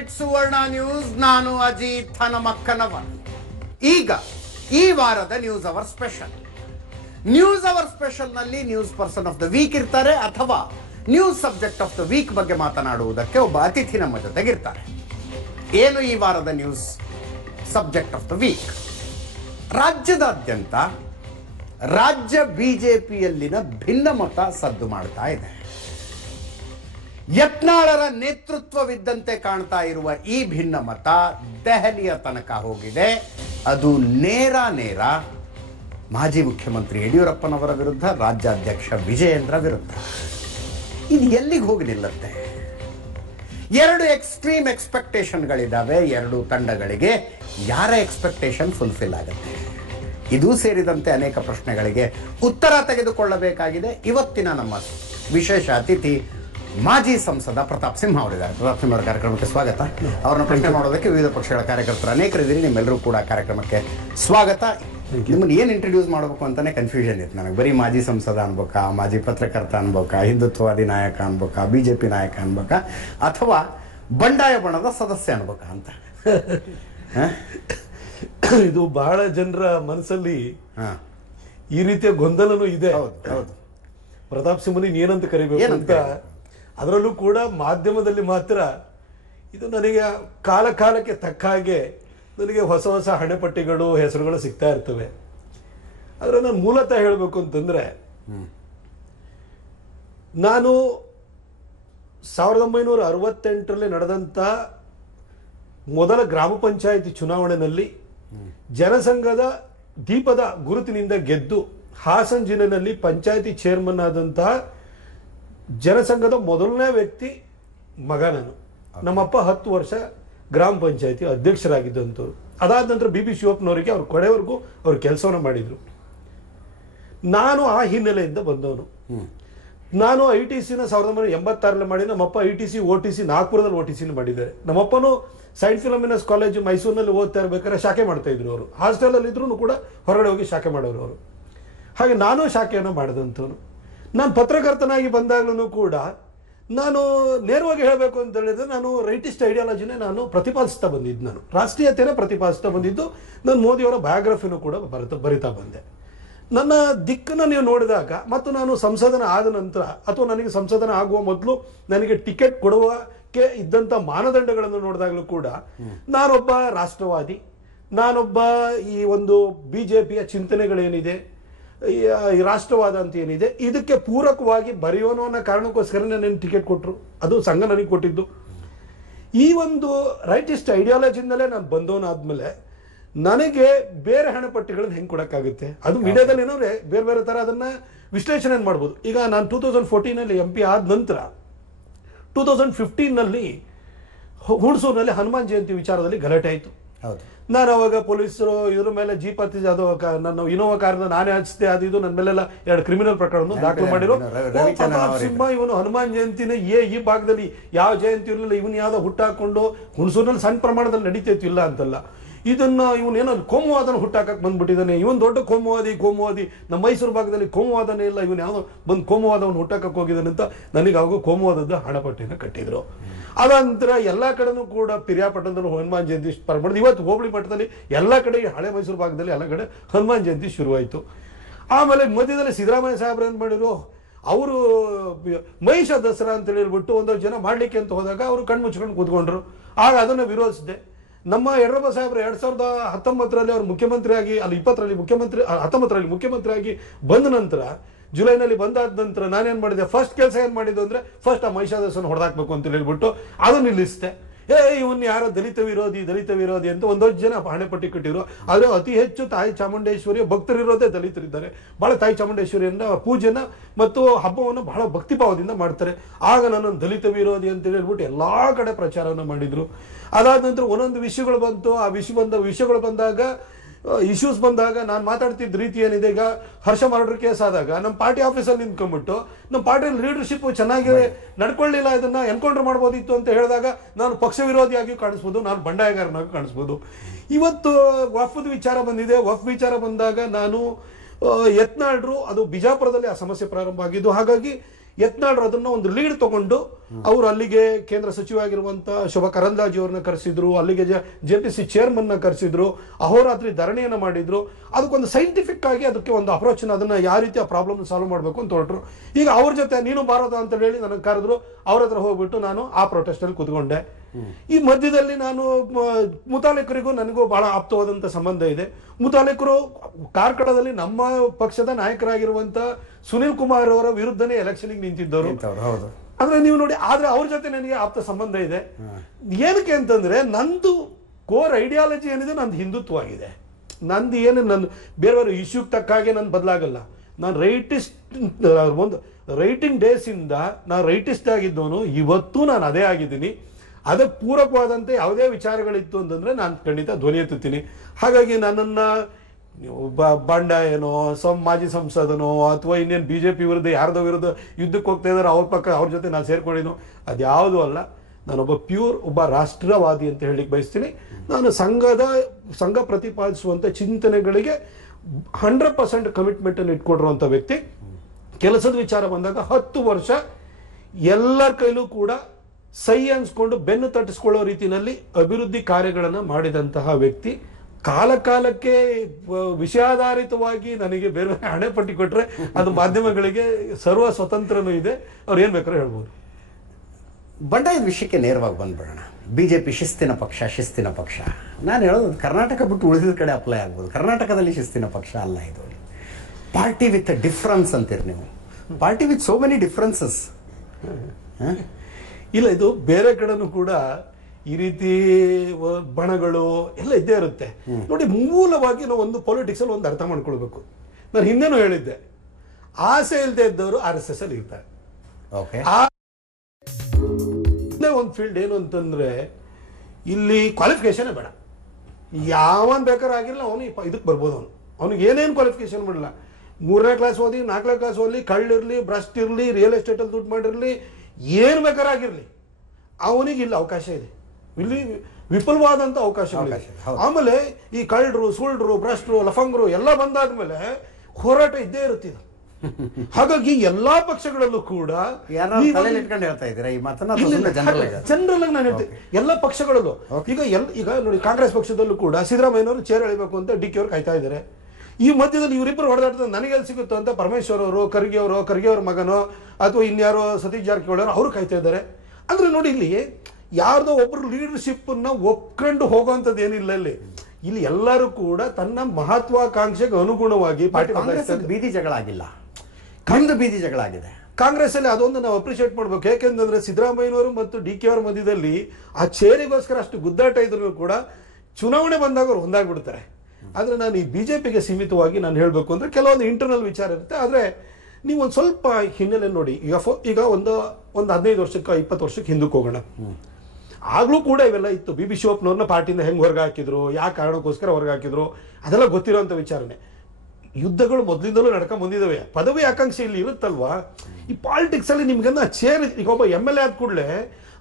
Net ಸುವರ್ಣ news. ನಾನು ಅಜಿತ್ ಹನಮಕ್ಕನವರ್. ಈಗ ಈ ವಾರದ news hour special. News hour special ನಲ್ಲಿ news person of the week ಇರ್ತಾರೆ ಅಥವಾ news subject of the week ಬಗ್ಗೆ ಮಾತನಾಡುವುದಕ್ಕೆ ಒಬ್ಬ ಅತಿಥಿ ನಮ್ಮ ಜೊತೆಗಿರ್ತಾರೆ. ಏನು ಈ ವಾರದ news subject of the week? ರಾಜ್ಯದಾದ್ಯಂತ ರಾಜ್ಯ ಬಿಜೆಪಿಯಲ್ಲಿನ ಭಿನ್ನಮತ ಸದ್ದು ಮಾಡ್ತಾ ಇದೆ. ಯತ್ನಾಳರ ನೇತೃತ್ವವಿದ್ದಂತೆ ಕಾಣ್ತಾ ಇರುವ ಈ ಭಿನ್ನಮತ ದೆಹಲಿಯ ತನಕ ಹೋಗಿದೆ. ಅದು ನೇರ ಮಾಜಿ ಮುಖ್ಯಮಂತ್ರಿ ಯಡಿಯೂರಪ್ಪನವರ ವಿರುದ್ಧ, ರಾಜ್ಯಾಧ್ಯಕ್ಷ ವಿಜಯೇಂದ್ರ ವಿರುದ್ಧ. ಇದು ಎಲ್ಲಿಗೆ ಹೋಗಿ ನಿಲ್ಲುತ್ತೆ? ಎರಡು ಎಕ್ಸ್ಟ್ರೀಮ್ ಎಕ್ಸ್ಪೆಕ್ಟೇಷನ್ಗಳಿದ್ದಾವೆ ಎರಡು ತಂಡಗಳಿಗೆ. ಯಾರ ಎಕ್ಸ್ಪೆಕ್ಟೇಷನ್ ಫುಲ್ಫಿಲ್ ಆಗುತ್ತೆ? ಇದು ಸೇರಿದಂತೆ ಅನೇಕ ಪ್ರಶ್ನೆಗಳಿಗೆ ಉತ್ತರ ತೆಗೆದುಕೊಳ್ಳಬೇಕಾಗಿದೆ. ಇವತ್ತಿನ ನಮ್ಮ ವಿಶೇಷ ಅತಿಥಿ ಮಾಜಿ ಸಂಸದ ಪ್ರತಾಪ್ ಸಿಂಹ ಅವರಿದ್ದಾರೆ. ಪ್ರತಾಪ್ ಸಿಂಹ ಅವರ ಕಾರ್ಯಕ್ರಮಕ್ಕೆ ಸ್ವಾಗತ. ಅವರನ್ನು ಪ್ರಶ್ನೆ ಮಾಡೋದಕ್ಕೆ ವಿವಿಧ ಪಕ್ಷಗಳ ಕಾರ್ಯಕರ್ತರು ಅನೇಕರಿದ್ದೀರಿ. ನಿಮ್ಮೆಲ್ಲರೂ ಕೂಡ ಕಾರ್ಯಕ್ರಮಕ್ಕೆ ಸ್ವಾಗತ. ನಿಮ್ಮನ್ನು ಏನು ಇಂಟ್ರಡ್ಯೂಸ್ ಮಾಡಬೇಕು ಅಂತಾನೆ ಕನ್ಫ್ಯೂಷನ್ ಇತ್ತು ನನಗೆ. ಬರೀ ಮಾಜಿ ಸಂಸದ ಅನ್ಬೇಕಾ, ಮಾಜಿ ಪತ್ರಕರ್ತ ಅನ್ಬೇಕಾ, ಹಿಂದುತ್ವವಾದಿ ನಾಯಕ ಅನ್ಬೇಕಾ, ಬಿಜೆಪಿ ನಾಯಕ ಅನ್ಬೇಕಾ, ಅಥವಾ ಬಂಡಾಯ ಬಣದ ಸದಸ್ಯ ಅನ್ಬೇಕಾ ಅಂತ. ಇದು ಬಹಳ ಜನರ ಮನಸ್ಸಲ್ಲಿ ಈ ರೀತಿಯ ಗೊಂದಲನೂ ಇದೆ. ಹೌದು. ಪ್ರತಾಪ್ ಸಿಂಹನಿಗೆ ಏನಂತ ಕರಿಬೇಕು ಅಂತ. ಅದರಲ್ಲೂ ಕೂಡ ಮಾಧ್ಯಮದಲ್ಲಿ ಮಾತ್ರ ಇದು ನನಗೆ ಕಾಲಕ್ಕೆ ತಕ್ಕ ಹಾಗೆ ನನಗೆ ಹೊಸ ಹೊಸ ಹಣೆಪಟ್ಟಿಗಳು, ಹೆಸರುಗಳು ಸಿಗ್ತಾ ಇರ್ತವೆ. ಆದರೆ ನಾನು ಮೂಲತಃ ಹೇಳಬೇಕು ಅಂತಂದ್ರೆ, ನಾನು 1968ರಲ್ಲಿ ನಡೆದಂತ ಮೊದಲ ಗ್ರಾಮ ಪಂಚಾಯಿತಿ ಚುನಾವಣೆಯಲ್ಲಿ ಜನಸಂಘದ ದೀಪದ ಗುರುತಿನಿಂದ ಗೆದ್ದು ಹಾಸನ ಜಿಲ್ಲೆಯಲ್ಲಿ ಪಂಚಾಯಿತಿ ಚೇರ್ಮನ್ ಆದಂತಹ ಜನಸಂಘದ ಮೊದಲನೇ ವ್ಯಕ್ತಿ ಮಗ ನಾನು. ನಮ್ಮಪ್ಪ 10 ವರ್ಷ ಗ್ರಾಮ ಪಂಚಾಯಿತಿ ಅಧ್ಯಕ್ಷರಾಗಿದ್ದಂಥವ್ರು. ಅದಾದ ನಂತರ BB ಶಿವಪ್ಪನವರಿಗೆ ಅವ್ರ ಕಡೆವರೆಗೂ ಅವ್ರು ಕೆಲಸವನ್ನು ಮಾಡಿದ್ರು. ನಾನು ಆ ಹಿನ್ನೆಲೆಯಿಂದ ಬಂದವನು. ನಾನು ITCನ 1986ರಲ್ಲಿ ಮಾಡಿ, ನಮ್ಮಪ್ಪ ITC OTC ನಾಗ್ಪುರದಲ್ಲಿ OTC ಮಾಡಿದ್ದಾರೆ. ನಮ್ಮಪ್ಪನು ಸೈಂಟ್ ಫಿಲೋಮಿನಸ್ ಕಾಲೇಜು ಮೈಸೂರಿನಲ್ಲಿ ಓದ್ತಾ ಇರ್ಬೇಕಾದ್ರೆ ಶಾಖೆ ಮಾಡ್ತಾ ಇದ್ರು. ಅವರು ಹಾಸ್ಟೆಲಲ್ಲಿ ಇದ್ರು ಕೂಡ ಹೊರಗಡೆ ಹೋಗಿ ಶಾಖೆ ಮಾಡೋರು ಅವರು. ಹಾಗೆ ನಾನು ಶಾಖೆಯನ್ನು ಮಾಡಿದಂಥವನು. ನಾನು ಪತ್ರಕರ್ತನಾಗಿ ಬಂದಾಗಲೂ ಕೂಡ ನಾನು ನೇರವಾಗಿ ಹೇಳಬೇಕು ಅಂತ ಹೇಳಿದ್ರೆ, ನಾನು ರೈಟಿಸ್ಟ್ ಐಡಿಯಾಲಜಿನೇ ನಾನು ಪ್ರತಿಪಾದಿಸ್ತಾ ಬಂದಿದ್ದು. ನಾನು ರಾಷ್ಟ್ರೀಯತೆಯನ್ನು ಪ್ರತಿಪಾದಿಸ್ತಾ ಬಂದಿದ್ದು. ನಾನು ಮೋದಿಯವರ ಬಯೋಗ್ರಫಿನೂ ಕೂಡ ಬರಿತಾ ಬಂದೆ. ನನ್ನ ದಿಕ್ಕನ್ನು ನೀವು ನೋಡಿದಾಗ, ಮತ್ತು ನಾನು ಸಂಸದನ ಆದ ನಂತರ ಅಥವಾ ನನಗೆ ಸಂಸದನ ಆಗುವ ಮೊದಲು ನನಗೆ ಟಿಕೆಟ್ ಕೊಡುವಕ್ಕೆ ಇದ್ದಂಥ ಮಾನದಂಡಗಳನ್ನು ನೋಡಿದಾಗಲೂ ಕೂಡ ನಾನೊಬ್ಬ ರಾಷ್ಟ್ರವಾದಿ, ನಾನೊಬ್ಬ ಈ ಒಂದು ಬಿಜೆಪಿಯ ಚಿಂತನೆಗಳೇನಿದೆ, ಈ ರಾಷ್ಟ್ರವಾದ ಅಂತ ಏನಿದೆ, ಇದಕ್ಕೆ ಪೂರಕವಾಗಿ ಬರೆಯೋನು ಅನ್ನೋ ಕಾರಣಕ್ಕೋಸ್ಕರ ನನಗೆ ಟಿಕೆಟ್ ಕೊಟ್ಟರು. ಅದು ಸಂಘ ನನಗೆ ಕೊಟ್ಟಿದ್ದು. ಈ ಒಂದು ರೈಟಿಸ್ಟ್ ಐಡಿಯಾಲಜಿಯಿಂದಲೇ ನಾನು ಬಂದವನಾದ್ಮೇಲೆ ನನಗೆ ಬೇರೆ ಹಣಪಟ್ಟಿಗಳನ್ನ ಹೆಂಗೆ ಕೊಡೋಕ್ಕಾಗುತ್ತೆ? ಅದು ಮೀಡಿಯಾದಲ್ಲಿ ಏನೋ ಬೇರೆ ಬೇರೆ ಥರ ಅದನ್ನ ವಿಶ್ಲೇಷಣೆ ಮಾಡ್ಬೋದು. ಈಗ ನಾನು 2014ನಲ್ಲಿ MP ಆದ ನಂತರ 2015ನಲ್ಲಿ ಹುಣಸೂರಿನಲ್ಲಿ ಹನುಮಾನ್ ಜಯಂತಿ ವಿಚಾರದಲ್ಲಿ ಗಲಾಟೆ ಆಯಿತು. ನಾನು ಅವಾಗ ಪೊಲೀಸರು ಇದ್ರ ಮೇಲೆ ಜೀಪ್ ಹತ್ತಿ, ಅದು ನನ್ನ ಇನೋವಾ ಕಾರ್ನ ನಾನೇ ಹಚ್ಚಿದೆ, ಅದು ಇದು ನನ್ನ ಮೇಲೆಲ್ಲ 2 ಕ್ರಿಮಿನಲ್ ಪ್ರಕರಣವನ್ನು ದಾಖಲು ಮಾಡಿರೋ. ಪ್ರತಾಪ್ ಸಿಂಹ ಇವನು ಹನುಮಾನ್ ಜಯಂತಿನ ಈ ಭಾಗದಲ್ಲಿ ಯಾವ ಜಯಂತಿ ಇರಲಿಲ್ಲ, ಇವನು ಯಾವ್ದೋ ಹುಟ್ಟಾಕೊಂಡು ಹುಣಸೂರಿನಲ್ಲಿ ಸಣ್ಣ ಪ್ರಮಾಣದಲ್ಲಿ ನಡೀತೈತಿ, ಇಲ್ಲ ಅಂತಲ್ಲ. ಇದನ್ನ ಇವನೇನೋ ಕೋಮುವಾದನ ಹುಟ್ಟಾಕಕ್ಕೆ ಬಂದ್ಬಿಟ್ಟಿದ್ದಾನೆ. ಇವನ್ ದೊಡ್ಡ ಕೋಮುವಾದಿ ನಮ್ಮ ಮೈಸೂರು ಭಾಗದಲ್ಲಿ ಕೋಮುವಾದನೇ ಇಲ್ಲ, ಇವನು ಯಾವುದೋ ಬಂದು ಕೋಮುವಾದವನ್ನು ಹುಟ್ಟಾಕಕ್ಕೆ ಹೋಗಿದ್ದಾನೆ ಅಂತ ನನಗೆ ಅವಾಗ ಕೋಮುವಾದದ ಹಣಪಟ್ಟಿನ ಕಟ್ಟಿದ್ರು. ಅದಂತರ ಎಲ್ಲ ಕಡೆನೂ ಕೂಡ ಪಿರಿಯಾಪಟ್ಟಣದಲ್ಲಿ ಹನುಮಾನ್ ಜಯಂತಿ ಮಾಡಿದ್ರು. ಇವತ್ತು ಹೋಬಳಿ ಮಟ್ಟದಲ್ಲಿ ಎಲ್ಲ ಕಡೆ, ಹಳೆ ಮೈಸೂರು ಭಾಗದಲ್ಲಿ ಎಲ್ಲ ಕಡೆ ಹನುಮಾನ್ ಜಯಂತಿ ಶುರುವಾಯಿತು. ಆಮೇಲೆ ಮಧ್ಯದಲ್ಲಿ ಸಿದ್ದರಾಮಯ್ಯ ಸಾಹೇಬ್ರು ಏನು ಮಾಡಿದ್ರು, ಅವರು ಮಹಿಷ ದಸರಾ ಅಂತ ಹೇಳ್ಬಿಟ್ಟು ಒಂದಷ್ಟು ಜನ ಮಾಡ್ಲಿಕ್ಕೆ ಅಂತ ಹೋದಾಗ ಅವರು ಕಣ್ಣು ಮುಚ್ಕೊಂಡು ಕೂತ್ಕೊಂಡ್ರು. ಆಗ ಅದನ್ನು ವಿರೋಧಿಸಿದೆ. ನಮ್ಮ ಯಡಿಯೂರಪ್ಪ ಸಾಹೇಬ್ರು 2019ರಲ್ಲಿ ಅವರು ಮುಖ್ಯಮಂತ್ರಿಯಾಗಿ, ಅಲ್ಲಿ 19ರಲ್ಲಿ ಮುಖ್ಯಮಂತ್ರಿಯಾಗಿ ಬಂದ ನಂತರ, ಜುಲೈನಲ್ಲಿ ಬಂದಾದ ನಂತರ ನಾನೇನ್ ಮಾಡಿದೆ, ಫಸ್ಟ್ ಕೆಲಸ ಏನ್ ಮಾಡಿದ್ದು ಅಂದ್ರೆ, ಫಸ್ಟ್ ಆ ಮಹಿಷಾದಸನ ಹೊಡೆದಾಕ್ಬೇಕು ಅಂತ ಹೇಳ್ಬಿಟ್ಟು ಅದನ್ನ ನಿಲ್ಲಿಸಿದೆ. ಇವನ್ ಯಾರೋ ದಲಿತ ವಿರೋಧಿ ಅಂತ ಒಂದೊಂದು ಜನ ಹಣೆಪಟ್ಟಿ ಕಟ್ಟಿದ್ರು. ಆದ್ರೆ ಅತಿ ಹೆಚ್ಚು ತಾಯಿ ಚಾಮುಂಡೇಶ್ವರಿಯ ಭಕ್ತರಿರೋದೇ ದಲಿತರಿದ್ದಾರೆ. ಬಹಳ ತಾಯಿ ಚಾಮುಂಡೇಶ್ವರಿಯನ್ನ ಪೂಜೆನ ಮತ್ತು ಹಬ್ಬವನ್ನು ಬಹಳ ಭಕ್ತಿಭಾವದಿಂದ ಮಾಡ್ತಾರೆ. ಆಗ ನಾನು ದಲಿತ ವಿರೋಧಿ ಅಂತ ಹೇಳ್ಬಿಟ್ಟು ಎಲ್ಲಾ ಕಡೆ ಪ್ರಚಾರವನ್ನು ಮಾಡಿದ್ರು. ಅದಾದ ನಂತರ ಒಂದೊಂದು ವಿಷಯಗಳು ಬಂತು. ಆ ವಿಷಯಗಳು ಬಂದಾಗ, ಇಶ್ಯೂಸ್ ಬಂದಾಗ ನಾನು ಮಾತಾಡ್ತಿದ್ದ ರೀತಿ ಏನಿದೆ, ಈಗ ಹರ್ಷ ಮರ್ಡರ್ ಕೇಸ್ ಆದಾಗ ನಮ್ಮ ಪಾರ್ಟಿ ಆಫೀಸಲ್ಲಿ ನಿಂತ್ಕೊಂಡ್ಬಿಟ್ಟು ನಮ್ಮ ಪಾರ್ಟಿಯಲ್ಲಿ ಲೀಡರ್ಶಿಪ್ ಚೆನ್ನಾಗಿ ನಡ್ಕೊಳ್ಳಿಲ್ಲ, ಇದನ್ನ ಎನ್ಕೌಂಟರ್ ಮಾಡ್ಬೋದಿತ್ತು ಅಂತ ಹೇಳಿದಾಗ ನಾನು ಪಕ್ಷ ವಿರೋಧಿಯಾಗಿ ಕಾಣಿಸ್ಬೋದು, ನಾನು ಬಂಡಾಯಗಾರನಾಗಿ ಕಾಣಿಸ್ಬೋದು. ಇವತ್ತು ವಫ್ದ್ ವಿಚಾರ ಬಂದಿದೆ. ವಫ್ ವಿಚಾರ ಬಂದಾಗ ನಾನು ಯತ್ನಾಳ್ರು, ಅದು ಬಿಜಾಪುರದಲ್ಲಿ ಆ ಸಮಸ್ಯೆ ಪ್ರಾರಂಭ ಆಗಿದ್ದು. ಹಾಗಾಗಿ ಯತ್ನಾಳ್ ಅದನ್ನ ಒಂದು ಲೀಡ್ ತಗೊಂಡು ಅವರು ಅಲ್ಲಿಗೆ ಕೇಂದ್ರ ಸಚಿವ ಆಗಿರುವಂತ ಶೋಭಾ ಕರಂದ್ಲಾಜೆ ಅವ್ರನ್ನ ಕರೆಸಿದ್ರು, ಅಲ್ಲಿಗೆ JPC ಚೇರ್ಮನ್ ನ ಕರೆಸಿದ್ರು, ಅಹೋರಾತ್ರಿ ಧರಣಿಯನ್ನ ಮಾಡಿದ್ರು. ಅದಕ್ಕೊಂದು ಸೈಂಟಿಫಿಕ್ ಆಗಿ ಅದಕ್ಕೆ ಒಂದು ಅಪ್ರೋಚ್ ಅದನ್ನ ಯಾವ ರೀತಿ ಆ ಪ್ರಾಬ್ಲಮ್ ಸಾಲ್ವ್ ಮಾಡಬೇಕು ಅಂತ ಹೊರಟ್ರು. ಈಗ ಅವ್ರ ಜೊತೆ ನೀನು ಭಾರತ ಅಂತ ಹೇಳಿ ನನಗೆ ಕರೆದ್ರು, ಅವ್ರ ಹತ್ರ ಹೋಗ್ಬಿಟ್ಟು ನಾನು ಆ ಪ್ರೊಟೆಸ್ಟ್ ಅಲ್ಲಿ ಕೂತ್ಕೊಂಡೆ. ಈ ಮಧ್ಯದಲ್ಲಿ ನಾನು ಮುತಾಲಿಕರಿಗೂ ನನಗೂ ಬಹಳ ಆಪ್ತವಾದಂತ ಸಂಬಂಧ ಇದೆ. ಮುತಾಲಿಕರು ಕಾರ್ಕಳದಲ್ಲಿ ನಮ್ಮ ಪಕ್ಷದ ನಾಯಕರಾಗಿರುವಂತ ಸುನಿಲ್ ಕುಮಾರ್ ಅವರ ವಿರುದ್ಧನೇ ಎಲೆಕ್ಷನ್ ನಿಂತಿದ್ದವರು. ಅಂದ್ರೆ ನೀವು ನೋಡಿ, ಆದ್ರೆ ಅವ್ರ ಜೊತೆ ನನಗೆ ಆಪ್ತ ಸಂಬಂಧ ಇದೆ. ಏನಕ್ಕೆ ಅಂತಂದ್ರೆ ನಂದು ಕೋರ್ ಐಡಿಯಾಲಜಿ ಏನಿದೆ ನಂದು ಹಿಂದುತ್ವ ಆಗಿದೆ. ನಂದು ಏನು ನನ್ನ ಬೇರೆ ಇಶ್ಯೂಗೆ ತಕ್ಕ ಹಾಗೆ ನಾನು ಬದಲಾಗಲ್ಲ. ನಾನು ಒಂದು ರೈಟಿಂಗ್ ಡೇಸ್ ಇಂದ ನಾನು ರೈಟಿಸ್ಟ್ ಆಗಿದ್ದವನು, ಇವತ್ತು ನಾನು ಅದೇ ಆಗಿದ್ದೀನಿ. ಅದಕ್ಕೆ ಪೂರಕವಾದಂತೆ ಯಾವುದೇ ವಿಚಾರಗಳಿತ್ತು ಅಂತಂದ್ರೆ ನಾನು ಖಂಡಿತ ಧ್ವನಿ ಎತ್ತುತ್ತೀನಿ. ಹಾಗಾಗಿ ನನ್ನನ್ನ ಬಂಡಾಯನೋ ಮಾಜಿ ಸಂಸದನೋ ಅಥವಾ ಇನ್ನೇನು BJP ವಿರುದ್ಧ ಯಾರ್ದೋ ವಿರುದ್ಧ ಯುದ್ಧಕ್ಕೆ ಹೋಗ್ತಾ ಇದಾರೆ ಅವ್ರ ಜೊತೆ ನಾನು ಸೇರ್ಕೊಂಡಿನೋ ಅದ್ಯಾವುದೂ ಅಲ್ಲ. ನಾನೊಬ್ಬ ಪ್ಯೂರ್ ಒಬ್ಬ ರಾಷ್ಟ್ರವಾದಿ ಅಂತ ಹೇಳಿಕ್ ಬಯಸ್ತೀನಿ. ನಾನು ಸಂಘ ಪ್ರತಿಪಾದಿಸುವಂತ ಚಿಂತನೆಗಳಿಗೆ 100% ಕಮಿಟ್ಮೆಂಟ್ ಅನ್ನು ಇಟ್ಕೊಂಡಿರುವಂತ ವ್ಯಕ್ತಿ. ಕೆಲಸದ ವಿಚಾರ ಬಂದಾಗ 10 ವರ್ಷ ಎಲ್ಲರ ಕೈಲೂ ಕೂಡ ಸೈ ಅನ್ಸ್ಕೊಂಡು ಬೆನ್ನು ತಟ್ಟಿಸ್ಕೊಳ್ಳೋ ರೀತಿಯಲ್ಲಿ ಅಭಿವೃದ್ಧಿ ಕಾರ್ಯಗಳನ್ನ ಮಾಡಿದಂತಹ ವ್ಯಕ್ತಿ. ಕಾಲಕ್ಕೆ ವಿಷಯಾಧಾರಿತವಾಗಿ ನನಗೆ ಬೇರೆ ಹಣೆ ಪಟ್ಟಿ ಕೊಟ್ರೆ ಅದು ಮಾಧ್ಯಮಗಳಿಗೆ ಸರ್ವ ಸ್ವತಂತ್ರನೂ ಇದೆ, ಅವ್ರು ಏನ್ ಬೇಕಾದ್ರೂ ಹೇಳ್ಬೋದು. ಬಂಡಾಯದ ವಿಷಯಕ್ಕೆ ನೇರವಾಗಿ ಬಂದ್ಬಿಡೋಣ. BJP ಶಿಸ್ತಿನ ಪಕ್ಷ. ನಾನು ಹೇಳೋದು ಕರ್ನಾಟಕ ಬಿಟ್ಟು ಉಳಿದ ಕಡೆ ಅಪ್ಲೈ ಆಗ್ಬೋದು. ಕರ್ನಾಟಕದಲ್ಲಿ ಶಿಸ್ತಿನ ಪಕ್ಷ ಅಲ್ಲ ಇದು. ಪಾರ್ಟಿ ವಿತ್ ಡಿಫ್ರೆನ್ಸ್ ಅಂತೀರಿ ನೀವು. Party with so many differences. ಇಲ್ಲ, ಇದು ಬೇರೆ ಕಡೆನೂ ಕೂಡ ಈ ರೀತಿ ಬಣಗಳು ಎಲ್ಲ ಇದ್ದೇ ಇರುತ್ತೆ. ನೋಡಿ, ಮೂಲವಾಗಿ ನಾವು ಒಂದು ಪೊಲಿಟಿಕ್ಸ್ ಅಲ್ಲಿ ಒಂದು ಅರ್ಥ ಮಾಡ್ಕೊಳ್ಬೇಕು. ನಾನು ಹಿಂದೆನೂ ಹೇಳಿದ್ದೆ, ಆಸೆ ಇಲ್ಲದೆ ಇದ್ದವರು RSS ಅಲ್ಲಿ ಇರ್ತಾರೆ. ಒಂದು ಫೀಲ್ಡ್ ಏನು ಅಂತಂದ್ರೆ ಇಲ್ಲಿ ಕ್ವಾಲಿಫಿಕೇಶನ್ ಬೇಡ. ಯಾವನ್ ಬೇಕಾದ್ರೆ ಆಗಿರಲ್ಲ, ಅವನು ಇದಕ್ಕೆ ಬರ್ಬೋದು. ಅವನಿಗೆ ಏನೇನು ಕ್ವಾಲಿಫಿಕೇಶನ್ ಮಾಡಲ್ಲ. 3ನೇ ಕ್ಲಾಸ್ ಓದಿ, 4ನೇ ಕ್ಲಾಸ್ ಓದಿ, ಕಳ್ಳಿರ್ಲಿ, ಭ್ರಷ್ಟ್ ಇರ್ಲಿ, ರಿಯಲ್ ಎಸ್ಟೇಟ್ ಅಲ್ಲಿ ದುಡ್ಡು ಮಾಡಿರ್ಲಿ, ಏನ್ ಬೇಕಾದ್ರೆ ಆಗಿರ್ಲಿ, ಅವನಿಗೆ ಇಲ್ಲಿ ಅವಕಾಶ ಇದೆ. ಇಲ್ಲಿ ವಿಪುಲವಾದಂತ ಅವಕಾಶ. ಆಮೇಲೆ ಈ ಕಳ್ಳರು, ಸುಳ್ಳು, ಭ್ರಷ್ಟರು, ಲಫಂಗರು ಎಲ್ಲ ಬಂದಾದ್ಮೇಲೆ ಹೋರಾಟ ಇದ್ದೇ ಇರುತ್ತಿದೆ. ಹಾಗಾಗಿ ಎಲ್ಲಾ ಪಕ್ಷಗಳಲ್ಲೂ ಕೂಡ ಜನರಲ್ ನಾನು ಹೇಳ್ತೀನಿ, ಎಲ್ಲ ಪಕ್ಷಗಳಲ್ಲೂ ಈಗ ನೋಡಿ, ಕಾಂಗ್ರೆಸ್ ಪಕ್ಷದಲ್ಲೂ ಕೂಡ ಸಿದ್ದರಾಮಯ್ಯನವರು ಚೇರ್ ಎಳಿಬೇಕು ಅಂತ DK ಅವರು ಕಾಯ್ತಾ ಇದ್ದಾರೆ. ಈ ಮಧ್ಯದಲ್ಲಿ ಇವರಿಬ್ಬರು ಹೊಡೆದಾಡ್ತಾರೆ, ನನಗೆಲ್ಲಿ ಸಿಗುತ್ತೋ ಅಂತ ಪರಮೇಶ್ವರ್ ಅವರು, ಖರ್ಗೆ ಅವ್ರ ಮಗನೋ ಅಥವಾ ಇನ್ಯಾರೋ ಸತೀಶ್ ಜಾರಕಿಹೊಳಿ ಅವರು ಕಾಯ್ತಾ ಇದ್ದಾರೆ. ಅಂದ್ರೆ ನೋಡಿ, ಇಲ್ಲಿ ಯಾರ್ದೋ ಒಬ್ರು ಲೀಡರ್ಶಿಪ್ ಒಪ್ಕೊಂಡು ಹೋಗುವಂತದ್ದು ಏನಿಲ್ಲ. ಇಲ್ಲಿ ಎಲ್ಲರೂ ಕೂಡ ತನ್ನ ಮಹತ್ವಾಕಾಂಕ್ಷೆಗೆ ಅನುಗುಣವಾಗಿ ಪಾರ್ಟಿ. ಬೀದಿ ಜಗಳ ಆಗಿಲ್ಲ, ಬೀದಿ ಜಗಳ ಆಗಿದೆ ಕಾಂಗ್ರೆಸ್ ಅಲ್ಲಿ. ಅದೊಂದು ನಾವು ಅಪ್ರಿಶಿಯೇಟ್ ಮಾಡ್ಬೇಕು. ಯಾಕೆಂದ್ರೆ ಸಿದ್ದರಾಮಯ್ಯನವರು ಮತ್ತು DK ಅವರ ಮಧ್ಯದಲ್ಲಿ ಆ ಚೇರಿಗೋಸ್ಕರ ಅಷ್ಟು ಗುದ್ದಾಟ ಇದ್ರು ಕೂಡ ಚುನಾವಣೆ ಬಂದಾಗ ಅವ್ರು ಒಂದಾಗ್ಬಿಡ್ತಾರೆ. ಆದ್ರೆ ನಾನು ಈ BJPಗೆ ಸೀಮಿತವಾಗಿ ನಾನು ಹೇಳ್ಬೇಕು ಅಂದ್ರೆ ಕೆಲವೊಂದು ಇಂಟರ್ನಲ್ ವಿಚಾರ ಇರುತ್ತೆ. ಆದ್ರೆ ನೀವು ಒಂದು ಸ್ವಲ್ಪ ಹಿನ್ನೆಲೆ ನೋಡಿ. ಈಗ ಒಂದು 15 ವರ್ಷಕ್ಕೆ 20 ವರ್ಷಕ್ಕೆ ಹಿಂದಕ್ಕೆ ಹೋಗೋಣ. ಆಗ್ಲೂ ಕೂಡ ಇವೆಲ್ಲ ಇತ್ತು. BB ಶಿವಪ್ಪನವ್ರನ್ನ ಪಾರ್ಟಿಯಿಂದ ಹೆಂಗ್ ಹೊರಗೆ ಹಾಕಿದ್ರು, ಯಾವ ಕಾರಣಕ್ಕೋಸ್ಕರ ಹೊರಗೆ ಹಾಕಿದ್ರು, ಅದೆಲ್ಲ ಗೊತ್ತಿರೋಂಥ ವಿಚಾರನೆ. ಯುದ್ಧಗಳು ಮೊದಲಿಂದಲೂ ನಡ್ಕೊಂಡ್ ಬಂದಿದ್ದಾವೆ. ಪದವಿ ಆಕಾಂಕ್ಷೆ ಇಲ್ಲಿ ಇರುತ್ತಲ್ವಾ. ಈ ಪಾಲಿಟಿಕ್ಸ್ ಅಲ್ಲಿ ನಿಮ್ಗನ್ನ ಚೇರ್, ಈಗ ಒಬ್ಬ MLA ಆದ ಕೂಡಲೇ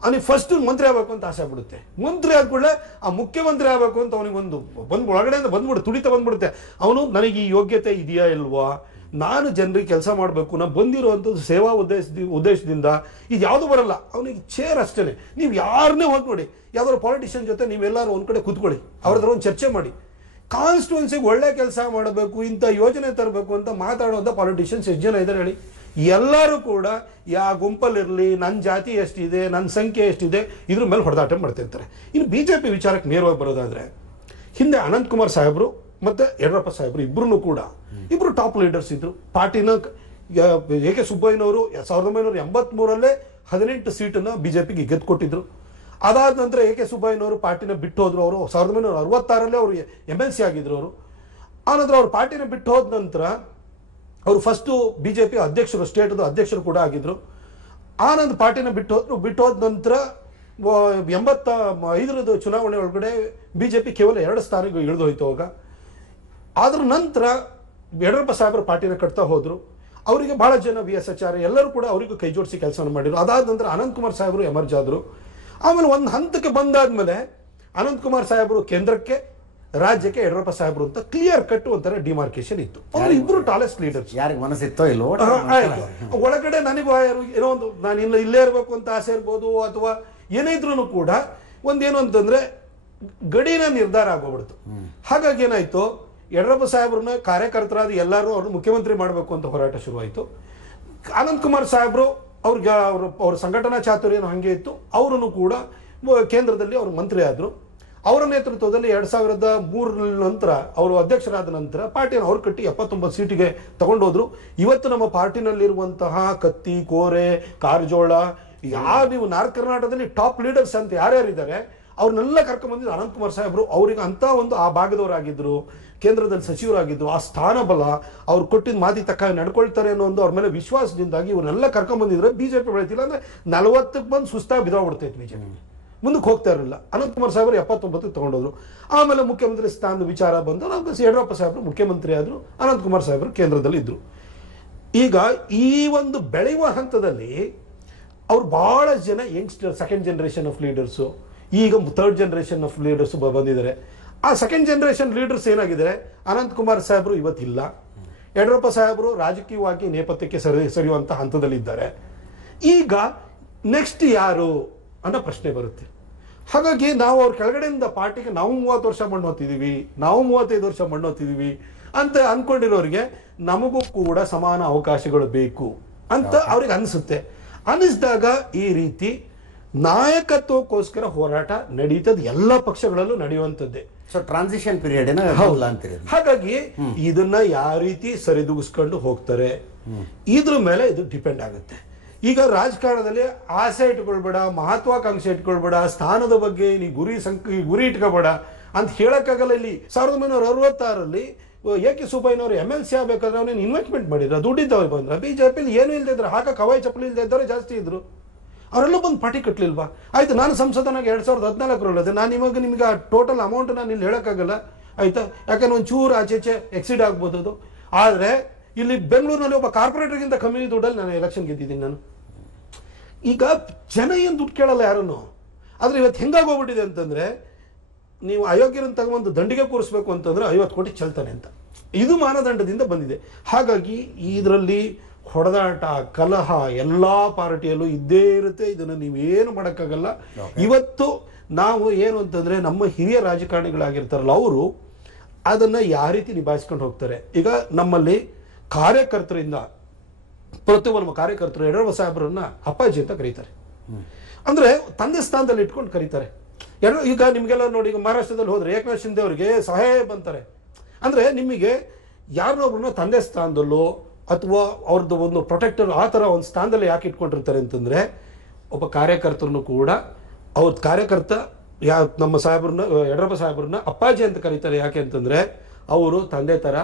ಅವನಿಗೆ ಫಸ್ಟ್ ಮಂತ್ರಿ ಆಗ್ಬೇಕು ಅಂತ ಆಸೆ ಆಗ್ಬಿಡುತ್ತೆ. ಮಂತ್ರಿ ಆದ ಕೂಡಲೇ ಆ ಮುಖ್ಯಮಂತ್ರಿ ಆಗ್ಬೇಕು ಅಂತ ಅವನಿಗೆ ಒಳಗಡೆಯಿಂದ ತುಡಿತ ಬಂದ್ಬಿಡುತ್ತೆ. ಅವನು ನನಗೆ ಈ ಯೋಗ್ಯತೆ ಇದೆಯಾ ಇಲ್ವಾ, ನಾನು ಜನರಿಗೆ ಕೆಲಸ ಮಾಡಬೇಕು, ನಾನು ಬಂದಿರುವಂಥದ್ದು ಸೇವಾ ಉದ್ದೇಶದಿಂದ, ಇದು ಯಾವುದು ಬರಲ್ಲ. ಅವನಿಗೆ ಚೇರ್ ಅಷ್ಟೇನೆ. ನೀವು ಯಾರನ್ನೇ ಹೋಗಿ ನೋಡಿ, ಯಾವ್ದಾದ್ರು ಪಾಲಿಟಿಷಿಯನ್ ಜೊತೆ ನೀವೆಲ್ಲರೂ ಒಂದ್ ಕಡೆ ಕೂತ್ಕೊಳ್ಳಿ, ಅವ್ರ ಹತ್ರ ಒಂದು ಚರ್ಚೆ ಮಾಡಿ. ಕಾನ್ಸ್ಟಿಟ್ಯೂನ್ಸಿಗೆ ಒಳ್ಳೆ ಕೆಲಸ ಮಾಡಬೇಕು, ಇಂಥ ಯೋಜನೆ ತರಬೇಕು ಅಂತ ಮಾತಾಡುವಂಥ ಪಾಲಿಟಿಷಿಯನ್ಸ್ ಎಷ್ಟು ಜನ ಇದ್ದಾರೆ ಹೇಳಿ? ಎಲ್ಲರೂ ಕೂಡ ಯಾವ ಗುಂಪಲ್ಲಿರಲಿ, ನನ್ನ ಜಾತಿ ಎಷ್ಟಿದೆ, ನನ್ನ ಸಂಖ್ಯೆ ಎಷ್ಟಿದೆ, ಇದ್ರ ಮೇಲೆ ಹೊಡೆದಾಟ ಮಾಡ್ತಿರ್ತಾರೆ. ಇನ್ನು BJP ವಿಚಾರಕ್ಕೆ ನೇರವಾಗಿ ಬರೋದಾದ್ರೆ, ಹಿಂದೆ ಅನಂತಕುಮಾರ್ ಸಾಹೇಬರು ಮತ್ತೆ ಯಡಿಯೂರಪ್ಪ ಸಾಹೇಬರು ಇಬ್ರು ಟಾಪ್ ಲೀಡರ್ಸ್ ಇದ್ರು. ಪಾರ್ಟಿನ AK ಸುಬ್ಬಯ್ಯನವರು 1983 18 ಸೀಟನ್ನ BJPಗೆ ಗೆದ್ದುಕೊಟ್ಟಿದ್ರು. ಅದಾದ ನಂತರ AK ಸುಬ್ಬಯ್ಯನವರು ಪಾರ್ಟಿನ ಬಿಟ್ಟು ಹೋದ್ರು. ಅವರು 1966 ಅವರು MLC ಆಗಿದ್ರು. ಆನಂತರ ಅವ್ರು ಪಾರ್ಟಿನ ಬಿಟ್ಟು ಹೋದ ನಂತರ ಅವರು ಫಸ್ಟ್ BJP ಅಧ್ಯಕ್ಷರು, ಸ್ಟೇಟ್ ಅಧ್ಯಕ್ಷರು ಕೂಡ ಆಗಿದ್ರು. ಆನಂದ್ ಪಾರ್ಟಿನ ಬಿಟ್ಟು ಹೋದ ನಂತರ 85 ಚುನಾವಣೆ ಒಳಗಡೆ BJP ಕೇವಲ 2 ಸ್ಥಾನಗಳು ಇಳಿದು ಹೋಯ್ತು. ಅವಾಗ ಆದ್ರ ನಂತರ ಯಡಿಯೂರಪ್ಪ ಸಾಹೇಬರು ಪಾರ್ಟಿನ ಕಟ್ತಾ ಹೋದ್ರು. ಅವರಿಗೆ ಬಹಳ ಜನ VS ಆಚಾರ್ಯ ಎಲ್ಲರೂ ಕೂಡ ಅವರಿಗೂ ಕೈ ಜೋಡಿಸಿ ಕೆಲಸ ಮಾಡಿದ್ರು. ಅದಾದ ನಂತರ ಅನಂತಕುಮಾರ್ ಸಾಹೇಬರು ಎಮರ್ಜ್ ಆದ್ರು. ಆಮೇಲೆ ಒಂದು ಹಂತಕ್ಕೆ ಬಂದಾದ್ಮೇಲೆ ಅನಂತಕುಮಾರ್ ಸಾಹೇಬರು ಕೇಂದ್ರಕ್ಕೆ, ರಾಜ್ಯಕ್ಕೆ ಯಡಿಯೂರಪ್ಪ ಸಾಹೇಬ್ರು ಅಂತ ಕ್ಲಿಯರ್ ಕಟ್ ಒಂಥರ ಡಿಮಾರ್ಕೇಶನ್ ಇತ್ತು. ಅವ್ರು ಇಬ್ರು ಟಾಲೆಸ್ಟ್ ಲೀಡರ್ಸ್. ಯಾರಿಗೆ ಮನಸ್ಸಿತ್ತೋ ಇಲ್ಲೋ ಒಳಗಡೆ ನನಗೂ ಏನೋ ಒಂದು ನಾನು ಇಲ್ಲೇ ಇರಬೇಕು ಅಂತ ಆಸೆ ಇರ್ಬೋದು, ಅಥವಾ ಏನೇ ಇದ್ರೂ ಕೂಡ ಒಂದೇನು ಅಂತಂದ್ರೆ ಗಡಿನ ನಿರ್ಧಾರ ಆಗೋಗ್ಬಿಡ್ತು. ಹಾಗಾಗಿ ಏನಾಯ್ತು, ಯಡಿಯೂರಪ್ಪ ಸಾಹೇಬ್ರನ್ನ ಕಾರ್ಯಕರ್ತರಾದ ಎಲ್ಲರೂ ಅವ್ರನ್ನ ಮುಖ್ಯಮಂತ್ರಿ ಮಾಡಬೇಕು ಅಂತ ಹೋರಾಟ ಶುರುವಾಯಿತು. ಅನಂತಕುಮಾರ್ ಸಾಹೇಬ್ರು ಅವ್ರಿಗೆ ಅವ್ರ ಸಂಘಟನಾ ಚಾತುರ್ಯನು ಹಂಗೆ ಇತ್ತು. ಅವರನ್ನು ಕೂಡ ಕೇಂದ್ರದಲ್ಲಿ ಅವರು ಮಂತ್ರಿ ಆದರು. ಅವರ ನೇತೃತ್ವದಲ್ಲಿ 2003 ನಂತರ ಅವರು ಅಧ್ಯಕ್ಷರಾದ ನಂತರ ಪಾರ್ಟಿಯನ್ನು ಅವ್ರು ಕಟ್ಟಿ 79 ಸೀಟಿಗೆ ತಗೊಂಡೋದ್ರು. ಇವತ್ತು ನಮ್ಮ ಪಾರ್ಟಿನಲ್ಲಿರುವಂತಹ ಕತ್ತಿ, ಕೋರೆ, ಕಾರಜೋಳ, ನೀವು ನಾರ್ತ್ ಕರ್ನಾಟಕದಲ್ಲಿ ಟಾಪ್ ಲೀಡರ್ಸ್ ಅಂತ ಯಾರ್ಯಾರಿದ್ದಾರೆ ಅವ್ರನ್ನೆಲ್ಲ ಕರ್ಕೊಂಡ್ಬಂದಿದ್ದು ಅನಂತಕುಮಾರ್ ಸಾಹೇಬ್ರು. ಅವ್ರಿಗೆ ಅಂತ ಒಂದು ಆ ಭಾಗದವರಾಗಿದ್ರು, ಕೇಂದ್ರದಲ್ಲಿ ಸಚಿವರಾಗಿದ್ರು. ಆ ಸ್ಥಾನ ಬಲ, ಅವ್ರು ಕೊಟ್ಟಿದ್ದ ಮಾತಿ ತಕ್ಕ ನಡ್ಕೊಳ್ತಾರೆ ಅನ್ನೋ ಒಂದು ಅವ್ರ ಮೇಲೆ ವಿಶ್ವಾಸದಿಂದಾಗಿ ಇವ್ರನ್ನೆಲ್ಲ ಕರ್ಕೊಂಡ್ಬಂದಿದ್ರೆ ಬಿಜೆಪಿ ಬೆಳೀತಿಲ್ಲ ಅಂದ್ರೆ 40ಕ್ಕೆ ಬಂದು ಸುಸ್ತಾಗಿ ಬಿದ್ದೋಗ್ಬಿಡ್ತೈತೆ ಬಿಜೆಪಿ, ಮುಂದಕ್ಕೆ ಹೋಗ್ತಾ ಇರಲಿಲ್ಲ. ಅನಂತಕುಮಾರ್ ಸಾಹೇಬರು 79 ತಗೊಂಡೋದ್ರು. ಆಮೇಲೆ ಮುಖ್ಯಮಂತ್ರಿ ಸ್ಥಾನದ ವಿಚಾರ ಬಂದು ಯಡಿಯೂರಪ್ಪ ಸಾಹೇಬರು ಮುಖ್ಯಮಂತ್ರಿ ಆದ್ರು, ಅನಂತಕುಮಾರ್ ಸಾಹೇಬರು ಕೇಂದ್ರದಲ್ಲಿ ಇದ್ರು. ಈಗ ಈ ಒಂದು ಬೆಳೆಯುವ ಹಂತದಲ್ಲಿ ಅವ್ರು ಬಹಳ ಜನ youngster, second generation of leaders, ಈಗ ಥರ್ಡ್ ಜನರೇಷನ್ ಆಫ್ ಲೀಡರ್ಸ್ ಬಂದಿದ್ದಾರೆ. ಆ ಸೆಕೆಂಡ್ ಜನರೇಷನ್ ಲೀಡರ್ಸ್ ಏನಾಗಿದ್ದಾರೆ, ಅನಂತಕುಮಾರ್ ಸಾಹೇಬರು ಇವತ್ತಿಲ್ಲ, ಯಡಿಯೂರಪ್ಪ ಸಾಹೇಬರು ರಾಜಕೀಯವಾಗಿ ನೇಪಥ್ಯಕ್ಕೆ ಸರಿಯುವಂತ ಹಂತದಲ್ಲಿದ್ದಾರೆ. ಈಗ ನೆಕ್ಸ್ಟ್ ಯಾರು ಅನ್ನೋ ಪ್ರಶ್ನೆ ಬರುತ್ತೆ. ಹಾಗಾಗಿ ನಾವು ಅವ್ರ ಕೆಳಗಡೆಯಿಂದ ಪಾರ್ಟಿಗೆ ನಾವು 30 ವರ್ಷ ಮಣ್ಣು ಹೊತ್ತಿದೀವಿ, ನಾವು 35 ವರ್ಷ ಮಣ್ಣು ಹೊತ್ತಿದೀವಿ ಅಂತ ಅನ್ಕೊಂಡಿರೋರಿಗೆ ನಮಗೂ ಕೂಡ ಸಮಾನ ಅವಕಾಶಗಳು ಬೇಕು ಅಂತ ಅವ್ರಿಗೆ ಅನಿಸುತ್ತೆ. ಅನಿಸಿದಾಗ ಈ ರೀತಿ ನಾಯಕತ್ವಕ್ಕೋಸ್ಕರ ಹೋರಾಟ ನಡೀತದ ಎಲ್ಲ ಪಕ್ಷಗಳಲ್ಲೂ ನಡೆಯುವಂಥದ್ದೇ. ಸೊ ಟ್ರಾನ್ಸಿಷನ್ ಪೀರಿಯಡ್ ಅಂತೀರಿ. ಹಾಗಾಗಿ ಇದನ್ನ ಯಾವ ರೀತಿ ಸರಿದೂಗಿಸ್ಕೊಂಡು ಹೋಗ್ತಾರೆ ಇದ್ರ ಮೇಲೆ ಇದು ಡಿಪೆಂಡ್ ಆಗುತ್ತೆ. ಈಗ ರಾಜಕಾರಣದಲ್ಲಿ ಆಸೆ ಇಟ್ಕೊಳ್ಬೇಡ, ಮಹತ್ವಾಕಾಂಕ್ಷೆ ಇಟ್ಕೊಳ್ಬೇಡ, ಸ್ಥಾನದ ಬಗ್ಗೆ ನೀ ಗುರಿ ಇಟ್ಕೋಬೇಡ ಅಂತ ಹೇಳಕ್ಕಾಗಲ್ಲ. ಇಲ್ಲಿ 1966ರಲ್ಲಿ ಏಕೆ ಸುಬ್ಬಯ್ಯನವರು MLC ಆಗ್ಬೇಕಾದ್ರೆ ಅವನೇನು ಇನ್ವೆಸ್ಟ್ಮೆಂಟ್ ಮಾಡಿದ್ರ, ದುಡ್ಡಿದ್ದವ್ರು ಬಂದ್ರ. ಬಿಜೆಪಿಲಿ ಏನು ಇಲ್ದೇ ಇದ್ರೆ ಹಾಕ ಕವಾಯಿ ಚಪ್ಪಲಿ ಇಲ್ದೇ ಇದ್ದವ್ರೆ ಜಾಸ್ತಿ ಇದ್ರು. ಅವರೆಲ್ಲ ಬಂದು ಪಾರ್ಟಿ ಕಟ್ಟಲಿಲ್ವಾ? ಆಯ್ತು, ನಾನು ಸಂಸದನಾಗಿ 2014 ನಾನು ನಿಮಗೆ ಆ ಟೋಟಲ್ ಅಮೌಂಟ್ ನಾನು ಇಲ್ಲಿ ಹೇಳಕ್ಕಾಗಲ್ಲ, ಆಯ್ತಾ? ಯಾಕಂದ್ರೆ ಒಂಚೂರು ಆಚೆಚೆ ಎಕ್ಸಿಡ್ ಆಗ್ಬೋದು ಅದು. ಆದ್ರೆ ಇಲ್ಲಿ ಬೆಂಗಳೂರಿನಲ್ಲಿ ಒಬ್ಬ ಕಾರ್ಪೊರೇಟರ್ಗಿಂತ ಕಮ್ಮಿ ದುಡ್ಡಲ್ಲಿ ನಾನು ಎಲೆಕ್ಷನ್ ಗೆದ್ದಿದ್ದೀನಿ ನಾನು. ಈಗ ಜನ ಏನು ದುಡ್ಡು ಕೇಳಲ್ಲ ಯಾರನ್ನು. ಆದ್ರೆ ಇವತ್ತು ಹೆಂಗಾಗೋಗ್ಬಿಟ್ಟಿದೆ ಅಂತಂದ್ರೆ, ನೀವು ಅಯೋಗ್ಯರನ್ನು ತಗೊಂಡು ದಂಡಿಗೆ ಕೂರಿಸ್ಬೇಕು ಅಂತಂದ್ರೆ 50 ಕೋಟಿ ಚೆಲ್ತಾನೆ ಅಂತ, ಇದು ಮಾನದಂಡದಿಂದ ಬಂದಿದೆ. ಹಾಗಾಗಿ ಇದರಲ್ಲಿ ಹೊಡೆದಾಟ, ಕಲಹ ಎಲ್ಲಾ ಪಾರ್ಟಿಯಲ್ಲೂ ಇದ್ದೇ ಇರುತ್ತೆ. ಇದನ್ನು ನೀವೇನು ಮಾಡೋಕ್ಕಾಗಲ್ಲ. ಇವತ್ತು ನಾವು ಏನು ಅಂತಂದ್ರೆ, ನಮ್ಮ ಹಿರಿಯ ರಾಜಕಾರಣಿಗಳಾಗಿರ್ತಾರಲ್ಲ ಅವರು ಅದನ್ನ ಯಾವ ರೀತಿ ನಿಭಾಯಿಸ್ಕೊಂಡು ಹೋಗ್ತಾರೆ. ಈಗ ನಮ್ಮಲ್ಲಿ ಕಾರ್ಯಕರ್ತರಿಂದ ಪ್ರತಿಯೊಬ್ಬ ನಮ್ಮ ಕಾರ್ಯಕರ್ತರು ಯಡಿಯೂರಪ್ಪ ಸಾಹೇಬರನ್ನ ಅಪ್ಪಾಜಿ ಅಂತ ಕರೀತಾರೆ. ಅಂದ್ರೆ ತಂದೆ ಸ್ಥಾನದಲ್ಲಿ ಇಟ್ಕೊಂಡು ಕರೀತಾರೆ. ಈಗ ನಿಮ್ಗೆಲ್ಲ ನೋಡಿ, ಈಗ ಮಹಾರಾಷ್ಟ್ರದಲ್ಲಿ ಹೋದ್ರೆ ಏಕನಾಥ್ ಶಿಂದೆ ಅವರಿಗೆ ಸಾಹೇಬ್ ಅಂತಾರೆ. ಅಂದ್ರೆ ನಿಮಗೆ ಯಾರನ್ನೊಬ್ರನ್ನ ತಂದೆ ಸ್ಥಾನದಲ್ಲೋ ಅಥವಾ ಅವ್ರದ್ದು ಒಂದು ಪ್ರೊಟೆಕ್ಟರ್ ಆ ಥರ ಒಂದು ಸ್ಥಾನದಲ್ಲಿ ಯಾಕೆ ಇಟ್ಕೊಂಡಿರ್ತಾರೆ ಅಂತಂದ್ರೆ, ಒಬ್ಬ ಕಾರ್ಯಕರ್ತರನ್ನು ಕೂಡ ಅವ್ರ ಕಾರ್ಯಕರ್ತ ನಮ್ಮ ಸಾಹೇಬ್ರನ್ನ, ಯಡಿಯೂರಪ್ಪ ಸಾಹೇಬ್ರನ್ನ ಅಪ್ಪಾಜಿ ಅಂತ ಕರೀತಾರೆ. ಯಾಕೆ ಅಂತಂದ್ರೆ ಅವರು ತಂದೆ ತರ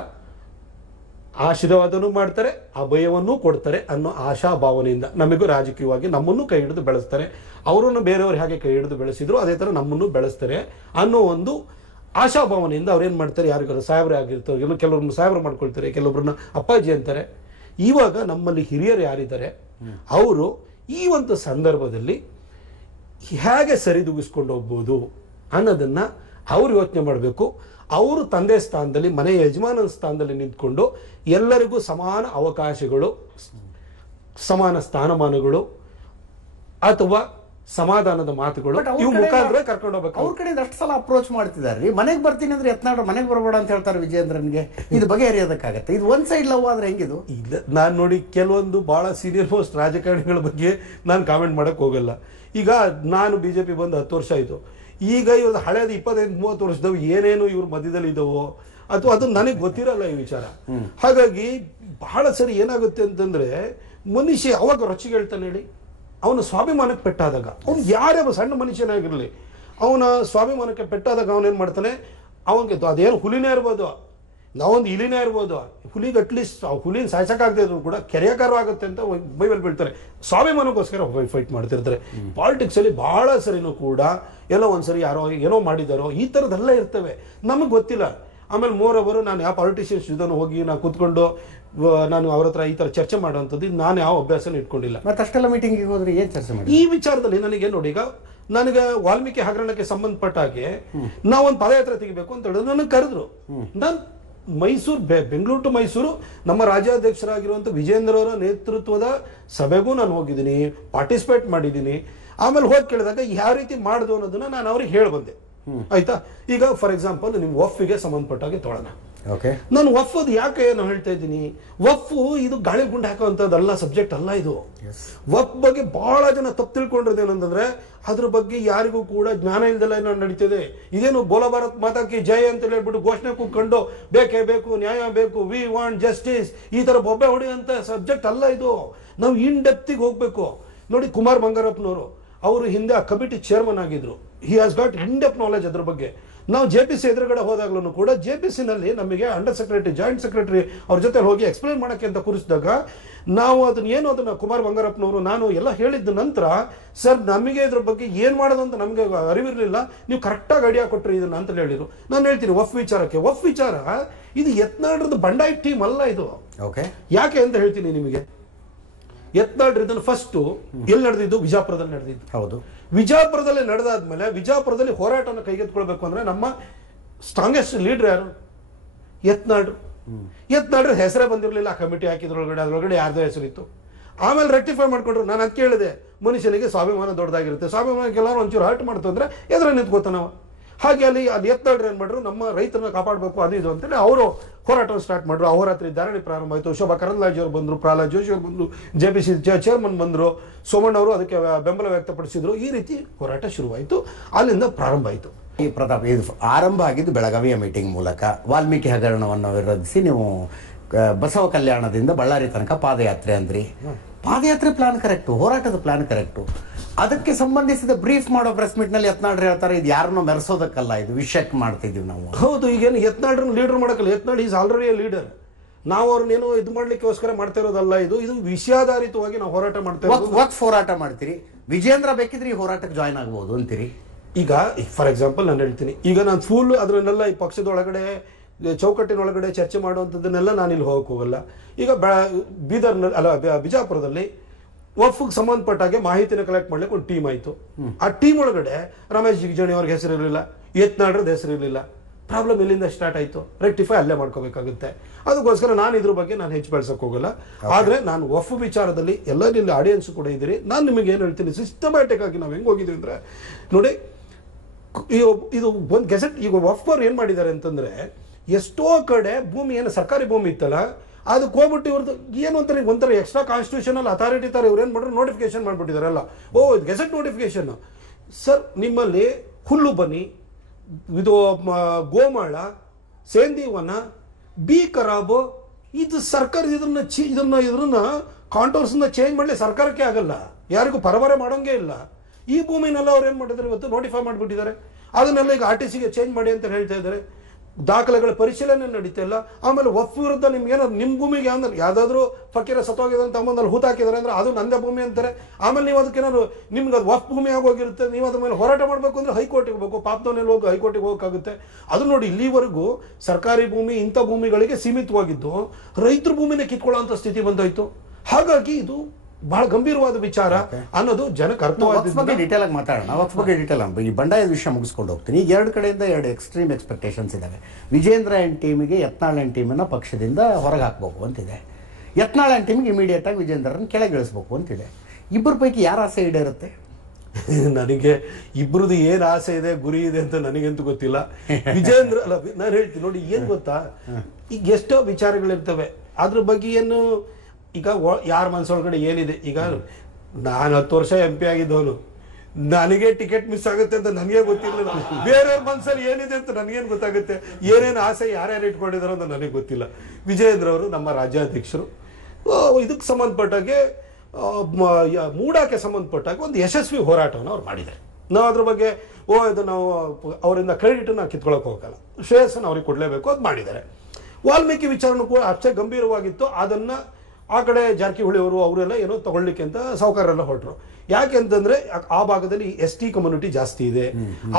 ಆಶೀರ್ವಾದನೂ ಮಾಡ್ತಾರೆ, ಅಭಯವನ್ನೂ ಕೊಡ್ತಾರೆ ಅನ್ನೋ ಆಶಾ ಭಾವನೆಯಿಂದ ನಮಗೂ ರಾಜಕೀಯವಾಗಿ ನಮ್ಮನ್ನು ಕೈ ಹಿಡಿದು ಬೆಳೆಸ್ತಾರೆ. ಅವರನ್ನು ಬೇರೆಯವರು ಹೇಗೆ ಕೈ ಹಿಡಿದು ಬೆಳೆಸಿದ್ರು ಅದೇ ತರ ನಮ್ಮನ್ನು ಬೆಳೆಸ್ತಾರೆ ಅನ್ನೋ ಒಂದು ಆಶಾಭಾವನೆಯಿಂದ ಅವ್ರೇನ್ ಮಾಡ್ತಾರೆ, ಯಾರಿಗಾರು ಸಾಹೇಬ್ರೆ ಆಗಿರ್ತಾರೆ, ಕೆಲವ್ರನ್ನ ಸಾಹೇಬ್ರು ಮಾಡ್ಕೊಳ್ತಾರೆ, ಕೆಲವೊಬ್ಬರನ್ನ ಅಪ್ಪಾಜಿ ಅಂತಾರೆ. ಇವಾಗ ನಮ್ಮಲ್ಲಿ ಹಿರಿಯರು ಯಾರಿದ್ದಾರೆ ಅವರು ಈ ಒಂದು ಸಂದರ್ಭದಲ್ಲಿ ಹೇಗೆ ಸರಿದೂಗಿಸ್ಕೊಂಡು ಹೋಗ್ಬೋದು ಅನ್ನೋದನ್ನ ಅವ್ರು ಯೋಚನೆ ಮಾಡಬೇಕು. ಅವರು ತಂದೆ ಸ್ಥಾನದಲ್ಲಿ, ಮನೆ ಯಜಮಾನನ ಸ್ಥಾನದಲ್ಲಿ ನಿಂತ್ಕೊಂಡು ಎಲ್ಲರಿಗೂ ಸಮಾನ ಅವಕಾಶಗಳು, ಸಮಾನ ಸ್ಥಾನಮಾನಗಳು ಅಥವಾ ಸಮಾಧಾನದ ಮಾತುಗಳು ಇವು ಮುಖಾಂತರ ಕರ್ಕೊಂಡು ಹೋಗ್ಬೇಕು. ಅವ್ರ ಕಡೆಯಿಂದ ಅಷ್ಟು ಸಲ ಅಪ್ರೋಚ್ ಮಾಡ್ತಿದ್ದಾರೆ. ಮನೆಗೆ ಬರ್ತೀನಿ ಅಂದ್ರೆ ಯತ್ನಾಳ್ ಮನೆಗೆ ಬರಬೇಡ ಅಂತ ಹೇಳ್ತಾರೆ ವಿಜಯೇಂದ್ರನ್ಗೆ. ಇದು ಬಗೆಹರಿಯೋದಕ್ಕಾಗತ್ತೆ? ಇದು ಒನ್ ಸೈಡ್ ಲವ್ ಆದ್ರೆ ಹೆಂಗಿದು? ಇಲ್ಲ, ನಾನು ನೋಡಿ ಕೆಲವೊಂದು ಬಹಳ ಸೀನಿಯರ್ ಮೋಸ್ಟ್ ರಾಜಕಾರಣಿಗಳ ಬಗ್ಗೆ ನಾನು ಕಾಮೆಂಟ್ ಮಾಡಕ್ ಹೋಗಲ್ಲ. ಈಗ ನಾನು ಬಿಜೆಪಿ ಬಂದು 10 ವರ್ಷ ಆಯ್ತು. ಈಗ ಇವ್ರದ್ದು ಹಳೇದು 25-30 ವರ್ಷದವು ಏನೇನು ಇವ್ರ ಮಧ್ಯದಲ್ಲಿ ಇದಾವೋ ಅಥವಾ ಅದು ನನಗೆ ಗೊತ್ತಿರಲ್ಲ ಈ ವಿಚಾರ. ಹಾಗಾಗಿ ಬಹಳ ಸರಿ ಏನಾಗುತ್ತೆ ಅಂತಂದ್ರೆ, ಮನುಷ್ಯ ಅವಾಗ ರೊಚ್ಚಿಗೆ ಹೇಳ್ತಾನೆ ಹೇಳಿ, ಅವನ ಸ್ವಾಭಿಮಾನಕ್ಕೆ ಪೆಟ್ಟಾದಾಗ, ಅವ್ನು ಯಾರೇ ಸಣ್ಣ ಮನುಷ್ಯನಾಗಿರ್ಲಿ, ಅವನ ಸ್ವಾಭಿಮಾನಕ್ಕೆ ಪೆಟ್ಟಾದಾಗ ಅವನೇನ್ ಮಾಡ್ತಾನೆ, ಅವನಿಗೆ ಅದೇನು ಹುಲಿನೇ ಇರ್ಬೋದು, ನಾವೊಂದು ಇಲಿನೇ ಇರ್ಬೋದು, ಹುಲಿಗೆ ಅಟ್ಲೀಸ್ಟ್ ಹುಲಿನ ಸಾಯ್ಸಕ್ಕಾಗದೇ ಇದ್ರು ಕೂಡ ಕೆರೆಯಕಾರ ಆಗುತ್ತೆ ಅಂತ ಬೈಬಲ್ ಬೀಳ್ತಾರೆ. ಸ್ವಾಭಿಮಾನಕ್ಕೋಸ್ಕರ ಫೈಟ್ ಮಾಡ್ತಿರ್ತಾರೆ. ಪಾಲಿಟಿಕ್ಸ್ ಅಲ್ಲಿ ಬಹಳ ಸರಿನೂ ಕೂಡ ಎಲ್ಲೋ ಒಂದ್ಸರಿ ಯಾರೋ ಏನೋ ಮಾಡಿದಾರೋ ಈ ತರದೆಲ್ಲ ಇರ್ತವೆ, ನಮಗೆ ಗೊತ್ತಿಲ್ಲ. ಆಮೇಲೆ ಮೋರವರು ನಾನು ಯಾವ ಪಾಲಿಟಿಷಿಯನ್ಸ್ ಜೊತೆ ಹೋಗಿ ನಾನು ಕೂತ್ಕೊಂಡು ನಾನು ಅವ್ರ ಹತ್ರ ಈ ತರ ಚರ್ಚೆ ಮಾಡುವಂಥದ್ದು ನಾನು ಯಾವ ಅಭ್ಯಾಸನ ಇಟ್ಕೊಂಡಿಲ್ಲ. ಮತ್ತೆ ಅಷ್ಟೆಲ್ಲ ಮೀಟಿಂಗಿಗೆ ಹೋದ್ರೆ ಏನ್ ಚರ್ಚೆ ಮಾಡಿ? ಈ ವಿಚಾರದಲ್ಲಿ ನನಗೆ ನೋಡಿ, ಈಗ ನನಗೆ ವಾಲ್ಮೀಕಿ ಹಗರಣಕ್ಕೆ ಸಂಬಂಧಪಟ್ಟ ಹಾಗೆ ನಾವೊಂದು ಪಾದಯಾತ್ರೆ ತೆಗಿಬೇಕು ಅಂತ ಹೇಳಿದ್ರು, ನನಗೆ ಕರೆದ್ರು. ನಾನು ಮೈಸೂರು ಬೆಂಗಳೂರು ಟು ಮೈಸೂರು ನಮ್ಮ ರಾಜ್ಯಾಧ್ಯಕ್ಷರಾಗಿರುವಂಥ ವಿಜೇಂದ್ರ ಅವರ ನೇತೃತ್ವದ ಸಭೆಗೂ ನಾನು ಹೋಗಿದ್ದೀನಿ, ಪಾರ್ಟಿಸಿಪೇಟ್ ಮಾಡಿದ್ದೀನಿ. ಆಮೇಲೆ ಹೋಗಿ ಕೇಳಿದಾಗ ಯಾವ ರೀತಿ ಮಾಡುದು ಅನ್ನೋದನ್ನ ನಾನು ಅವ್ರಿಗೆ ಹೇಳಿ ಬಂದೆ. ಆಯ್ತಾ? ಈಗ ಫಾರ್ ಎಕ್ಸಾಂಪಲ್ ನಿಮ್ ವಫ್ಗೆ ಸಂಬಂಧಪಟ್ಟಾಗೆ ತೊಗೊಳ್ಳೋಣ. ನಾನು ವಫ್ ಅದು ಯಾಕೆ ನಾನು ಹೇಳ್ತಾ ಇದ್ದೀನಿ, ವಫ್ ಇದು ಗಾಳಿ ಗುಂಡು ಹಾಕುವಂಥದ್ದಲ್ಲ, ಸಬ್ಜೆಕ್ಟ್ ಅಲ್ಲ ಇದು. ವಫ್ ಬಗ್ಗೆ ಬಹಳ ಜನ ತಪ್ಪು ತಿಳ್ಕೊಂಡಿರೋದು ಏನಂತಂದ್ರೆ ಅದ್ರ ಬಗ್ಗೆ ಯಾರಿಗೂ ಕೂಡ ಜ್ಞಾನ ಇಲ್ದೆಲ್ಲ ನಡೀತಿದೆ. ಇದೇನು ಬೋಲೋ ಭಾರತ್ ಮಾತಾ ಕಿ ಜೈ ಅಂತ ಹೇಳ್ಬಿಟ್ಟು ಘೋಷಣೆ ಕೂತ್ಕೊಂಡು ಬೇಕೇ ಬೇಕು, ನ್ಯಾಯ ಬೇಕು, ವಿ ವಾಂಟ್ ಜಸ್ಟಿಸ್, ಈ ತರ ಬೊಬ್ಬೆ ಹೊಡೆಯುವಂತ ಸಬ್ಜೆಕ್ಟ್ ಅಲ್ಲ ಇದು. ನಾವು ಇನ್ ಡೆಪ್ತಿಗೆ ಹೋಗ್ಬೇಕು. ನೋಡಿ, ಕುಮಾರ್ ಬಂಗಾರಪ್ಪನವರು ಅವರು ಹಿಂದೆ ಆ ಕಮಿಟಿ ಚೇರ್ಮನ್ ಆಗಿದ್ರು. He has got in depth knowledge ಅದ್ರ ಬಗ್ಗೆ. ನಾವು JPC ಎದುರುಗಡೆ ಹೋದಾಗ್ಲೂ ಕೂಡ JPC ನಲ್ಲಿ ನಮಗೆ ಅಂಡರ್ ಸೆಕ್ರೆಟರಿ, ಜಾಯಿಂಟ್ ಸೆಕ್ರೆಟರಿ ಅವ್ರ ಜೊತೆ ಹೋಗಿ ಎಕ್ಸ್ಪ್ಲೈನ್ ಮಾಡಕ್ಕೆ ಅಂತ ಕೂರಿಸಿದಾಗ ನಾವು ಅದನ್ನ ಕುಮಾರ್ ಬಂಗಾರಪ್ಪನವರು ನಾನು ಎಲ್ಲ ಹೇಳಿದ ನಂತರ, ಸರ್ ನಮಗೆ ಇದ್ರ ಬಗ್ಗೆ ಏನ್ ಮಾಡೋದು ಅಂತ ನಮಗೆ ಅರಿವಿರಲಿಲ್ಲ, ನೀವು ಕರೆಕ್ಟಾಗಿ ಐಡಿಯಾ ಕೊಟ್ರಿ ಇದನ್ನ ಅಂತ ಹೇಳಿದ್ರು. ನಾನು ಹೇಳ್ತೀನಿ ವಫ್ ವಿಚಾರಕ್ಕೆ, ವಫ್ ವಿಚಾರ ಇದು ಯತ್ನಾಳ್ರದ್ದು ಬಂಡಾಯ ಟೀಮ್ ಅಲ್ಲ ಇದು. ಯಾಕೆ ಅಂತ ಹೇಳ್ತೀನಿ ನಿಮಗೆ. ಯತ್ನಾಳ್ ಇದನ್ನು ಫಸ್ಟ್ ಎಲ್ಲಿ ನಡೆದಿದ್ದು? ವಿಜಾಪುರದಲ್ಲಿ ನಡೆದಿದ್ದು. ಹೌದು, ವಿಜಾಪುರದಲ್ಲಿ ನಡೆದಾದ್ಮೇಲೆ ವಿಜಾಪುರದಲ್ಲಿ ಹೋರಾಟನ ಕೈಗೆತ್ಕೊಳ್ಬೇಕು ಅಂದ್ರೆ ನಮ್ಮ ಸ್ಟ್ರಾಂಗೆಸ್ಟ್ ಲೀಡರ್ ಯಾರು? ಯತ್ನಾಳ್. ಯತ್ನಾಳ್ ಹೆಸರೇ ಬಂದಿರಲಿಲ್ಲ ಆ ಕಮಿಟಿ ಹಾಕಿದ್ರೊಳಗಡೆ, ಅದ್ರೊಳಗಡೆ ಯಾರ್ದೋ ಹೆಸರಿತ್ತು. ಆಮೇಲೆ ರೆಕ್ಟಿಫೈ ಮಾಡ್ಕೊಂಡ್ರು. ನಾನು ಅದು ಕೇಳಿದೆ, ಮನುಷ್ಯನಿಗೆ ಸ್ವಾಭಿಮಾನ ದೊಡ್ಡದಾಗಿರುತ್ತೆ, ಸ್ವಾಭಿಮಾನಕ್ಕೆ ಎಲ್ಲರೂ ಒಂಚೂರು ಹರ್ಟ್ ಮಾಡ್ತಂದ್ರೆ ಎದುರು ನಿಂತ್ಕೋತಾನವ. ಹಾಗೆ ಅಲ್ಲಿ ಯತ್ನಾಳ್ರು ಏನ್ ಮಾಡ್ರು, ನಮ್ಮ ರೈತರನ್ನ ಕಾಪಾಡಬೇಕು ಅದು ಇದು ಅಂತೇಳಿ ಅವರು ಹೋರಾಟ ಸ್ಟಾರ್ಟ್ ಮಾಡ್ರು. ಅಹೋರಾತ್ರಿ ಧರಣಿ ಪ್ರಾರಂಭ ಆಯಿತು. ಶೋಭಾ ಕರಂದ್ಲಾಜೆ ಅವರು ಬಂದ್ರು, ಪ್ರಹ್ಲಾದ್ ಜೋಶಿ ಅವರು ಬಂದ್ರು, JPC ಚೇರ್ಮನ್ ಬಂದ್ರು, ಸೋಮಣ್ಣ ಅವರು ಅದಕ್ಕೆ ಬೆಂಬಲ ವ್ಯಕ್ತಪಡಿಸಿದ್ರು. ಈ ರೀತಿ ಹೋರಾಟ ಶುರುವಾಯಿತು, ಅಲ್ಲಿಂದ ಪ್ರಾರಂಭ ಆಯಿತು. ಈ ಪ್ರತಾಪ್, ಇದು ಆರಂಭ ಆಗಿದ್ದು ಬೆಳಗಾವಿಯ ಮೀಟಿಂಗ್ ಮೂಲಕ. ವಾಲ್ಮೀಕಿ ಹಗರಣವನ್ನು ವಿರೋಧಿಸಿ ನೀವು ಬಸವ ಕಲ್ಯಾಣದಿಂದ ಬಳ್ಳಾರಿ ತನಕ ಪಾದಯಾತ್ರೆ ಅಂದ್ರಿ. ಪಾದಯಾತ್ರೆ ಪ್ಲಾನ್ ಕರೆಕ್ಟು, ಹೋರಾಟದ ಪ್ಲಾನ್ ಕರೆಕ್ಟು. ಅದಕ್ಕೆ ಸಂಬಂಧಿಸಿದ ಬ್ರೀಫ್ ಮಾಡೋ ಪ್ರೆಸ್ ಮೀಟ್ ನಲ್ಲಿ ಯತ್ನಾಳ್ರು ಹೇಳ್ತಾರೆ ಇದು ಯಾರನ್ನೋ ಮೆರೆಸೋದಕ್ಕಲ್ಲ, ಇದು ವಿಷಯಕ್ಕೆ ಮಾಡ್ತಿದೀವಿ ನಾವು. ಹೌದು, ಈಗೇನು ಯತ್ನಾಳ್ರನ್ನ ಲೀಡರ್ ಮಾಡಕ್ಕಲ್ಲ. Yatnal is already a leader. ನಾವು ಅವ್ರನ್ನೇನು ಇದು ಮಾಡ್ಲಿಕ್ಕೋಸ್ಕರ ಮಾಡ್ತಾ ಇರೋದಲ್ಲ. ಇದು ವಿಷಯಾಧಾರಿತವಾಗಿ ನಾವು ಹೋರಾಟ ಮಾಡ್ತಾ ಇರೋದು. ವಕ್ಫ್ ಹೋರಾಟ ಮಾಡ್ತೀರಿ, ವಿಜೇಂದ್ರ ಬೇಕಿದ್ರೆ ಈ ಹೋರಾಟಕ್ಕೆ ಜಾಯ್ನ್ ಆಗ್ಬಹುದು ಅಂತೀರಿ. ಈಗ ಫಾರ್ ಎಕ್ಸಾಂಪಲ್ ನಾನು ಹೇಳ್ತೀನಿ, ಈಗ ನಾನು ಫುಲ್ ಅದನ್ನೆಲ್ಲ ಈ ಪಕ್ಷದ ಒಳಗಡೆ ಚೌಕಟ್ಟಿನೊಳಗಡೆ ಚರ್ಚೆ ಮಾಡುವಂಥದ್ದನ್ನೆಲ್ಲ ನಾನು ಇಲ್ಲಿ ಹೋಗಕ್ಕೆ ಹೋಗಲ್ಲ. ಈಗ ಬೀದರ್ನಲ್ಲಿ ಅಲ್ಲ ಬಿಜಾಪುರದಲ್ಲಿ ವಫ್ಗೆ ಸಂಬಂಧಪಟ್ಟಾಗೆ ಮಾಹಿತಿನ ಕಲೆಕ್ಟ್ ಮಾಡ್ಲಿಕ್ಕೆ ಒಂದು ಟೀಮ್ ಆಯಿತು. ಆ ಟೀಮ್ ಒಳಗಡೆ ರಮೇಶ್ ಜಿಗಜಿಣಿ ಅವ್ರಿಗೆ ಹೆಸರಿರಲಿಲ್ಲ, ಯತ್ನಾಳ್ರದ್ದು ಹೆಸರಿರಲಿಲ್ಲ. ಪ್ರಾಬ್ಲಮ್ ಎಲ್ಲಿಂದ ಸ್ಟಾರ್ಟ್ ಆಯಿತು? ರೆಕ್ಟಿಫೈ ಅಲ್ಲೇ ಮಾಡ್ಕೋಬೇಕಾಗುತ್ತೆ. ಅದಕ್ಕೋಸ್ಕರ ನಾನು ಇದ್ರ ಬಗ್ಗೆ ನಾನು ಹೆಚ್ಚು ಬೆಳೆಸಕ್ಕೆ ಹೋಗಲ್ಲ. ಆದರೆ ನಾನು ವಫ್ ವಿಚಾರದಲ್ಲಿ ಎಲ್ಲ ಆಡಿಯನ್ಸ್ ಕೂಡ ಇದ್ದೀರಿ. ನಾನು ನಿಮಗೆ ಏನು ಹೇಳ್ತೀನಿ, ಸಿಸ್ಟಮ್ಯಾಟಿಕ್ ಆಗಿ ನಾವು ಹೆಂಗೆ ಹೋಗಿದ್ದೀವಿ ಅಂದರೆ, ನೋಡಿ ಇದು ಒಂದು ಗೆಜೆಟ್. ಈಗ ವಫ್ ಅವ್ರು ಏನು ಮಾಡಿದ್ದಾರೆ ಅಂತಂದರೆ, ಎಷ್ಟೋ ಕಡೆ ಭೂಮಿ ಏನು ಸರ್ಕಾರಿ ಭೂಮಿ ಇತ್ತಲ್ಲ, ಅದಕ್ಕೆ ಹೋಗ್ಬಿಟ್ಟು ಇವ್ರದ್ದು ಏನು ಅಂತಾರೆ, ಒಂಥರ ಎಕ್ಸ್ಟ್ರಾ ಕಾನ್ಸ್ಟಿಟ್ಯೂಷನಲ್ ಅಥಾರಿಟಿ ತರ ಇವ್ರು ಏನು ಮಾಡ್ರು, ನೋಟಿಫಿಕೇಶನ್ ಮಾಡಿಬಿಟ್ಟಿದಾರಲ್ಲ. ಇದು ಗೆಜೆಟ್ ನೋಟಿಫಿಕೇಶನ್. ಸರ್, ನಿಮ್ಮಲ್ಲಿ ಹುಲ್ಲು ಬನ್ನಿ, ಇದು ಗೋಮಾಳ, ಸೇಂದಿವನ, ಬಿ ಖರಾಬು, ಇದು ಸರ್ಕಾರ ಇದನ್ನ ಕಾಂಟೋರ್ಸ್ನ ಚೇಂಜ್ ಮಾಡಲಿ ಸರ್ಕಾರಕ್ಕೆ ಆಗಲ್ಲ, ಯಾರಿಗೂ ಪರಬರೆ ಮಾಡೋಂಗೇ ಇಲ್ಲ. ಈ ಭೂಮಿನೆಲ್ಲ ಅವ್ರು ಏನು ಮಾಡಿದ್ದಾರೆ ಇವತ್ತು ನೋಟಿಫೈ ಮಾಡಿಬಿಟ್ಟಿದ್ದಾರೆ. ಅದನ್ನೆಲ್ಲ ಈಗ RTCಗೆ ಚೇಂಜ್ ಮಾಡಿ ಅಂತ ಹೇಳ್ತಾ ಇದ್ದಾರೆ. ದಾಖಲೆಗಳ ಪರಿಶೀಲನೆ ನಡೀತಾ ಇಲ್ಲ. ಆಮೇಲೆ ವಫ್ ವಿರುದ್ಧ ನಿಮ್ಗೆ ಏನಾದ್ರು ನಿಮ್ಮ ಭೂಮಿಗೆ ಅಂದ್ರೆ ಯಾವ್ದಾದ್ರು ಫಕೀರ ಸತ್ತೋಗಿದೆ ಅಂತ ತಮ್ಮಲ್ಲಿ ಹೂತ್ ಹಾಕಿದ್ದಾರೆ ಅಂದ್ರೆ ಅದು ನಂದೇ ಭೂಮಿ ಅಂತಾರೆ. ಆಮೇಲೆ ನೀವು ಅದಕ್ಕೇನಾದ್ರು ನಿಮ್ಗೆ ಅದು ವಫ್ ಭೂಮಿ ಆಗೋಗಿರುತ್ತೆ, ನೀವು ಅದ್ರ ಮೇಲೆ ಹೋರಾಟ ಮಾಡಬೇಕು ಅಂದ್ರೆ ಹೈಕೋರ್ಟಿಗೆ ಹೋಗಬೇಕು, ಪಾಪದವನಲ್ಲಿ ಹೋಗಿ ಹೈಕೋರ್ಟಿಗೆ ಹೋಗೋಕ್ಕಾಗುತ್ತೆ. ಅದು ನೋಡಿ, ಇಲ್ಲಿವರೆಗೂ ಸರ್ಕಾರಿ ಭೂಮಿ ಇಂಥ ಭೂಮಿಗಳಿಗೆ ಸೀಮಿತವಾಗಿದ್ದು ರೈತರ ಭೂಮಿನೇ ಕಿತ್ಕೊಳ್ಳೋಂಥ ಸ್ಥಿತಿ ಬಂದಾಯ್ತು. ಹಾಗಾಗಿ ಇದು ಬಹಳ ಗಂಭೀರವಾದ ವಿಚಾರ ಅನ್ನೋದು ಜನಕ್ಕೆ ಅರ್ಥವಾದ. ಡೀಟೇಲ್ ಆಗಿ ಮಾತಾಡೋಣ. ವಕ್ಫ್ ಬಗ್ಗೆ ಡೀಟೇಲ್ ಈ ಬಂಡಾಯದ ವಿಷಯ ಮುಗಿಸ್ಕೊಂಡು ಹೋಗ್ತೀನಿ. ಈಗ ಎರಡು ಕಡೆಯಿಂದ ಎರಡು ಎಕ್ಸ್ಟ್ರೀಮ್ ಎಕ್ಸ್ಪೆಕ್ಟೇಷನ್ಸ್ ಇದಾವೆ. ವಿಜೇಂದ್ರ ಆ್ಯಂಡ್ ಟೀಮಿಗೆ ಯತ್ನಾಳ್ ಆ್ಯಂಡ್ ಟೀಮನ್ನು ಪಕ್ಷದಿಂದ ಹೊರಗೆ ಹಾಕಬೇಕು ಅಂತಿದೆ. ಯತ್ನಾಳ್ ಆ್ಯಂಡ್ ಟೀಮಿಗೆ ಇಮಿಡಿಯೇಟ್ ಆಗಿ ವಿಜೇಂದ್ರನ್ನ ಕೆಳಗಿಳಿಸ್ಬೇಕು ಅಂತಿದೆ. ಇಬ್ಬರ ಪೈಕಿ ಯಾರ ಆಸೆ ಈಡೇರುತ್ತೆ? ನನಗೆ ಇಬ್ರದ್ದು ಏನ್ ಆಸೆ ಇದೆ, ಗುರಿ ಇದೆ ಅಂತ ನನಗಂತೂ ಗೊತ್ತಿಲ್ಲ. ವಿಜೇಂದ್ರ ಅಲ್ಲ, ನಾನು ಹೇಳ್ತೀನಿ ನೋಡಿ, ಏನ್ ಗೊತ್ತಾ, ಈಗ ಎಷ್ಟೋ ವಿಚಾರಗಳಿರ್ತವೆ, ಅದ್ರ ಬಗ್ಗೆ ಏನು ಈಗ ಯಾರ ಮನಸ್ಸೊಳಗಡೆ ಏನಿದೆ. ಈಗ ನಾನು 10 ವರ್ಷ MP ಆಗಿದ್ದವನು, ನನಗೆ ಟಿಕೆಟ್ ಮಿಸ್ ಆಗುತ್ತೆ ಅಂತ ನನಗೆ ಗೊತ್ತಿರಲಿಲ್ಲ. ಬೇರೆಯವ್ರ ಮನಸ್ಸಲ್ಲಿ ಏನಿದೆ ಅಂತ ನನಗೇನು ಗೊತ್ತಾಗುತ್ತೆ, ಏನೇನು ಆಸೆ ಯಾರ್ಯಾರು ಇಟ್ಕೊಂಡಿದಾರೋ ಅಂತ ನನಗೆ ಗೊತ್ತಿಲ್ಲ. ವಿಜಯೇಂದ್ರ ಅವರು ನಮ್ಮ ರಾಜ್ಯಾಧ್ಯಕ್ಷರು. ಇದಕ್ಕೆ ಸಂಬಂಧಪಟ್ಟಾಗೆ ಮೂಡಾಕ್ಕೆ ಸಂಬಂಧಪಟ್ಟಾಗ ಒಂದು ಯಶಸ್ವಿ ಹೋರಾಟವನ್ನು ಅವ್ರು ಮಾಡಿದ್ದಾರೆ. ನಾವು ಅದ್ರ ಬಗ್ಗೆ ಇದು ನಾವು ಅವರಿಂದ ಕ್ರೆಡಿಟನ್ನು ಕಿತ್ಕೊಳ್ಳೋಕೆ ಹೋಗಲ್ಲ, ಶ್ರೇಯಸ್ಸನ್ನು ಅವ್ರಿಗೆ ಕೊಡಲೇಬೇಕು, ಅದು ಮಾಡಿದ್ದಾರೆ. ವಾಲ್ಮೀಕಿ ವಿಚಾರನೂ ಕೂಡ ಅಷ್ಟೇ ಗಂಭೀರವಾಗಿತ್ತು. ಅದನ್ನು ಆ ಕಡೆ ಜಾರಕಿಹೊಳಿ ಅವರು ಅವರೆಲ್ಲ ಏನೋ ತಗೊಳ್ಳಿಕ್ಕೆ ಅಂತ ಸಾಹುಕಾರರೆಲ್ಲ ಹೊರಟರು. ಯಾಕೆ ಅಂತಂದ್ರೆ ಆ ಭಾಗದಲ್ಲಿ ST ಕಮ್ಯುನಿಟಿ ಜಾಸ್ತಿ ಇದೆ,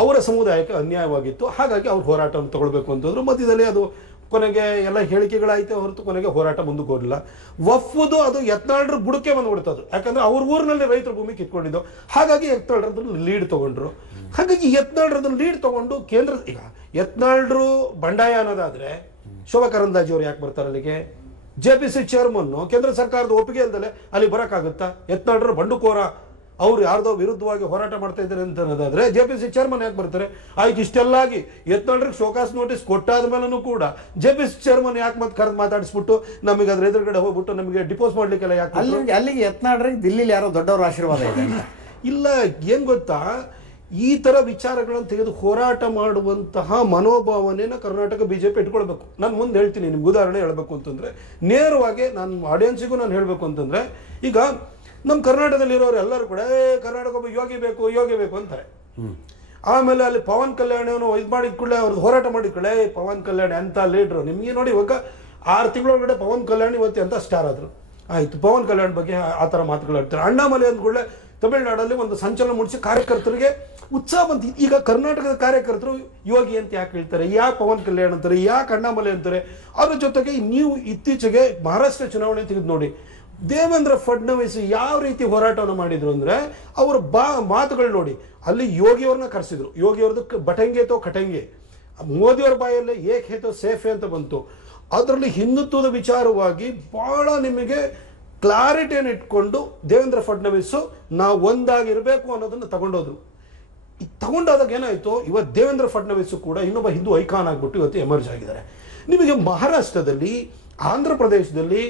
ಅವರ ಸಮುದಾಯಕ್ಕೆ ಅನ್ಯಾಯವಾಗಿತ್ತು, ಹಾಗಾಗಿ ಅವ್ರು ಹೋರಾಟವನ್ನು ತಗೊಳ್ಬೇಕು ಅಂತಂದ್ರು. ಮಧ್ಯದಲ್ಲಿ ಅದು ಕೊನೆಗೆ ಎಲ್ಲ ಹೇಳಿಕೆಗಳಾಯ್ತು ಹೊರತು ಕೊನೆಗೆ ಹೋರಾಟ ಮುಂದಕ್ಕೆ ಹೋಗಲಿಲ್ಲ. ವಫ್ದು ಅದು ಯತ್ನಾಳ್ರ ಬುಡಕ್ಕೆ ಬಂದ್ಬಿಡ್ತದು, ಯಾಕಂದ್ರೆ ಅವ್ರ ಊರಿನಲ್ಲಿ ರೈತರ ಭೂಮಿ ಕಿತ್ಕೊಂಡಿದ್ದು, ಹಾಗಾಗಿ ಯತ್ನಾಳ್ರದ್ದು ಲೀಡ್ ತಗೊಂಡ್ರು. ಹಾಗಾಗಿ ಯತ್ನಾಳ್ರದ್ದು ಲೀಡ್ ತಗೊಂಡು ಕೇಂದ್ರ, ಈಗ ಯತ್ನಾಳ್ರು ಬಂಡಾಯ ಅನ್ನೋದಾದ್ರೆ ಶೋಭಾ ಕರಂದ್ಲಾಜೆ ಅವ್ರು ಯಾಕೆ ಬರ್ತಾರೆ ಅಲ್ಲಿಗೆ? JPC ಚೇರ್ಮನ್ ಕೇಂದ್ರ ಸರ್ಕಾರದ ಒಪ್ಪಿಗೆ ಇಲ್ದಲೆ ಅಲ್ಲಿ ಬರಕ್ಕಾಗುತ್ತಾ? ಯತ್ನಾಳ್ರು ಬಂಡುಕೋರ, ಅವ್ರು ಯಾರ್ದೋ ವಿರುದ್ಧವಾಗಿ ಹೋರಾಟ ಮಾಡ್ತಾ ಇದ್ದಾರೆ ಅಂತ ಅನ್ನೋದಾದ್ರೆ JPC ಚೇರ್ಮನ್ ಯಾಕೆ ಬರ್ತಾರೆ? ಆಯ್ತು, ಇಷ್ಟೆಲ್ಲಾಗಿ ಯತ್ನಾಳ್ರಿಗೆ ಶೋಕಾಸ್ ನೋಟಿಸ್ ಕೊಟ್ಟಾದ ಮೇಲೂ ಕೂಡ JPC ಚೇರ್ಮನ್ ಯಾಕೆ ಮತ್ತೆ ಕರೆದು ಮಾತಾಡಿಸ್ಬಿಟ್ಟು ನಮಗೆ ಅದ್ರ ಎದುರುಗಡೆ ಹೋಗ್ಬಿಟ್ಟು ನಮಗೆ ಡಿಪೋಸ್ ಮಾಡ್ಲಿಕ್ಕೆಲ್ಲ ಯಾಕೆ? ಅಲ್ಲಿಗೆ ಯತ್ನಾಳ್ರಿಗೆ ದಿಲ್ಲಿಲಿ ಯಾರೋ ದೊಡ್ಡವ್ರ ಆಶೀರ್ವಾದ ಇದೆ ಇಲ್ಲ. ಏನ್ ಗೊತ್ತಾ, ಈ ತರ ವಿಚಾರಗಳನ್ನು ತೆಗೆದು ಹೋರಾಟ ಮಾಡುವಂತಹ ಮನೋಭಾವನೆನ ಕರ್ನಾಟಕ BJP ಇಟ್ಕೊಳ್ಬೇಕು. ನಾನು ಮುಂದೆ ಹೇಳ್ತೀನಿ, ನಿಮ್ಗೆ ಉದಾಹರಣೆ ಹೇಳ್ಬೇಕು ಅಂತಂದ್ರೆ, ನೇರವಾಗಿ ನಾನು ಆಡಿಯನ್ಸಿಗೂ ನಾನು ಹೇಳ್ಬೇಕು ಅಂತಂದ್ರೆ, ಈಗ ನಮ್ಮ ಕರ್ನಾಟಕದಲ್ಲಿರೋರು ಎಲ್ಲರೂ ಕೂಡ ಕರ್ನಾಟಕ ಒಬ್ಬ ಯೋಗಿ ಬೇಕು ಅಂತಾರೆ. ಆಮೇಲೆ ಅಲ್ಲಿ ಪವನ್ ಕಲ್ಯಾಣ್ ಇದು ಮಾಡಿದ ಕೂಡಲೇ ಅವ್ರದ್ದು ಹೋರಾಟ ಮಾಡಿದ ಕೂಡಲೇ ಪವನ್ ಕಲ್ಯಾಣ್ ಅಂತ ಲೀಡ್ರು. ನಿಮ್ಗೆ ನೋಡಿ, ಇವಾಗ 6 ತಿಂಗಳೊಳಗಡೆ ಪವನ್ ಕಲ್ಯಾಣ್ ಇವತ್ತು ಅಂತ ಸ್ಟಾರ್ ಆದ್ರು. ಆಯ್ತು, ಪವನ್ ಕಲ್ಯಾಣ್ ಬಗ್ಗೆ ಆ ಥರ ಮಾತುಗಳು ಹೇಳ್ತಾರೆ. ಅಣ್ಣಾಮಲೈ ಅಂದ ಕೂಡಲೇ ತಮಿಳುನಾಡಲ್ಲಿ ಒಂದು ಸಂಚಲನ ಮೂಡಿಸಿ ಕಾರ್ಯಕರ್ತರಿಗೆ ಉತ್ಸಾಹ ಬಂತು. ಈಗ ಕರ್ನಾಟಕದ ಕಾರ್ಯಕರ್ತರು ಯೋಗಿ ಅಂತ ಯಾಕೆ ಹೇಳ್ತಾರೆ, ಯಾಕೆ ಪವನ್ ಕಲ್ಯಾಣ್ ಅಂತಾರೆ, ಯಾಕೆ ಅಣ್ಣಾಮಲೈ ಅಂತಾರೆ? ಅದ್ರ ಜೊತೆಗೆ ನೀವು ಇತ್ತೀಚೆಗೆ ಮಹಾರಾಷ್ಟ್ರ ಚುನಾವಣೆ ತೆಗೆದು ನೋಡಿ, ದೇವೇಂದ್ರ ಫಡ್ನವೀಸ್ ಯಾವ ರೀತಿ ಹೋರಾಟವನ್ನು ಮಾಡಿದ್ರು ಅಂದ್ರೆ, ಅವರ ಮಾತುಗಳು ನೋಡಿ. ಅಲ್ಲಿ ಯೋಗಿಯವ್ರನ್ನ ಕರೆಸಿದ್ರು, ಯೋಗಿಯವ್ರದ್ದು ಬಟಂಗೆ ತೋ ಕಟಂಗೆ, ಮೋದಿಯವ್ರ ಬಾಯಲ್ಲಿ ಏಕ್ ಹೇತೋ ಸೇಫೆ ಅಂತ ಬಂತು. ಅದರಲ್ಲಿ ಹಿಂದುತ್ವದ ವಿಚಾರವಾಗಿ ಬಹಳ ನಿಮಗೆ ಕ್ಲಾರಿಟಿಯನ್ನು ಇಟ್ಕೊಂಡು ದೇವೇಂದ್ರ ಫಡ್ನವೀಸ್ ನಾವು ಒಂದಾಗಿರ್ಬೇಕು ಅನ್ನೋದನ್ನ ತಗೊಂಡೋದ್ರು. ತಗೊಂಡಾದಾಗ ಏನಾಯ್ತು, ಇವತ್ತು ದೇವೇಂದ್ರ ಫಡ್ನವೀಸ್ ಕೂಡ ಇನ್ನೊಬ್ಬ ಹಿಂದೂ ಐಕಾನ್ ಆಗ್ಬಿಟ್ಟು ಇವತ್ತು ಎಮರ್ಜ್ ಆಗಿದ್ದಾರೆ. ನಿಮಗೆ ಮಹಾರಾಷ್ಟ್ರದಲ್ಲಿ, ಆಂಧ್ರ ಪ್ರದೇಶದಲ್ಲಿ,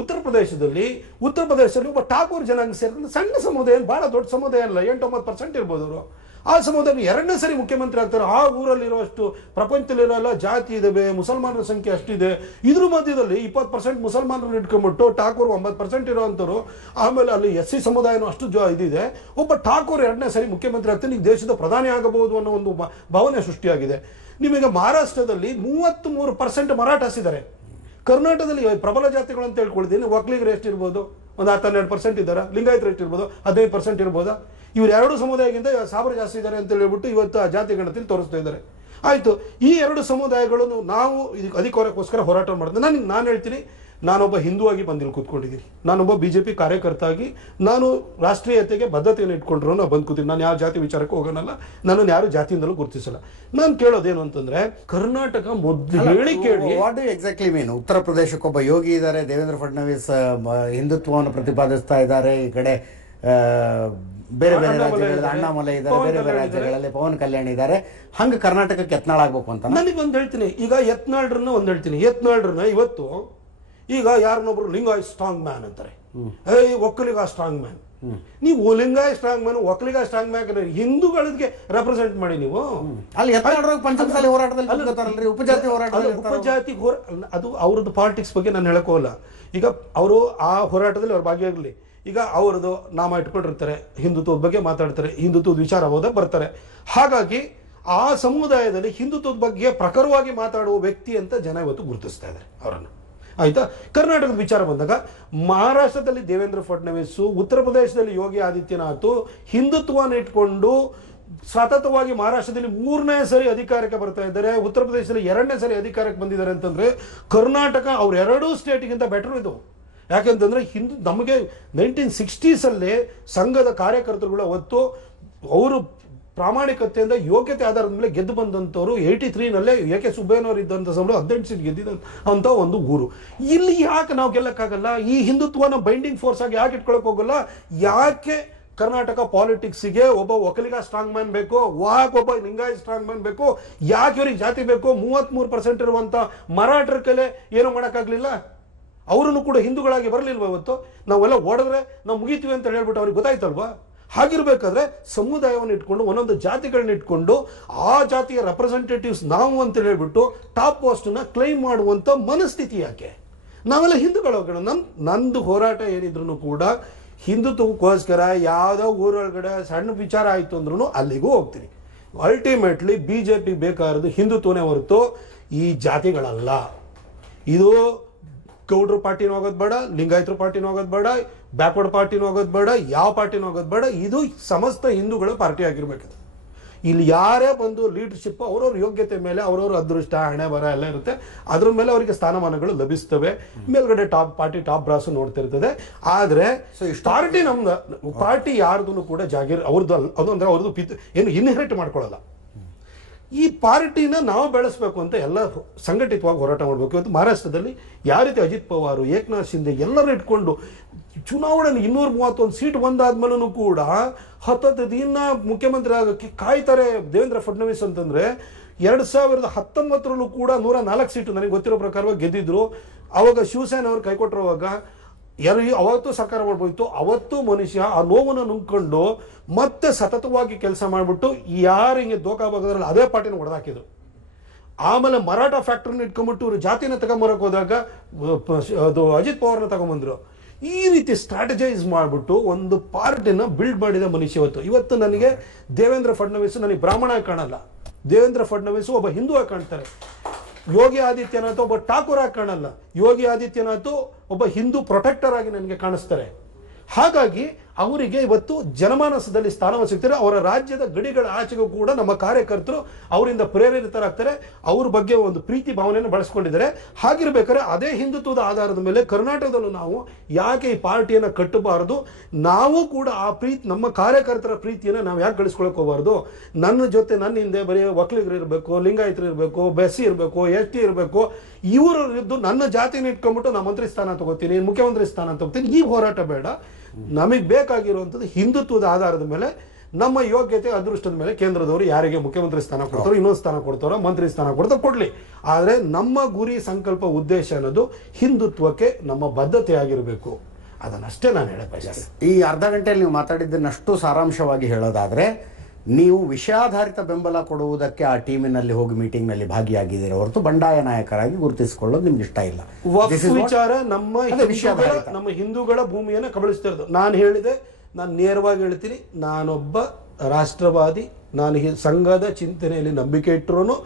ಉತ್ತರ ಪ್ರದೇಶದಲ್ಲಿ ಒಬ್ಬ ಠಾಕೂರ್ ಜನಾಂಗ ಸೇರಿದ್ರೆ ಸಣ್ಣ ಸಮುದಾಯ, ಬಹಳ ದೊಡ್ಡ ಸಮುದಾಯ ಅಲ್ಲ, 8-9% ಇರ್ಬೋದು ಅವರು. ಆ ಸಮುದಾಯ 2ನೇ ಸರಿ ಮುಖ್ಯಮಂತ್ರಿ ಆಗ್ತಾರೆ. ಆ ಊರಲ್ಲಿರುವಷ್ಟು ಪ್ರಪಂಚದಲ್ಲಿರೋ ಜಾತಿ ಇದಾವೆ, ಮುಸಲ್ಮಾನರ ಸಂಖ್ಯೆ ಅಷ್ಟಿದೆ. ಇದ್ರ ಮಧ್ಯದಲ್ಲಿ 20% ಮುಸಲ್ಮಾನರನ್ನು ಇಟ್ಕೊಂಡ್ಬಿಟ್ಟು ಠಾಕೂರ್ 9% ಇರುವಂತರು, ಆಮೇಲೆ ಅಲ್ಲಿ SC ಸಮುದಾಯನೂ ಅಷ್ಟು ಇದಿದೆ. ಒಬ್ಬ ಠಾಕೂರ್ 2ನೇ ಸರಿ ಮುಖ್ಯಮಂತ್ರಿ ಆಗ್ತಾನೆ, ಈಗ ದೇಶದ ಪ್ರಧಾನಿ ಆಗಬಹುದು ಅನ್ನೋ ಒಂದು ಭಾವನೆ ಸೃಷ್ಟಿಯಾಗಿದೆ. ನಿಮಗೆ ಮಹಾರಾಷ್ಟ್ರದಲ್ಲಿ 33% ಮರಾಠಾಸ್ ಇದ್ದಾರೆ. ಕರ್ನಾಟಕದಲ್ಲಿ ಪ್ರಬಲ ಜಾತಿಗಳು ಅಂತ ಹೇಳ್ಕೊಳ್ತೀನಿ, ಒಕ್ಕಲಿಗರು ಎಷ್ಟಿರ್ಬೋದು? ಒಂದು 10-12% ಇದ್ದಾರೆ. ಲಿಂಗಾಯತರು ಎಷ್ಟಿರ್ಬೋದು? 15% ಇರ್ಬೋದಾ? ಇವ್ರು 2 ಸಮುದಾಯಕ್ಕಿಂತ 1000 ಜಾಸ್ತಿ ಇದ್ದಾರೆ ಅಂತ ಹೇಳ್ಬಿಟ್ಟು ಇವತ್ತು ಆ ಜಾತಿ ಗಣತಿಯಲ್ಲಿ ತೋರಿಸ್ತಾ ಇದ್ದಾರೆ. ಆಯ್ತು, ಈ 2 ಸಮುದಾಯಗಳನ್ನು ನಾವು ಅದಕ್ಕೋಸ್ಕರ ಹೋರಾಟ ಮಾಡಿದ್ರೆ, ನಾನು ಹೇಳ್ತೀನಿ, ನಾನೊಬ್ಬ ಹಿಂದೂ ಆಗಿ ಬಂದಿಲ್ಲಿ ಕೂತ್ಕೊಂಡಿದ್ದೀನಿ, ನಾನೊಬ್ಬ BJP ಕಾರ್ಯಕರ್ತ ಆಗಿ ನಾನು ರಾಷ್ಟ್ರೀಯತೆಗೆ ಬದ್ಧತೆಯನ್ನು ಇಟ್ಕೊಂಡ್ರು ನಾವು ಬಂದು ಕೂತೀನಿ. ನಾನು ಯಾವ ಜಾತಿ ವಿಚಾರಕ್ಕೆ ಹೋಗೋಣಲ್ಲ, ನನ್ನನ್ನು ಯಾರು ಜಾತಿಯಿಂದಲೂ ಗುರುತಿಸಲ್ಲ. ನಾನು ಕೇಳೋದೇನು ಅಂತಂದ್ರೆ, ಕರ್ನಾಟಕ ಮೊದಲು ಹೇಳಿ ಕೇಳಿ ವಾಟ್ ಎಕ್ಸಾಕ್ಟ್ಲಿ ಮೀನ್? ಉತ್ತರ ಪ್ರದೇಶಕ್ಕೊಬ್ಬ ಯೋಗಿ ಇದ್ದಾರೆ, ದೇವೇಂದ್ರ ಫಡ್ನವೀಸ್ ಹಿಂದುತ್ವವನ್ನು ಪ್ರತಿಪಾದಿಸ್ತಾ ಇದ್ದಾರೆ. ಈ ಕಡೆ ಬೇರೆ ಬೇರೆ ರಾಜ್ಯಗಳಲ್ಲಿ ಅಣ್ಣಾಮಲೈ ಇದ್ದಾರೆ, ಬೇರೆ ಬೇರೆ ರಾಜ್ಯಗಳಲ್ಲಿ ಪವನ್ ಕಲ್ಯಾಣ್ ಇದ್ದಾರೆ. ಹಂಗ ಕರ್ನಾಟಕಕ್ಕೆ ಯತ್ನಾಳ್ ಆಗ್ಬೇಕು ಅಂತ ನನಗೆ ಒಂದು ಹೇಳ್ತೀನಿ. ಈಗ ಯತ್ನಾಳ್ರನ್ನ ಒಂದು ಹೇಳ್ತೀನಿ, ಯತ್ನಾಳ್ರನ್ನ ಇವತ್ತು ಈಗ ಯಾರನ್ನೊಬ್ರು ಲಿಂಗಾಯ್ ಸ್ಟ್ರಾಂಗ್ ಮ್ಯಾನ್ ಅಂತಾರೆ, ಒಕ್ಕಲಿಗ ಸ್ಟ್ರಾಂಗ್ ಮ್ಯಾನ್. ನೀವು Lingayat strong man, Vokkaliga strong man ಹಿಂದೂಗಳಿಗೆ ರೆಪ್ರೆಸೆಂಟ್ ಮಾಡಿ ನೀವು. ಅಲ್ಲಿ ಪಂಚಮಸಾಲಿ ಹೋರಾಟದಲ್ಲಿ ಉಪಜಾತಿ ಹೋರಾಟ, ಉಪಜಾತಿ ಅದು ಅವ್ರದ್ದು ಪಾಲಿಟಿಕ್ಸ್ ಬಗ್ಗೆ ನಾನು ಹೇಳಕ್ ಹೋಗಲ್ಲ. ಈಗ ಅವರು ಆ ಹೋರಾಟದಲ್ಲಿ ಅವ್ರು ಭಾಗಿಯಾಗಲಿ. ಈಗ ಅವ್ರದ್ದು ನಾಮ ಇಟ್ಕೊಂಡಿರ್ತಾರೆ, ಹಿಂದುತ್ವದ ಬಗ್ಗೆ ಮಾತಾಡ್ತಾರೆ, ಹಿಂದುತ್ವದ ವಿಚಾರ ಹೋದಾಗ ಬರ್ತಾರೆ. ಹಾಗಾಗಿ ಆ ಸಮುದಾಯದಲ್ಲಿ ಹಿಂದುತ್ವದ ಬಗ್ಗೆ ಪ್ರಖರವಾಗಿ ಮಾತಾಡುವ ವ್ಯಕ್ತಿ ಅಂತ ಜನ ಇವತ್ತು ಗುರುತಿಸ್ತಾ ಇದ್ದಾರೆ ಅವರನ್ನು. ಆಯ್ತಾ? ಕರ್ನಾಟಕದ ವಿಚಾರ ಬಂದಾಗ ಮಹಾರಾಷ್ಟ್ರದಲ್ಲಿ ದೇವೇಂದ್ರ ಫಡ್ನವೀಸ್, ಉತ್ತರ ಪ್ರದೇಶದಲ್ಲಿ ಯೋಗಿ ಆದಿತ್ಯನಾಥ್ ಹಿಂದುತ್ವವನ್ನು ಇಟ್ಕೊಂಡು ಸತತವಾಗಿ ಮಹಾರಾಷ್ಟ್ರದಲ್ಲಿ 3ನೇ ಸರಿ ಅಧಿಕಾರಕ್ಕೆ ಬರ್ತಾ ಇದ್ದಾರೆ, ಉತ್ತರ ಪ್ರದೇಶದಲ್ಲಿ 2ನೇ ಸರಿ ಅಧಿಕಾರಕ್ಕೆ ಬಂದಿದ್ದಾರೆ ಅಂತಂದ್ರೆ ಕರ್ನಾಟಕ ಅವ್ರ 2 ಸ್ಟೇಟ್ಗಿಂತ ಬೆಟರ್ ಇದು. ಯಾಕೆಂತಂದ್ರೆ ನಮಗೆ 1960s ಸಂಘದ ಕಾರ್ಯಕರ್ತರುಗಳು ಅವತ್ತು ಅವರು ಪ್ರಾಮಾಣಿಕತೆಯಿಂದ ಯೋಗ್ಯತೆ ಆಧಾರದ ಮೇಲೆ ಗೆದ್ದು ಬಂದಂಥವ್ರು 83ನಲ್ಲೇ AK ಸುಬ್ಬಯ್ಯನವರು ಇದ್ದಂಥ ಸಮಯ 18 ಸೀಟ್ ಗೆದ್ದಿದ್ದಂಥ ಒಂದು ಊರು. ಇಲ್ಲಿ ಯಾಕೆ ನಾವು ಗೆಲ್ಲಕ್ಕಾಗಲ್ಲ? ಈ ಹಿಂದುತ್ವನ ಬೈಂಡಿಂಗ್ ಫೋರ್ಸ್ ಆಗಿ ಯಾಕೆ ಇಟ್ಕೊಳಕ್ ಹೋಗಲ್ಲ? ಯಾಕೆ ಕರ್ನಾಟಕ ಪಾಲಿಟಿಕ್ಸ್ಗೆ ಒಬ್ಬ ಒಕ್ಕಲಿಗ ಸ್ಟ್ರಾಂಗ್ ಮ್ಯಾನ್ ಬೇಕು, ಒಬ್ಬ ಲಿಂಗಾಯತ್ ಸ್ಟ್ರಾಂಗ್ ಮ್ಯಾನ್ ಬೇಕು? ಯಾಕೆ ಇವ್ರಿಗೆ ಜಾತಿ ಬೇಕು? 33% ಇರುವಂತ ಮರಾಠರ ಕಲೆ ಏನೋ ಮಾಡೋಕ್ಕಾಗಲಿಲ್ಲ? ಅವರನ್ನು ಕೂಡ ಹಿಂದೂಗಳಾಗಿ ಬರಲಿಲ್ವ? ಇವತ್ತು ನಾವೆಲ್ಲ ಓಡಿದ್ರೆ ನಾವು ಮುಗಿತೀವಿ ಅಂತ ಹೇಳ್ಬಿಟ್ಟು ಅವ್ರಿಗೆ ಗೊತ್ತಾಯ್ತಲ್ವಾ? ಹಾಗಿರ್ಬೇಕಾದ್ರೆ ಸಮುದಾಯವನ್ನು ಇಟ್ಕೊಂಡು ಒಂದೊಂದು ಜಾತಿಗಳನ್ನ ಇಟ್ಕೊಂಡು ಆ ಜಾತಿಯ ರೆಪ್ರೆಸೆಂಟೇಟಿವ್ಸ್ ನಾವು ಅಂತ ಹೇಳ್ಬಿಟ್ಟು ಟಾಪ್ ಪೋಸ್ಟ್ನ ಕ್ಲೈಮ್ ಮಾಡುವಂತ ಮನಸ್ಥಿತಿ ಯಾಕೆ? ನಾವೆಲ್ಲ ಹಿಂದೂಗಳು. ನಂದು ಹೋರಾಟ ಏನಿದ್ರು ಕೂಡ ಹಿಂದುತ್ವಕ್ಕೋಸ್ಕರ ಯಾವುದೋ ಊರೊಳಗಡೆ ಸಣ್ಣ ವಿಚಾರ ಆಯಿತು ಅಂದ್ರೂ ಅಲ್ಲಿಗೂ ಹೋಗ್ತೀನಿ. ಅಲ್ಟಿಮೇಟ್ಲಿ BJP ಬೇಕಾಗಿರೋದು ಹಿಂದುತ್ವನೇ ಹೊರತು ಈ ಜಾತಿಗಳಲ್ಲ. ಇದು ಗೌಡ್ರ ಪಾರ್ಟಿನೂ ಹೋಗೋದು ಬೇಡ, ಲಿಂಗಾಯತರ ಪಾರ್ಟಿನೂ ಹೋಗೋದು ಬೇಡ, ಬ್ಯಾಕ್ವರ್ಡ್ ಪಾರ್ಟಿನೂ ಹೋಗೋದು ಬೇಡ, ಯಾವ ಪಾರ್ಟಿನೂ ಹೋಗೋದು ಬೇಡ. ಇದು ಸಮಸ್ತ ಹಿಂದೂಗಳ ಪಾರ್ಟಿ ಆಗಿರ್ಬೇಕು. ಇಲ್ಲಿ ಯಾರೇ ಬಂದು ಲೀಡರ್ಶಿಪ್ ಅವ್ರವ್ರ ಯೋಗ್ಯತೆ ಮೇಲೆ ಅವ್ರವ್ರ ಅದೃಷ್ಟ ಹಣೆ ಬರ ಎಲ್ಲ ಇರುತ್ತೆ, ಅದ್ರ ಮೇಲೆ ಅವರಿಗೆ ಸ್ಥಾನಮಾನಗಳು ಲಭಿಸ್ತವೆ. ಮೇಲ್ಗಡೆ ಪಾರ್ಟಿ ಟಾಪ್ ಬ್ರಾಸ್ ನೋಡ್ತಿರ್ತದೆ. ಆದ್ರೆ ಪಾರ್ಟಿ ನಮ್ದು ಪಾರ್ಟಿ ಯಾರ್ದು ಕೂಡ ಜಾಗೀರ್ ಅವ್ರದ್ದು ಅದು ಅಂದ್ರೆ ಅವ್ರದ್ದು ಏನು ಇನ್ಹೆರಿಟ್ ಮಾಡ್ಕೊಳ್ಳಲ್ಲ. ಈ ಪಾರ್ಟಿನ ನಾವು ಬೆಳೆಸ್ಬೇಕು ಅಂತ ಎಲ್ಲ ಸಂಘಟಿತವಾಗಿ ಹೋರಾಟ ಮಾಡಬೇಕು. ಇವತ್ತು ಮಹಾರಾಷ್ಟ್ರದಲ್ಲಿ ಯಾವ ರೀತಿ ಅಜಿತ್ ಪವಾರ್, ಏಕನಾಥ್ ಶಿಂದೆ ಎಲ್ಲರೂ ಇಟ್ಕೊಂಡು ಚುನಾವಣೆ 231 ಸೀಟ್ ಬಂದಾದ್ಮೇಲೂ ಕೂಡ 10 ದಿನ ಮುಖ್ಯಮಂತ್ರಿ ಆಗೋಕ್ಕೆ ಕಾಯ್ತಾರೆ ದೇವೇಂದ್ರ ಫಡ್ನವೀಸ್ ಅಂತಂದ್ರೆ. 2019 ಕೂಡ 104 ಸೀಟು ನನಗೆ ಗೊತ್ತಿರೋ ಪ್ರಕಾರವಾಗಿ ಗೆದ್ದಿದ್ರು. ಅವಾಗ ಶಿವಸೇನೆ ಅವ್ರು ಕೈಕೊಟ್ಟಿರುವಾಗ ಅವತ್ತು ಸರ್ಕಾರ ಮಾಡ್ಬೋಯ್ತು. ಅವತ್ತು ಮನುಷ್ಯ ಆ ನೋವನ್ನು ನುಂಗ್ಕೊಂಡು ಮತ್ತೆ ಸತತವಾಗಿ ಕೆಲಸ ಮಾಡಿಬಿಟ್ಟು ಯಾರು ಹಿಂಗೆ ದೋಖಾಭಾಗದಲ್ಲಿ ಅದೇ ಪಾರ್ಟಿನ ಹೊಡೆದಾಕಿದ್ರು. ಆಮೇಲೆ ಮರಾಠ ಫ್ಯಾಕ್ಟ್ರಿನ ಇಟ್ಕೊಂಡ್ಬಿಟ್ಟು ಇವರು ಜಾತಿನ ತಗೊಂಬರಕ್ಕೆ ಹೋದಾಗ ಅದು ಅಜಿತ್ ಪವಾರ್ನ ತಗೊಂಬಂದ್ರು. ಈ ರೀತಿ ಸ್ಟ್ರಾಟಜೈಸ್ ಮಾಡಿಬಿಟ್ಟು ಒಂದು ಪಾರ್ಟಿನ ಬಿಲ್ಡ್ ಮಾಡಿದ ಮನುಷ್ಯ ಇವತ್ತು ನನಗೆ ದೇವೇಂದ್ರ ಫಡ್ನವೀಸ್ ನನಗೆ ಬ್ರಾಹ್ಮಣ ಕಾಣಲ್ಲ. ದೇವೇಂದ್ರ ಫಡ್ನವೀಸ್ ಒಬ್ಬ ಹಿಂದೂ ಆಗಿ ಕಾಣ್ತಾರೆ. ಯೋಗಿ ಆದಿತ್ಯನಾಥ್ ಒಬ್ಬ ಠಾಕೂರ್ ಆಗಿ ಕಾಣಲ್ಲ. ಯೋಗಿ ಆದಿತ್ಯನಾಥ್ ಒಬ್ಬ ಹಿಂದೂ ಪ್ರೊಟೆಕ್ಟರ್ ಆಗಿ ನನಗೆ ಕಾಣಿಸ್ತಾರೆ. ಹಾಗಾಗಿ ಅವರಿಗೆ ಇವತ್ತು ಜನಮಾನಸದಲ್ಲಿ ಸ್ಥಾನವ ಸಿಗ್ತಾರೆ. ಅವರ ರಾಜ್ಯದ ಗಡಿಗಳ ಆಚೆಗೂ ಕೂಡ ನಮ್ಮ ಕಾರ್ಯಕರ್ತರು ಅವರಿಂದ ಪ್ರೇರಿತರಾಗ್ತಾರೆ. ಅವ್ರ ಬಗ್ಗೆ ಒಂದು ಪ್ರೀತಿ ಭಾವನೆಯನ್ನು ಬಳಸ್ಕೊಂಡಿದ್ದಾರೆ. ಹಾಗಿರ್ಬೇಕಾದ್ರೆ ಅದೇ ಹಿಂದುತ್ವದ ಆಧಾರದ ಮೇಲೆ ಕರ್ನಾಟಕದಲ್ಲೂ ನಾವು ಯಾಕೆ ಈ ಪಾರ್ಟಿಯನ್ನು ಕಟ್ಟಬಾರದು? ನಾವು ಕೂಡ ಆ ಪ್ರೀತಿ, ನಮ್ಮ ಕಾರ್ಯಕರ್ತರ ಪ್ರೀತಿಯನ್ನು ನಾವು ಯಾಕೆ ಗಳಿಸ್ಕೊಳಕ್ ಹೋಗಬಾರ್ದು? ನನ್ನ ಜೊತೆ ನನ್ನ ಹಿಂದೆ ಬರೀ ಒಕ್ಕಲಿಗರು ಇರಬೇಕು, ಲಿಂಗಾಯತರು ಇರಬೇಕು, ಬೆಸ್ಸಿ ಇರಬೇಕು, ಎಸ್ ಟಿ ಇರಬೇಕು, ಇವರು ಇದ್ದು ನನ್ನ ಜಾತಿನ ಇಟ್ಕೊಂಡ್ಬಿಟ್ಟು ನಾನು ಮಂತ್ರಿ ಸ್ಥಾನ ತಗೋತೀನಿ, ಮುಖ್ಯಮಂತ್ರಿ ಸ್ಥಾನ ತಗೋತೀನಿ, ಈ ಹೋರಾಟ ಬೇಡ. ನಮಗೆ ಬೇಕಾಗಿರುವಂಥದ್ದು ಹಿಂದುತ್ವದ ಆಧಾರದ ಮೇಲೆ, ನಮ್ಮ ಯೋಗ್ಯತೆ ಅದೃಷ್ಟದ ಮೇಲೆ ಕೇಂದ್ರದವರು ಯಾರಿಗೆ ಮುಖ್ಯಮಂತ್ರಿ ಸ್ಥಾನ ಕೊಡ್ತಾರೋ, ಇನ್ನೊಂದು ಸ್ಥಾನ ಕೊಡ್ತಾರೋ, ಮಂತ್ರಿ ಸ್ಥಾನ ಕೊಡ್ತಾರೋ ಕೊಡ್ಲಿ. ಆದ್ರೆ ನಮ್ಮ ಗುರಿ, ಸಂಕಲ್ಪ, ಉದ್ದೇಶ ಅನ್ನೋದು ಹಿಂದುತ್ವಕ್ಕೆ ನಮ್ಮ ಬದ್ಧತೆ ಆಗಿರಬೇಕು. ಅದನ್ನಷ್ಟೇ ನಾನು ಹೇಳಕ್ ಬಯಸ್ತೇನೆ. ಈ ಅರ್ಧ ಗಂಟೆಯಲ್ಲಿ ನೀವು ಮಾತಾಡಿದ್ದನ್ನಷ್ಟು ಸಾರಾಂಶವಾಗಿ ಹೇಳೋದಾದ್ರೆ, ನೀವು ವಿಷಯಾಧಾರಿತ ಬೆಂಬಲ ಕೊಡುವುದಕ್ಕೆ ಆ ಟೀಮಿನಲ್ಲಿ ಹೋಗಿ ಮೀಟಿಂಗ್ ನಲ್ಲಿ ಭಾಗಿಯಾಗಿದ್ದೀರ ಹೊರತು ಬಂಡಾಯ ನಾಯಕರಾಗಿ ಗುರುತಿಸಿಕೊಳ್ಳೋದು ನಿಮ್ಗೆ ಇಷ್ಟ ಇಲ್ಲ. ವಿಚಾರ ನಮ್ಮ ಹಿಂದೂಗಳ ಭೂಮಿಯನ್ನು ಕಬಳಿಸ್ತಿರೋದು. ನಾನು ಹೇಳಿದೆ, ನಾನು ನೇರವಾಗಿ ಹೇಳ್ತೀನಿ, ನಾನೊಬ್ಬ ರಾಷ್ಟ್ರವಾದಿ. ನಾನು ಸಂಘದ ಚಿಂತನೆಯಲ್ಲಿ ನಂಬಿಕೆ ಇಟ್ಟರು.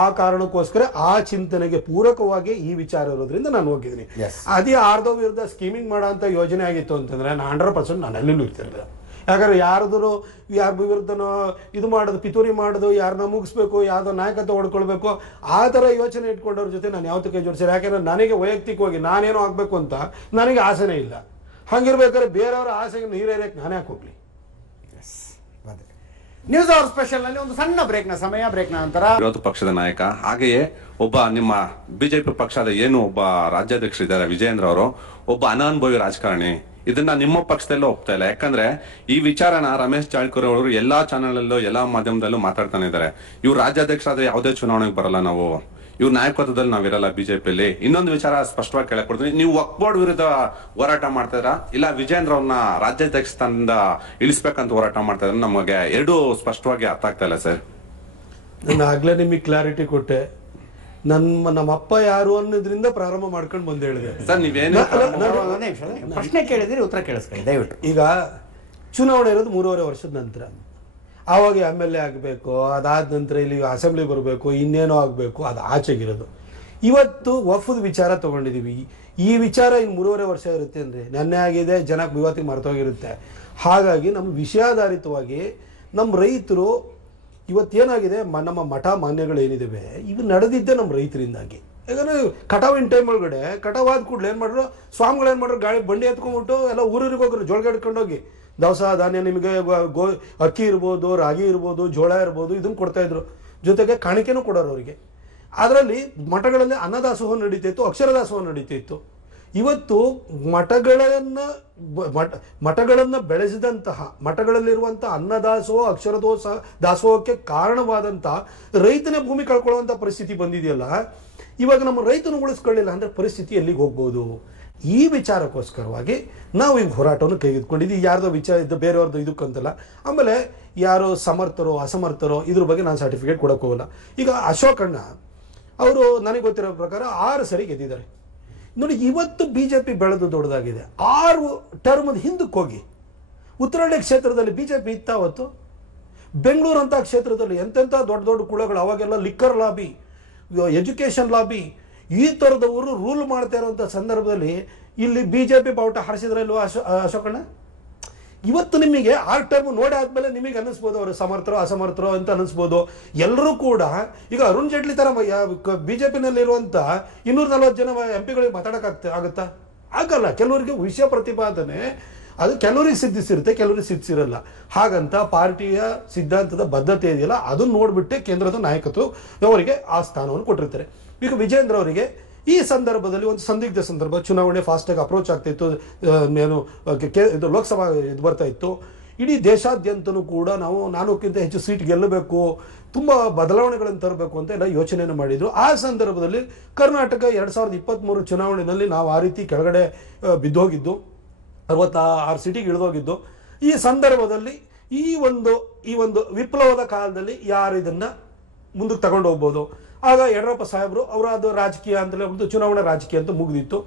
ಆ ಕಾರಣಕ್ಕೋಸ್ಕರ ಆ ಚಿಂತನೆಗೆ ಪೂರಕವಾಗಿ ಈ ವಿಚಾರ ಇರೋದ್ರಿಂದ ನಾನು ಹೋಗಿದ್ದೀನಿ. ಅದೇ ಆರ್ದೋ ವಿರುದ್ಧ ಸ್ಕೀಮಿಂಗ್ ಮಾಡೋ ಅಂತ ಯೋಜನೆ ಆಗಿತ್ತು ಅಂತಂದ್ರೆ 100% ನಾನು ಅಲ್ಲಿಲ್ಲೂ ಇರ್ತಿರ್ಲಿಲ್ಲ. ಯಾಕಂದ್ರೆ ಯಾರ್ದು ಯಾರ ವಿರುದ್ಧನೋ ಇದು ಮಾಡೋದು, ಪಿತೂರಿ ಮಾಡೋದು, ಯಾರನ್ನ ಮುಗಿಸ್ಬೇಕು, ಯಾವ್ದೋ ನಾಯಕತ್ವ ಹೊಡ್ಕೊಳ್ಬೇಕು, ಆ ಥರ ಯೋಚನೆ ಇಟ್ಕೊಂಡವ್ರ ಜೊತೆ ನಾನು ಯಾವತ್ತಕ್ಕೆ ಜೋಡಿಸಿದೆ. ಯಾಕಂದ್ರೆ ನನಗೆ ವೈಯಕ್ತಿಕವಾಗಿ ನಾನೇನೋ ಆಗಬೇಕು ಅಂತ ನನಗೆ ಆಸೆನೇ ಇಲ್ಲ. ಹಂಗಿರ್ಬೇಕಾದ್ರೆ ಬೇರೆಯವರ ಆಸೆಗೆ ನೀರೇರಕ್ಕೆ ನಾನೇ ಹಾಕೋಗ್ಲಿ. ನ್ಯೂಸ್ ಅವರ್ ಸ್ಪೆಷಲ್ ನಲ್ಲಿ ಒಂದು ಸಣ್ಣ ಬ್ರೇಕ್ನ ಸಮಯ. ಬ್ರೇಕ್ನ ನಂತರ ವಿರೋಧ ಪಕ್ಷದ ನಾಯಕ, ಹಾಗೆಯೇ ಒಬ್ಬ ನಿಮ್ಮ ಬಿಜೆಪಿ ಪಕ್ಷದ ಏನು ಒಬ್ಬ ರಾಜ್ಯಾಧ್ಯಕ್ಷರಿದ್ದಾರೆ ವಿಜಯೇಂದ್ರ ಅವರು, ಒಬ್ಬ ಅನಾನುಭವಿ ರಾಜಕಾರಣಿ. ಇದನ್ನ ನಿಮ್ಮ ಪಕ್ಷದಲ್ಲೂ ಒಪ್ತಾ ಇಲ್ಲ. ಯಾಕಂದ್ರೆ ಈ ವಿಚಾರನ ರಮೇಶ್ ಜಾರಕಿಹೊಳಿ ಅವರು ಎಲ್ಲಾ ಚಾನೆಲ್ ಅಲ್ಲೂ ಎಲ್ಲಾ ಮಾಧ್ಯಮದಲ್ಲೂ ಮಾತಾಡ್ತಾನೆ ಇದ್ದಾರೆ. ಇವ್ರು ರಾಜ್ಯಾಧ್ಯಕ್ಷ ಆದ್ರೆ ಯಾವುದೇ ಚುನಾವಣೆಗೆ ಬರಲ್ಲ, ನಾವು ಇವ್ರ ನಾಯಕತ್ವದಲ್ಲಿ ನಾವಿರಲ್ಲ ಬಿಜೆಪಿಯಲ್ಲಿ. ಇನ್ನೊಂದು ವಿಚಾರ ಸ್ಪಷ್ಟವಾಗಿ ಕೇಳಕೊಡ್ತೀನಿ, ನೀವು ವಕ್ಫ್ ಬೋರ್ಡ್ ವಿರುದ್ಧ ಹೋರಾಟ ಮಾಡ್ತಾ ಇದ್ರ ಇಲ್ಲ ವಿಜಯೇಂದ್ರ ಅವ್ರನ್ನ ರಾಜ್ಯಾಧ್ಯಕ್ಷ ಸ್ಥಾನದಿಂದ ಇಳಿಸ್ಬೇಕಂತ ಹೋರಾಟ ಮಾಡ್ತಾ ಇದ್ರ? ನಮಗೆ ಎರಡೂ ಸ್ಪಷ್ಟವಾಗಿ ಅರ್ಥ ಆಗ್ತಾ ಇಲ್ಲ ಸರ್. ನಾನು ಆಗ್ಲೇ ನಿಮಗೆ ಕ್ಲಾರಿಟಿ ಕೊಟ್ಟೆ. ನಮ್ಮಪ್ಪ ಯಾರು ಅನ್ನೋದ್ರಿಂದ ಪ್ರಾರಂಭ ಮಾಡ್ಕೊಂಡು ಬಂದು ಹೇಳಿದೆ ಸರ್. ನೀವೇನು ಪ್ರಶ್ನೆ ಕೇಳಿದಿರಿ, ಉತ್ತರ ಕೇಳಿಸ್ಕೊಳ್ಳಿ ದಯವಿಟ್ಟು. ಈಗ ಚುನಾವಣೆ ಇರೋದು 3.5 ವರ್ಷದ ನಂತರ. ಆವಾಗ MLA ಆಗಬೇಕು, ಅದಾದ ನಂತರ ಇಲ್ಲಿ ಅಸೆಂಬ್ಲಿ ಬರಬೇಕು, ಇನ್ನೇನೋ ಆಗಬೇಕು, ಅದು ಆಚೆಗಿರೋದು. ಇವತ್ತು ವಫ್ದ್ ವಿಚಾರ ತಗೊಂಡಿದೀವಿ. ಈ ವಿಚಾರ ಇನ್ನು 3.5 ವರ್ಷ ಇರುತ್ತೆ ಅಂದ್ರೆ ನೆನ್ನೆ ಆಗಿದೆ, ಜನಕ್ಕೆ ಇವತ್ತಿಗೆ ಮರ್ತೋಗಿರುತ್ತೆ. ಹಾಗಾಗಿ ನಮ್ಮ ವಿಷಯಾಧಾರಿತವಾಗಿ ನಮ್ಮ ರೈತರು ಇವತ್ತೇನಾಗಿದೆ, ನಮ್ಮ ಮಠ ಮಾನ್ಯಗಳೇನಿದ್ದಾವೆ ಇವು ನಡೆದಿದ್ದೆ ನಮ್ಮ ರೈತರಿಂದಾಗಿ. ಯಾಕಂದ್ರೆ ಕಟಾವಿನ ಟೈಮ್ ಒಳಗಡೆ ಕಟಾವಾದ ಕೂಡಲೇ ಏನು ಮಾಡ್ರು, ಸ್ವಾಮಿಗಳು ಏನು ಮಾಡ್ರು, ಗಾಳಿ ಬಂಡಿ ಎತ್ಕೊಂಡ್ಬಿಟ್ಟು ಎಲ್ಲ ಊರಿಗೆ ಹೋಗ್ರು, ಜೋಳ ಹಿಡ್ಕೊಂಡೋಗಿ ದವಸ ಧಾನ್ಯ, ನಿಮಗೆ ಅಕ್ಕಿ ಇರ್ಬೋದು, ರಾಗಿ ಇರ್ಬೋದು, ಜೋಳ ಇರ್ಬೋದು, ಇದನ್ನು ಕೊಡ್ತಾ ಇದ್ರು. ಜೊತೆಗೆ ಕಾಣಿಕೆನೂ ಕೊಡೋರು ಅವರಿಗೆ. ಅದರಲ್ಲಿ ಮಠಗಳಲ್ಲಿ ಅನ್ನದಾಸೋಹ ನಡೀತಿತ್ತು, ಅಕ್ಷರದಾಸೋಹ ನಡೀತಿತ್ತು. ಇವತ್ತು ಮಠಗಳನ್ನು ಬೆಳೆಸಿದಂತಹ, ಮಠಗಳಲ್ಲಿರುವಂತಹ ಅನ್ನದಾಸೋಹ, ದಾಸೋಹಕ್ಕೆ ಕಾರಣವಾದಂತಹ ರೈತನೇ ಭೂಮಿ ಕಳ್ಕೊಳ್ಳುವಂಥ ಪರಿಸ್ಥಿತಿ ಬಂದಿದೆಯಲ್ಲ. ಇವಾಗ ನಮ್ಮ ರೈತನು ಉಳಿಸ್ಕೊಳ್ಳಿಲ್ಲ ಅಂದ್ರೆ ಪರಿಸ್ಥಿತಿ ಎಲ್ಲಿಗೆ ಹೋಗ್ಬೋದು? ಈ ವಿಚಾರಕ್ಕೋಸ್ಕರವಾಗಿ ನಾವು ಈಗ ಹೋರಾಟವನ್ನು ಕೈಗೆತ್ಕೊಂಡಿದ್ದೀವಿ. ಯಾರ್ದೋ ವಿಚಾರ ಇದ್ದು ಬೇರೆಯವ್ರದ್ದು ಇದಕ್ಕಂತಲ್ಲ. ಆಮೇಲೆ ಯಾರೋ ಸಮರ್ಥರೋ ಅಸಮರ್ಥರೋ ಇದ್ರ ಬಗ್ಗೆ ನಾನು ಸರ್ಟಿಫಿಕೇಟ್ ಕೊಡೋಕೆ ಹೋಗಲ್ಲ. ಈಗ ಅಶೋಕಣ್ಣ ಅವರು ನನಗೆ ಗೊತ್ತಿರೋ ಪ್ರಕಾರ 6 ಸರಿ ಗೆದ್ದಿದ್ದಾರೆ ನೋಡಿ. ಇವತ್ತು ಬಿಜೆಪಿ ಬೆಳೆದು ದೊಡ್ಡದಾಗಿದೆ. 6 ಟರ್ಮದ ಹಿಂದಕ್ಕೆ ಹೋಗಿ ಉತ್ತರಾಳಿ ಕ್ಷೇತ್ರದಲ್ಲಿ ಬಿಜೆಪಿ ಇತ್ತ ಅವತ್ತು. ಬೆಂಗಳೂರು ಅಂತ ಕ್ಷೇತ್ರದಲ್ಲಿ ಎಂತೆಂಥ ದೊಡ್ಡ ದೊಡ್ಡ ಕುಳಗಳು, ಅವಾಗೆಲ್ಲ ಲಿಕ್ಕರ್ ಲಾಬಿ, ಎಜುಕೇಷನ್ ಲಾಬಿ, ಈ ಥರದವರು ರೂಲ್ ಮಾಡ್ತಾ ಇರುವಂಥ ಸಂದರ್ಭದಲ್ಲಿ ಇಲ್ಲಿ ಬಿಜೆಪಿ ಬಾವುಟ ಹಾರಿಸಿದ್ರಲ್ವ ಅಶೋಕಣ್ಣ? ಇವತ್ತು ನಿಮಗೆ ಆ ಟರ್ಮ್ ನೋಡಿ ಆದ್ಮೇಲೆ ನಿಮಗೆ ಅನ್ನಿಸ್ಬೋದು ಅವರು ಸಮರ್ಥರೋ ಅಸಮರ್ಥರೋ ಅಂತ ಅನ್ನಿಸ್ಬೋದು. ಎಲ್ಲರೂ ಕೂಡ ಈಗ ಅರುಣ್ ಜೇಟ್ಲಿ ತರ ಬಿಜೆಪಿನಲ್ಲಿರುವಂತ 240 ಜನ MP ಗಳಿಗೆ ಆಗುತ್ತಾ? ಆಗಲ್ಲ. ಕೆಲವರಿಗೆ ವಿಷಯ ಪ್ರತಿಪಾದನೆ ಅದು ಕೆಲವರಿಗೆ ಸಿದ್ಧಿಸಿರುತ್ತೆ, ಕೆಲವರಿಗೆ ಸಿದ್ಧಿಸಿರಲ್ಲ. ಹಾಗಂತ ಪಾರ್ಟಿಯ ಸಿದ್ಧಾಂತದ ಬದ್ಧತೆ ಇದೆಯಲ್ಲ ಅದನ್ನ ನೋಡ್ಬಿಟ್ಟೆ ಕೇಂದ್ರದ ನಾಯಕತ್ವ ಅವರಿಗೆ ಆ ಸ್ಥಾನವನ್ನು ಕೊಟ್ಟಿರ್ತಾರೆ. ಈಗ ವಿಜೇಂದ್ರ ಅವರಿಗೆ ಈ ಸಂದರ್ಭದಲ್ಲಿ ಒಂದು ಸಂದಿಗ್ಧ ಸಂದರ್ಭ, ಚುನಾವಣೆ ಫಾಸ್ಟ್ ಆಗಿ ಅಪ್ರೋಚ್ ಆಗ್ತಾ ಇತ್ತು, ಇದು ಲೋಕಸಭಾ ಇದು ಬರ್ತಾ ಇತ್ತು. ಇಡೀ ದೇಶಾದ್ಯಂತನೂ ಕೂಡ ನಾವು 400ಕ್ಕಿಂತ ಹೆಚ್ಚು ಸೀಟ್ ಗೆಲ್ಲಬೇಕು, ತುಂಬಾ ಬದಲಾವಣೆಗಳನ್ನು ತರಬೇಕು ಅಂತ ಎಲ್ಲ ಯೋಚನೆಯನ್ನು ಮಾಡಿದ್ರು. ಆ ಸಂದರ್ಭದಲ್ಲಿ ಕರ್ನಾಟಕ 2023 ಚುನಾವಣೆಯಲ್ಲಿ ನಾವು ಆ ರೀತಿ ಕೆಳಗಡೆ ಬಿದ್ದೋಗಿದ್ದು, 66 ಸೀಟಿಗೆ ಇಳಿದೋಗಿದ್ದು. ಈ ಸಂದರ್ಭದಲ್ಲಿ ಈ ಒಂದು ವಿಪ್ಲವದ ಕಾಲದಲ್ಲಿ ಯಾರು ಇದನ್ನ ಮುಂದಕ್ಕೆ ತಗೊಂಡು ಹೋಗ್ಬೋದು? ಆಗ ಯಡಿಯೂರಪ್ಪ ಸಾಹೇಬರು ಅವರ ಅದು ರಾಜಕೀಯ ಅಂತಲೇ ಒಂದು ಚುನಾವಣಾ ರಾಜಕೀಯ ಅಂತ ಮುಗಿದಿತ್ತು.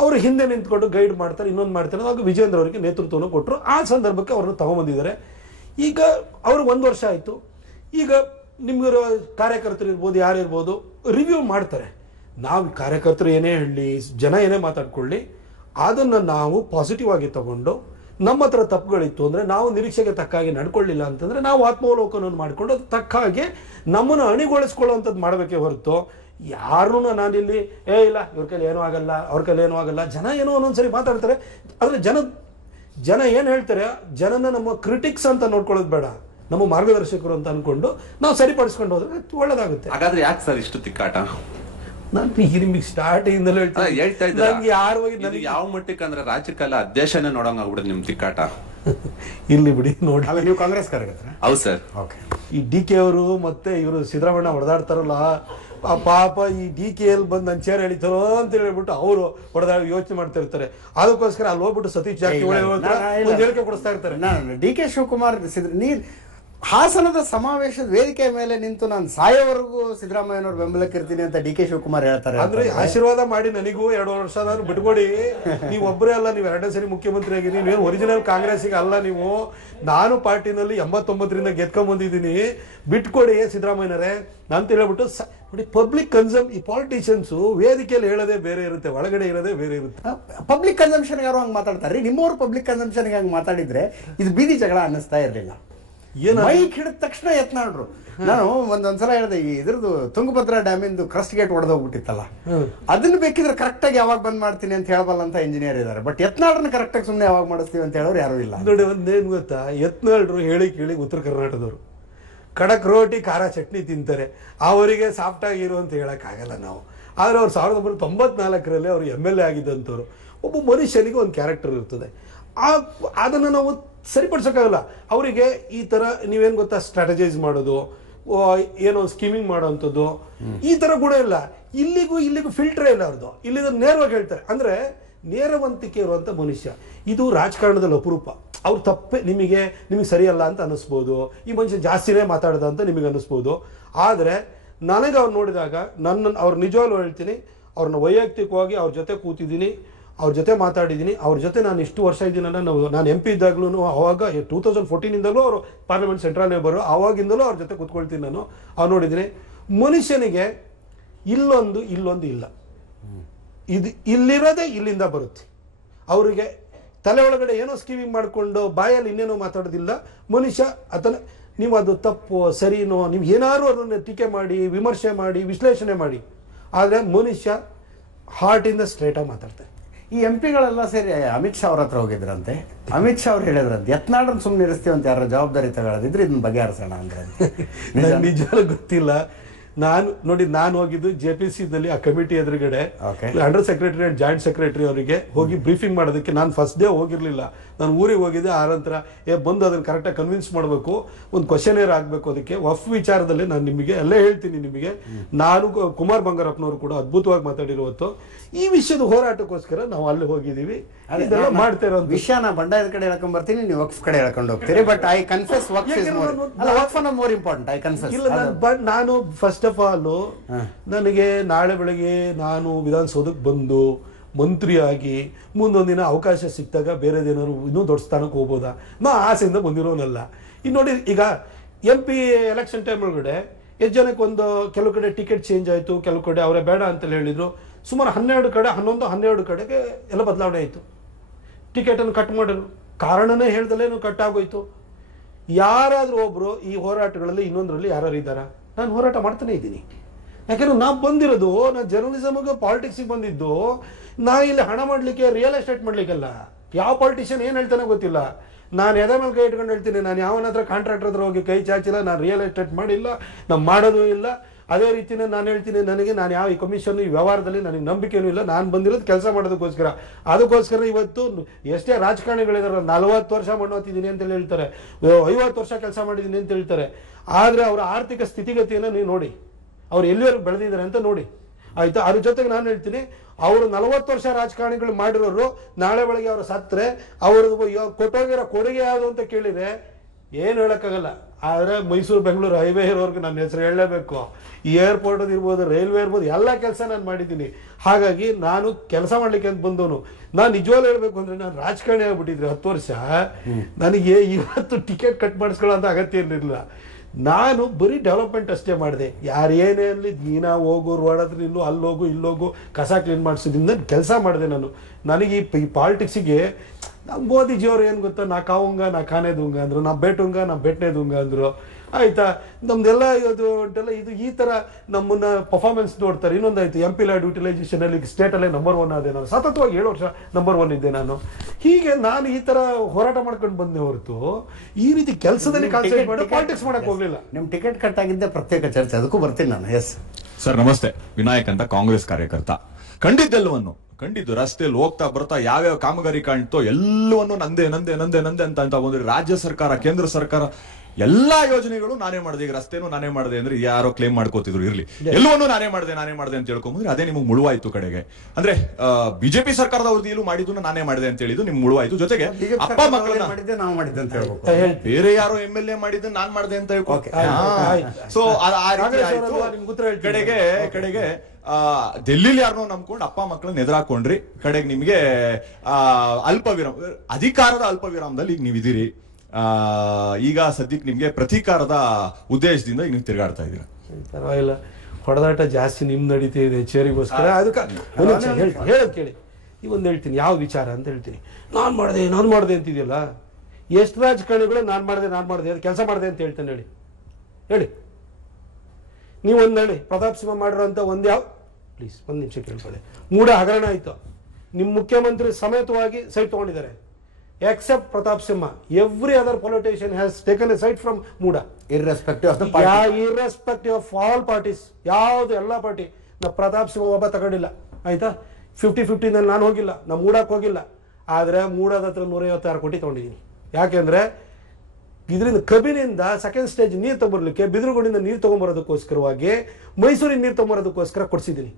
ಅವರು ಹಿಂದೆ ನಿಂತ್ಕೊಂಡು ಗೈಡ್ ಮಾಡ್ತಾರೆ, ಇನ್ನೊಂದು ಮಾಡ್ತಾರೆ. ಆಗ ವಿಜೇಂದ್ರ ಅವರಿಗೆ ನೇತೃತ್ವವನ್ನು ಕೊಟ್ಟರು. ಆ ಸಂದರ್ಭಕ್ಕೆ ಅವ್ರನ್ನ ತಗೊಂಡ್ಬಂದಿದ್ದಾರೆ. ಈಗ ಅವರು 1 ವರ್ಷ ಆಯಿತು. ಈಗ ನಿಮ್ಗಿರೋ ಕಾರ್ಯಕರ್ತರು ಇರ್ಬೋದು, ಯಾರಿರ್ಬೋದು, ರಿವ್ಯೂ ಮಾಡ್ತಾರೆ. ನಾವು ಕಾರ್ಯಕರ್ತರು ಏನೇ ಹೇಳಲಿ, ಜನ ಏನೇ ಮಾತಾಡ್ಕೊಳ್ಳಿ, ಅದನ್ನು ನಾವು ಪಾಸಿಟಿವ್ ಆಗಿ ತಗೊಂಡು ನಮ್ಮ ಹತ್ರ ತಪ್ಪುಗಳಿತ್ತು ಅಂದರೆ ನಾವು ನಿರೀಕ್ಷೆಗೆ ತಕ್ಕ ಹಾಗೆ ನಡ್ಕೊಳ್ಳಿಲ್ಲ ಅಂತಂದರೆ ನಾವು ಆತ್ಮಾವಲೋಕನವನ್ನು ಮಾಡಿಕೊಂಡು ಅದು ತಕ್ಕ ಹಾಗೆ ನಮ್ಮನ್ನು ಅಣಿಗೊಳಿಸ್ಕೊಳ್ಳೋವಂಥದ್ದು ಮಾಡಬೇಕೇ ಹೊರತು ಯಾರನ್ನೂ ನಾನಿಲ್ಲಿ ಇಲ್ಲ ಇವ್ರ ಕೈಲಿ ಏನೂ ಆಗಲ್ಲ, ಅವ್ರ ಕೈಲಿ ಏನೂ ಆಗಲ್ಲ. ಜನ ಏನೋ ಒಂದೊಂದ್ಸರಿ ಮಾತಾಡ್ತಾರೆ. ಆದರೆ ಜನ ಏನು ಹೇಳ್ತಾರೆ, ಜನನ ನಮ್ಮ ಕ್ರಿಟಿಕ್ಸ್ ಅಂತ ನೋಡ್ಕೊಳ್ಳೋದು ಬೇಡ, ನಮ್ಮ ಮಾರ್ಗದರ್ಶಕರು ಅಂತ ಅನ್ಕೊಂಡು ನಾವು ಸರಿಪಡಿಸ್ಕೊಂಡು ಹೋದ್ರೆ ಒಳ್ಳೇದಾಗುತ್ತೆ. ಹಾಗಾದ್ರೆ ಯಾಕೆ ಸರ್ ಇಷ್ಟು ತಿಕ್ಕಾಟ? ನಾನು ನಿಮಗೆ ಸ್ಟಾರ್ಟಿಂಗ್ ಹೇಳ್ತಾ ಇದ್ದೆ ಯಾವ ಮಟ್ಟಿಗೆ ಅಂದ್ರೆ ರಾಜ್ಯಕ್ಕೆಲ್ಲ ಅಧ್ಯಕ್ಷನೇ ನೋಡಂಗ್ ಆಗ್ಬಿಡುತ್ತೆ ನಿಮ್ ತಿಕ್ಕಾಟ. ಇರ್ಲಿ ಬಿಡಿ, ನೋಡಿ. ನೀವು ಕಾಂಗ್ರೆಸ್ ಕಾರ್ಯಕರ್ತರ? ಹೌದು ಸರ್. ಈ DK ಅವರು ಮತ್ತೆ ಇವರು ಸಿದ್ದರಾಮಯ್ಯ ಹೊಡೆದಾಡ್ತಾರಲ್ಲ, ಪಾಪ ಈ DK ಎಲ್ಲಿ ಬಂದು ನನ್ನ ಚೇರ್ ಎಳಿತಾರೋ ಅಂತ ಹೇಳ್ಬಿಟ್ಟು ಅವರು ಯೋಚನೆ ಮಾಡ್ತಾ ಇರ್ತಾರೆ. ಅದಕ್ಕೋಸ್ಕರ ಅಲ್ಲಿ ಹೋಗ್ಬಿಟ್ಟು ಸತೀಶ್ ಜಾರಕಿಹೊಳಿ ಹೇಳಿಕೆ ಕೊಡಿಸ್ತಾ ಇರ್ತಾರೆ. DK ಶಿವಕುಮಾರ್ ಹಾಸನದ ಸಮಾವೇಶದ ವೇದಿಕೆ ಮೇಲೆ ನಿಂತು ನಾನು ಸಾಯೋವರೆಗೂ ಸಿದ್ದರಾಮಯ್ಯನವ್ರ ಬೆಂಬಲಕ್ಕೆ ಇರ್ತೀನಿ ಅಂತ DK ಶಿವಕುಮಾರ್ ಹೇಳ್ತಾರೆ. ಅಂದ್ರೆ ಆಶೀರ್ವಾದ ಮಾಡಿ ನನಗೂ 2 ವರ್ಷ ನಾನು ಬಿಟ್ಕೊಡಿ, ನೀವು ಒಬ್ಬರೇ ಅಲ್ಲ, ನೀವು 2 ಸರಿ ಮುಖ್ಯಮಂತ್ರಿ ಆಗಿರಿ, ನೀವೇನು ಒರಿಜಿನಲ್ ಕಾಂಗ್ರೆಸ್ಸಿಗೆ ಅಲ್ಲ, ನೀವು ನಾನು ಪಾರ್ಟಿನಲ್ಲಿ 89ರಿಂದ ಗೆದ್ಕೊಂಡ್ ಬಂದಿದ್ದೀನಿ, ಬಿಟ್ಕೊಡಿ ಸಿದ್ದರಾಮಯ್ಯನರೇ ಅಂತ ಹೇಳ್ಬಿಟ್ಟು ನೋಡಿ. ಪಬ್ಲಿಕ್ ಕನ್ಸಮ್ ಈ ಪಾಲಿಟಿಷಿಯನ್ಸ್ ವೇದಿಕೆಯಲ್ಲಿ ಹೇಳೋದೇ ಬೇರೆ ಇರುತ್ತೆ, ಒಳಗಡೆ ಇರೋದೇ ಬೇರೆ ಇರುತ್ತೆ. ಪಬ್ಲಿಕ್ ಕನ್ಸಂಪ್ಷನ್ ಯಾರು ಹಂಗೆ ಮಾತಾಡ್ತಾರೆ? ನಿಮ್ಮವ್ರು ಪಬ್ಲಿಕ್ ಕನ್ಸಂಪ್ಷನ್ಗೆ ಹಂಗೆ ಮಾತಾಡಿದ್ರೆ ಇದು ಬೀದಿ ಜಗಳ ಅನ್ನಿಸ್ತಾ ಇರಲಿಲ್ಲ. ಮೈಕ್ ಹಿಡಿದ ತಕ್ಷಣ ಯತ್ನಾಳ್ರು, ನಾನು ಒಂದೊಂದ್ಸಲ ಹೇಳಿದೆ, ಇದ್ರದ್ದು ತುಂಗಭದ್ರಾ ಡ್ಯಾಮಿಂದು ಕ್ರಸ್ಟ್ ಗೇಟ್ ಹೊಡೆದೋಗ್ಬಿಟ್ಟಿತ್ತಲ್ಲ, ಅದನ್ನ ಬೇಕಿದ್ರೆ ಕರೆಕ್ಟ್ ಆಗಿ ಯಾವಾಗ ಬಂದ್ ಮಾಡ್ತೀನಿ ಅಂತ ಹೇಳಬಲ್ಲ ಅಂತ ಇಂಜಿನಿಯರ್ ಇದಾರೆ. ಬಟ್ ಯತ್ನಾಳ್ರನ್ನ ಕರೆಕ್ಟ್ ಆಗಿ ಸುಮ್ಮನೆ ಯಾವಾಗ ಮಾಡಿಸ್ತೀವಿ ಅಂತ ಹೇಳೋರು ಯಾರು ಇಲ್ಲ. ನೋಡಿ, ಒಂದೇನು ಗೊತ್ತಾ, ಯತ್ನಾಳ್ರು ಹೇಳಿ ಕೇಳಿ ಉತ್ತರ ಕರ್ನಾಟಕದವರು ಖಡಕ್ ರೋಟಿ ಖಾರ ಚಟ್ನಿ ತಿಂತಾರೆ, ಅವರಿಗೆ ಸಾಫ್ಟ್ ಆಗಿರು ಅಂತ ಹೇಳಕ್ ಆಗಲ್ಲ ನಾವು. ಆದ್ರೆ ಅವ್ರು 1994ರಲ್ಲಿ ಅವರು MLA ಆಗಿದ್ದಂಥವ್ರು. ಒಬ್ಬ ಮನುಷ್ಯನಿಗೆ ಒಂದು ಕ್ಯಾರೆಕ್ಟರ್ ಇರ್ತದೆ, ಅದನ್ನು ನಾವು ಸರಿಪಡಿಸೋಕ್ಕಾಗಲ್ಲ. ಅವರಿಗೆ ಈ ತರ ನೀವೇನು ಗೊತ್ತಾ, ಸ್ಟ್ರಾಟಜೈಸ್ ಮಾಡೋದು, ಏನೋ ಸ್ಕೀಮಿಂಗ್ ಮಾಡೋವಂಥದ್ದು, ಈ ತರ ಕೂಡ ಇಲ್ಲ. ಇಲ್ಲಿಗೂ ಫಿಲ್ಟರೇ ಇಲ್ಲ ಅವ್ರದ್ದು. ಇಲ್ಲಿಂದ ನೇರವಾಗಿ ಹೇಳ್ತಾರೆ. ಅಂದ್ರೆ ನೇರವಂತಿಕೆ ಇರುವಂತ ಮನುಷ್ಯ. ಇದು ರಾಜಕಾರಣದಲ್ಲಿ ಅಪರೂಪ. ಅವ್ರ ತಪ್ಪೆ ನಿಮಗೆ ಸರಿಯಲ್ಲ ಅಂತ ಅನ್ನಿಸ್ಬೋದು, ಈ ಮನುಷ್ಯ ಜಾಸ್ತಿನೇ ಮಾತಾಡ್ದ ಅಂತ ನಿಮಗೆ ಅನ್ನಿಸ್ಬೋದು. ಆದರೆ ನನಗೆ ಅವ್ರು ನೋಡಿದಾಗ ಅವ್ರು ನಿಜವಾಗ್ಲೂ ಹೇಳ್ತೀನಿ, ಅವ್ರನ್ನ ವೈಯಕ್ತಿಕವಾಗಿ ಅವ್ರ ಜೊತೆ ಕೂತಿದ್ದೀನಿ, ಅವ್ರ ಜೊತೆ ಮಾತಾಡಿದ್ದೀನಿ. ಅವ್ರ ಜೊತೆ ನಾನು ಇಷ್ಟು ವರ್ಷ ಇದ್ದೀನಲ್ಲ, ನಾನು MP ಇದ್ದಾಗ್ಲೂ, ಅವಾಗ 2014ಇಂದಲೂ ಅವರು ಪಾರ್ಲಿಮೆಂಟ್ ಸೆಂಟ್ರಲ್ ಲೇಬರು, ಆವಾಗಿಂದಲೂ ಅವ್ರ ಜೊತೆ ಕೂತ್ಕೊಳ್ತೀನಿ ನಾನು. ಅವ್ರು ನೋಡಿದ್ದೀನಿ, ಮನುಷ್ಯನಿಗೆ ಇಲ್ಲೊಂದು ಇಲ್ಲ, ಇದು ಇಲ್ಲಿರೋದೇ ಇಲ್ಲಿಂದ ಬರುತ್ತೆ. ಅವರಿಗೆ ತಲೆ ಒಳಗಡೆ ಏನೋ ಸ್ಕೀಮಿಂಗ್ ಮಾಡಿಕೊಂಡು ಬಾಯಲ್ಲಿ ಇನ್ನೇನೋ ಮಾತಾಡೋದಿಲ್ಲ ಮನುಷ್ಯ. ನೀವು ಅದು ತಪ್ಪು ಸರಿನೋ, ನೀವು ಏನಾದ್ರು ಅದನ್ನು ಟೀಕೆ ಮಾಡಿ, ವಿಮರ್ಶೆ ಮಾಡಿ, ವಿಶ್ಲೇಷಣೆ ಮಾಡಿ, ಆದರೆ ಮನುಷ್ಯ ಹಾರ್ಟಿಂದ ಸ್ಟ್ರೈಟಾಗಿ ಮಾತಾಡ್ತಾರೆ. ಈ MP ಗಳೆಲ್ಲ ಸೇರಿ ಅಮಿತ್ ಶಾ ಅವ್ರ ಹತ್ರ ಹೋಗಿದ್ರಂತೆ. ಅಮಿತ್ ಶಾ ಅವ್ರು ಹೇಳಿದ್ರಂತೆ, ಯತ್ನಾಳ್ರನ್ನ ಸುಮ್ಮನೆ ಇರಿಸ್ತೀವಿ ಅಂತ ಯಾರು ಜವಾಬ್ದಾರಿ ತಗೊಳ್ಳೋದಿದ್ರೆ ಇದನ್ನ ಬಗೆಹರಿಸೋಣ ಅಂದ್ರೆ. ನಿಜವಾಗ್ಲೂ ಗೊತ್ತಿಲ್ಲ. ನಾನು ಹೋಗಿದ್ದು JPC-ದಲ್ಲಿ ಆ ಕಮಿಟಿ ಎದುರುಗಡೆ under secretary and joint secretary ಅವರಿಗೆ ಹೋಗಿ ಬ್ರೀಫಿಂಗ್ ಮಾಡೋದಕ್ಕೆ. ನಾನು ಫಸ್ಟ್ ಡೇ ಹೋಗಿರ್ಲಿಲ್ಲ, ನಾನು ಊರಿಗೆ ಹೋಗಿದ್ದೆ. ಆ ನಂತರ ಬಂದು ಅದನ್ನು ಕರೆಕ್ಟಾಗಿ ಕನ್ವಿನ್ಸ್ ಮಾಡಬೇಕು, ಒಂದು ಕ್ವಶನೇರ್ ಆಗಬೇಕು. ಅದಕ್ಕೆ ವಫ್ ವಿಚಾರದಲ್ಲಿ ನಾನು ನಿಮಗೆ ಎಲ್ಲ ಹೇಳ್ತೀನಿ. ನಾನು ಕುಮಾರ್ ಬಂಗಾರಪ್ಪನವರು ಕೂಡ ಅದ್ಭುತವಾಗಿ ಮಾತಾಡಿರುವತ್ತು ಈ ವಿಷಯದ ಹೋರಾಟಕ್ಕೋಸ್ಕರ ನಾವು ಅಲ್ಲಿ ಹೋಗಿದ್ದೀವಿ. ಇದೆಲ್ಲ ಮಾಡ್ತಾ ಇರೋ ವಿಷಯನ ಬಂಡಾಯದ ಕಡೆ ಹೇಳ್ಕೊಂಡ್ ಬರ್ತೀನಿ, ನೀವು ವಕ್ಫ್ ಕಡೆ ಹೇಳ್ಕೊಂಡು ಹೋಗ್ತೀರಿ. But I confess Waqf more important. I confess ನಾನು ಫಸ್ಟ್ ಆಫ್ ಆಲ್ ನನಗೆ ನಾಳೆ ಬೆಳಗ್ಗೆ ನಾನು ವಿಧಾನಸೌಧಕ್ಕೆ ಬಂದು ಮಂತ್ರಿಯಾಗಿ ಮುಂದೊಂದು ದಿನ ಅವಕಾಶ ಸಿಕ್ತಾಗ ಬೇರೆದೇನಾದ್ರು ಇನ್ನೂ ದೊಡ್ಡ ಸ್ಥಾನಕ್ಕೆ ಹೋಗ್ಬೋದಾ, ನಾ ಆಸೆಯಿಂದ ಬಂದಿರೋನಲ್ಲ. ಇನ್ನು ನೋಡಿ, ಈಗ MP ಎಲೆಕ್ಷನ್ ಟೈಮ್ ಒಳಗಡೆ ಎಷ್ಟು ಜನಕ್ಕೆ ಕೆಲವು ಕಡೆ ಟಿಕೆಟ್ ಚೇಂಜ್ ಆಯಿತು, ಕೆಲವು ಕಡೆ ಅವರೇ ಬೇಡ ಅಂತ ಹೇಳಿದ್ರು. ಸುಮಾರು 11-12 ಕಡೆಗೆ ಎಲ್ಲ ಬದಲಾವಣೆ ಆಯಿತು. ಟಿಕೆಟನ್ನು ಕಟ್ ಮಾಡಿದ್ರು, ಕಾರಣನೇ ಹೇಳ್ದಲ್ಲೇನು ಕಟ್ ಆಗೋಯ್ತು. ಯಾರಾದರೂ ಒಬ್ಬರು ಈ ಹೋರಾಟಗಳಲ್ಲಿ ಇನ್ನೊಂದರಲ್ಲಿ ಯಾರು ಇದ್ದಾರಾ? ನಾನು ಹೋರಾಟ ಮಾಡ್ತಾನೆ ಇದ್ದೀನಿ. ಯಾಕೆಂದ್ರೆ ನಾವು ಬಂದಿರೋದು, ನಾನು ಜರ್ನಲಿಸಮ್ಗೆ ಪಾಲಿಟಿಕ್ಸಿಗೆ ಬಂದಿದ್ದು, ನಾ ಇಲ್ಲಿ ಹಣ ಮಾಡಲಿಕ್ಕೆ, ರಿಯಲ್ ಎಸ್ಟೇಟ್ ಮಾಡಲಿಕ್ಕೆಲ್ಲ. ಯಾವ ಪಾಲಿಟಿಷಿಯನ್ ಏನು ಹೇಳ್ತಾನೆ ಗೊತ್ತಿಲ್ಲ. ನಾನು ಎದೆ ಮೇಲೆ ಕೈ ಇಟ್ಕೊಂಡು ಹೇಳ್ತೀನಿ, ನಾನು ಯಾವನ ಹತ್ರ ಕಾಂಟ್ರಾಕ್ಟರ್ ಹತ್ರ ಹೋಗಿ ಕೈ ಚಾಚಿಲ್ಲ, ನಾನು ರಿಯಲ್ ಎಸ್ಟೇಟ್ ಮಾಡಿಲ್ಲ, ನಾನು ಮಾಡೋದು ಇಲ್ಲ. ಅದೇ ರೀತಿನೇ ನಾನು ಹೇಳ್ತೀನಿ, ನಾನು ಯಾವ ಈ ಕಮಿಷನ್ ಈ ವ್ಯವಹಾರದಲ್ಲಿ ನನಗೆ ನಂಬಿಕೆನೂ ಇಲ್ಲ. ನಾನು ಬಂದಿರೋದು ಕೆಲಸ ಮಾಡೋದಕ್ಕೋಸ್ಕರ. ಅದಕ್ಕೋಸ್ಕರ ಇವತ್ತು ಎಷ್ಟೇ ರಾಜಕಾರಣಿಗಳಿದಾರೆ, 40 ವರ್ಷ ಮಣ್ಣೋತಿದ್ದೀನಿ ಅಂತ ಹೇಳ್ತಾರೆ, 50 ವರ್ಷ ಕೆಲಸ ಮಾಡಿದ್ದೀನಿ ಅಂತ ಹೇಳ್ತಾರೆ. ಆದರೆ ಅವರ ಆರ್ಥಿಕ ಸ್ಥಿತಿಗತಿಯನ್ನು ನೀವು ನೋಡಿ, ಅವ್ರು ಎಲ್ಲಿವರೆಗೂ ಬೆಳೆದಿದ್ದಾರೆ ಅಂತ ನೋಡಿ, ಆಯ್ತಾ? ಅದ್ರ ಜೊತೆಗೆ ನಾನು ಹೇಳ್ತೀನಿ, ಅವರು 40 ವರ್ಷ ರಾಜಕಾರಣಿಗಳು ಮಾಡಿರೋರು ನಾಳೆ ಬೆಳಗ್ಗೆ ಅವರು ಸತ್ತರೆ ಅವ್ರದ್ದು ಕೊಟ್ಟೋಗಿರೋ ಕೊಡುಗೆ ಯಾವುದು ಅಂತ ಕೇಳಿದ್ರೆ ಏನು ಹೇಳಕ್ಕಾಗಲ್ಲ. ಆದರೆ ಮೈಸೂರು ಬೆಂಗಳೂರು ಹೈವೇ ಇರೋರ್ಗೆ ನನ್ನ ಹೆಸರು ಹೇಳಲೇಬೇಕು. ಏರ್ಪೋರ್ಟ್ ಇರ್ಬೋದು, ರೈಲ್ವೆ ಇರ್ಬೋದು, ಎಲ್ಲ ಕೆಲಸ ನಾನು ಮಾಡಿದ್ದೀನಿ. ಹಾಗಾಗಿ ನಾನು ಕೆಲಸ ಮಾಡ್ಲಿಕ್ಕೆ ಅಂತ ಬಂದವನು. ನಾನು ನಿಜವಾಗ್ಲೂ ಹೇಳ್ಬೇಕು ಅಂದ್ರೆ, ನಾನು ರಾಜಕಾರಣಿ ಆಗ್ಬಿಟ್ಟಿದ್ರೆ 10 ವರ್ಷ ನನಗೆ ಇವತ್ತು ಟಿಕೆಟ್ ಕಟ್ ಮಾಡಿಸ್ಕೊಳ್ಳೋ ಅಂತ ಅಗತ್ಯ ಇರಲಿಲ್ಲ. ನಾನು ಬರೀ ಡೆವಲಪ್ಮೆಂಟ್ ಅಷ್ಟೇ ಮಾಡಿದೆ. ಯಾರೇನೇ ಅಲ್ಲಿ ದಿನ ಹೋಗು, ರೋಡ್ ಹತ್ರ ಇಲ್ಲೂ, ಅಲ್ಲೋಗು ಇಲ್ಲೋಗು, ಕಸ ಕ್ಲೀನ್ ಮಾಡಿಸೋದ್ರಿಂದ ಕೆಲಸ ಮಾಡಿದೆ ನಾನು. ನನಗೆ ಈ ಪಾಲಿಟಿಕ್ಸಿಗೆ ಮೋದಿಜಿಯವರು ಏನು ಗೊತ್ತಾ, ನಾ ಕಾವುಂಗ ನಾ ಖಾನೆ ದೂಂಗ ಅಂದರು, ನಾ ಬೇಟುಂಗ ನಾ ಬೆಟ್ನೆ ದೂಂಗ ಅಂದರು, ಆಯ್ತಾ? ನಮ್ದೆಲ್ಲ ಇದು ಈ ಥರ ನಮ್ಮನ್ನ ಪರ್ಫಾರ್ಮೆನ್ಸ್ ನೋಡ್ತಾರೆ. ಇನ್ನೊಂದಾಯ್ತು, MP ಲ್ಯಾಡ್ ಯುಟಿಲೈಸೇಷನ್ ಅಲ್ಲಿ ಸ್ಟೇಟಲ್ಲೇ ನಂಬರ್ 1 ಆದೆ ನಾನು. ಸತತವಾಗಿ 7 ವರ್ಷ ನಂಬರ್ 1 ಇದ್ದೆ ನಾನು. ಹೀಗೆ ನಾನು ಈ ತರ ಹೋರಾಟ ಮಾಡ್ಕೊಂಡು ಬಂದೆ ಹೊರತು ಈ ರೀತಿ ಕೆಲಸದಲ್ಲಿ ಕಾನ್ಸಂಟ್ರೇಟ್ ಮಾಡಿ ಪಾಲಿಟಿಕ್ಸ್ ಮಾಡಕ್ ಹೋಗ್ಲಿಲ್ಲ. ನಿಮ್ ಟಿಕೆಟ್ ಕಟ್ ಆಗಿದ್ದೆ ಪ್ರತ್ಯೇಕ ಚರ್ಚೆ, ಅದಕ್ಕೂ ಬರ್ತೀನಿ ನಾನು. ಎಸ್ ಸರ್, ನಮಸ್ತೆ. ವಿನಾಯಕ್ ಅಂತ, ಕಾಂಗ್ರೆಸ್ ಕಾರ್ಯಕರ್ತ. ಕಂಡಿದ್ದು ರಸ್ತೆಯಲ್ಲಿ ಹೋಗ್ತಾ ಬರ್ತಾ ಯಾವ್ಯಾವ ಕಾಮಗಾರಿ ಕಾಣ್ತೋ ಎಲ್ಲವನ್ನು ನಂದೆ ನಂದೆ ನಂದೆ ನಂದೆ ಅಂತ ಬಂದ್ರೆ, ರಾಜ್ಯ ಸರ್ಕಾರ, ಕೇಂದ್ರ ಸರ್ಕಾರ ಎಲ್ಲಾ ಯೋಜನೆಗಳು ನಾನೇ ಮಾಡಿದೆ. ಈಗ ರಸ್ತೆನೂ ನಾನೇ ಮಾಡಿದೆ ಅಂದ್ರೆ ಯಾರೋ ಕ್ಲೇಮ್ ಮಾಡ್ಕೋತಿದ್ರು, ಇರ್ಲಿ, ಎಲ್ಲವನ್ನೂ ನಾನೇ ಮಾಡಿದೆ ಅಂತ ಹೇಳ್ಕೊಂಡ್ರೆ ಅದೇ ನಿಮ್ಗೆ ಮುಳುವಾಯ್ತು. ಕಡೆಗೆ ಅಂದ್ರೆ ಬಿಜೆಪಿ ಸರ್ಕಾರದ ಅವಧಿಯಲ್ಲೂ ಮಾಡಿದ್ದು ನಾನೇ ಮಾಡಿದೆ ಅಂತ ಹೇಳಿದ್ದು ನಿಮ್ಗೆ ಮುಳುವಾಯ್ತು. ಜೊತೆಗೆ ಅಪ್ಪ ಮಕ್ಕಳನ್ನ ಬೇರೆ ಯಾರೋ MLA ಮಾಡಿದ್ದು ನಾನ್ ಮಾಡಿದೆ ಅಂತ ಹೇಳ್ಕೊ. ಸೊ ಆ ರೀತಿ ಆಯ್ತು. ಕಡೆಗೆ ಡೆಲ್ಲಿಲಿ ಯಾರನ್ನೋ ನಂಬ್ಕೊಂಡು ಅಪ್ಪ ಮಕ್ಕಳನ್ನ ಎದುರಾಕೊಂಡ್ರಿ. ಕಡೆಗೆ ನಿಮ್ಗೆ ಅಧಿಕಾರದ ಅಲ್ಪವಿರಾಮದಲ್ಲಿ ಈಗ ನೀವಿದ್ದೀರಿ. ಈಗ ಸದ್ಯಕ್ಕೆ ನಿಮ್ಗೆ ಪ್ರತೀಕಾರದ ಉದ್ದೇಶದಿಂದ ಈಗ ನೀವು ತಿರುಗಾಡ್ತಾ ಇದ್ದೀರಾ. ಪರವಾಗಿಲ್ಲ, ಹೊಡೆದಾಟ ಜಾಸ್ತಿ ನಿಮ್ ನಡೀತಾ ಇದೆ ಚೇರಿಗೋಸ್ಕರ. ಅದಕ್ಕೆ ಹೇಳೋದು ಕೇಳಿ, ಇವೊಂದು ಹೇಳ್ತೀನಿ, ಯಾವ ವಿಚಾರ ಅಂತ ಹೇಳ್ತೀನಿ. ನಾನ್ ಮಾಡಿದೆ ಅಂತಿದೆಯಲ್ಲ, ಎಷ್ಟು ರಾಜಕಾರಣಿಗಳು ನಾನ್ ಮಾಡಿದೆ ಅದು ಕೆಲಸ ಮಾಡಿದೆ ಅಂತ ಹೇಳ್ತೇನೆ. ಹೇಳಿ ನೀವೊಂದು ಹೇಳಿ. ಪ್ರತಾಪ್ ಸಿಂಹ ಮಾಡಿರೋ ಅಂತ ಪ್ಲೀಸ್ ಒಂದ್ ನಿಮಿಷ ಕೇಳ್ಕೊಳ್ಳಿ. ಮೂಡ ಹಗರಣ ಆಯ್ತು, ನಿಮ್ ಮುಖ್ಯಮಂತ್ರಿ ಸಮೇತವಾಗಿ ಸೈಟ್ ತಗೊಂಡಿದ್ದಾರೆ. Except Pratap Simha, every other politician has taken a side from Muda. Irrespective of the party. Yeah, irrespective of all parties. ಯಾವ್ದು ಎಲ್ಲ ಪಾರ್ಟಿ. ನಾ ಪ್ರತಾಪ್ ಸಿಂಹ ಒಬ್ಬ ತಗೊಂಡಿಲ್ಲ, ಆಯ್ತಾ? 50-50 ನಲ್ಲಿ ನಾನು ಹೋಗಿಲ್ಲ, ನಾ ಮೂಡಕ್ಕೆ ಹೋಗಿಲ್ಲ. ಆದ್ರೆ ಮೂಡದ ಹತ್ರ 156 ಕೋಟಿ ತಗೊಂಡಿದ್ದೀನಿ. ಯಾಕೆಂದ್ರೆ ಇದರಿಂದ ಕಬಿನಿಂದ ಸೆಕೆಂಡ್ ಸ್ಟೇಜ್ ನೀರು ತಗೊಂಬರ್ಲಿಕ್ಕೆ, ಬಿದಿರುಗುಡಿಂದ ನೀರು ತಗೊಂಬರೋದಕ್ಕೋಸ್ಕರವಾಗಿ, ಮೈಸೂರಿನ ನೀರು ತಗೊಂಬರೋದಕ್ಕೋಸ್ಕರ ಕೊಡಿಸಿದ್ದೀನಿ.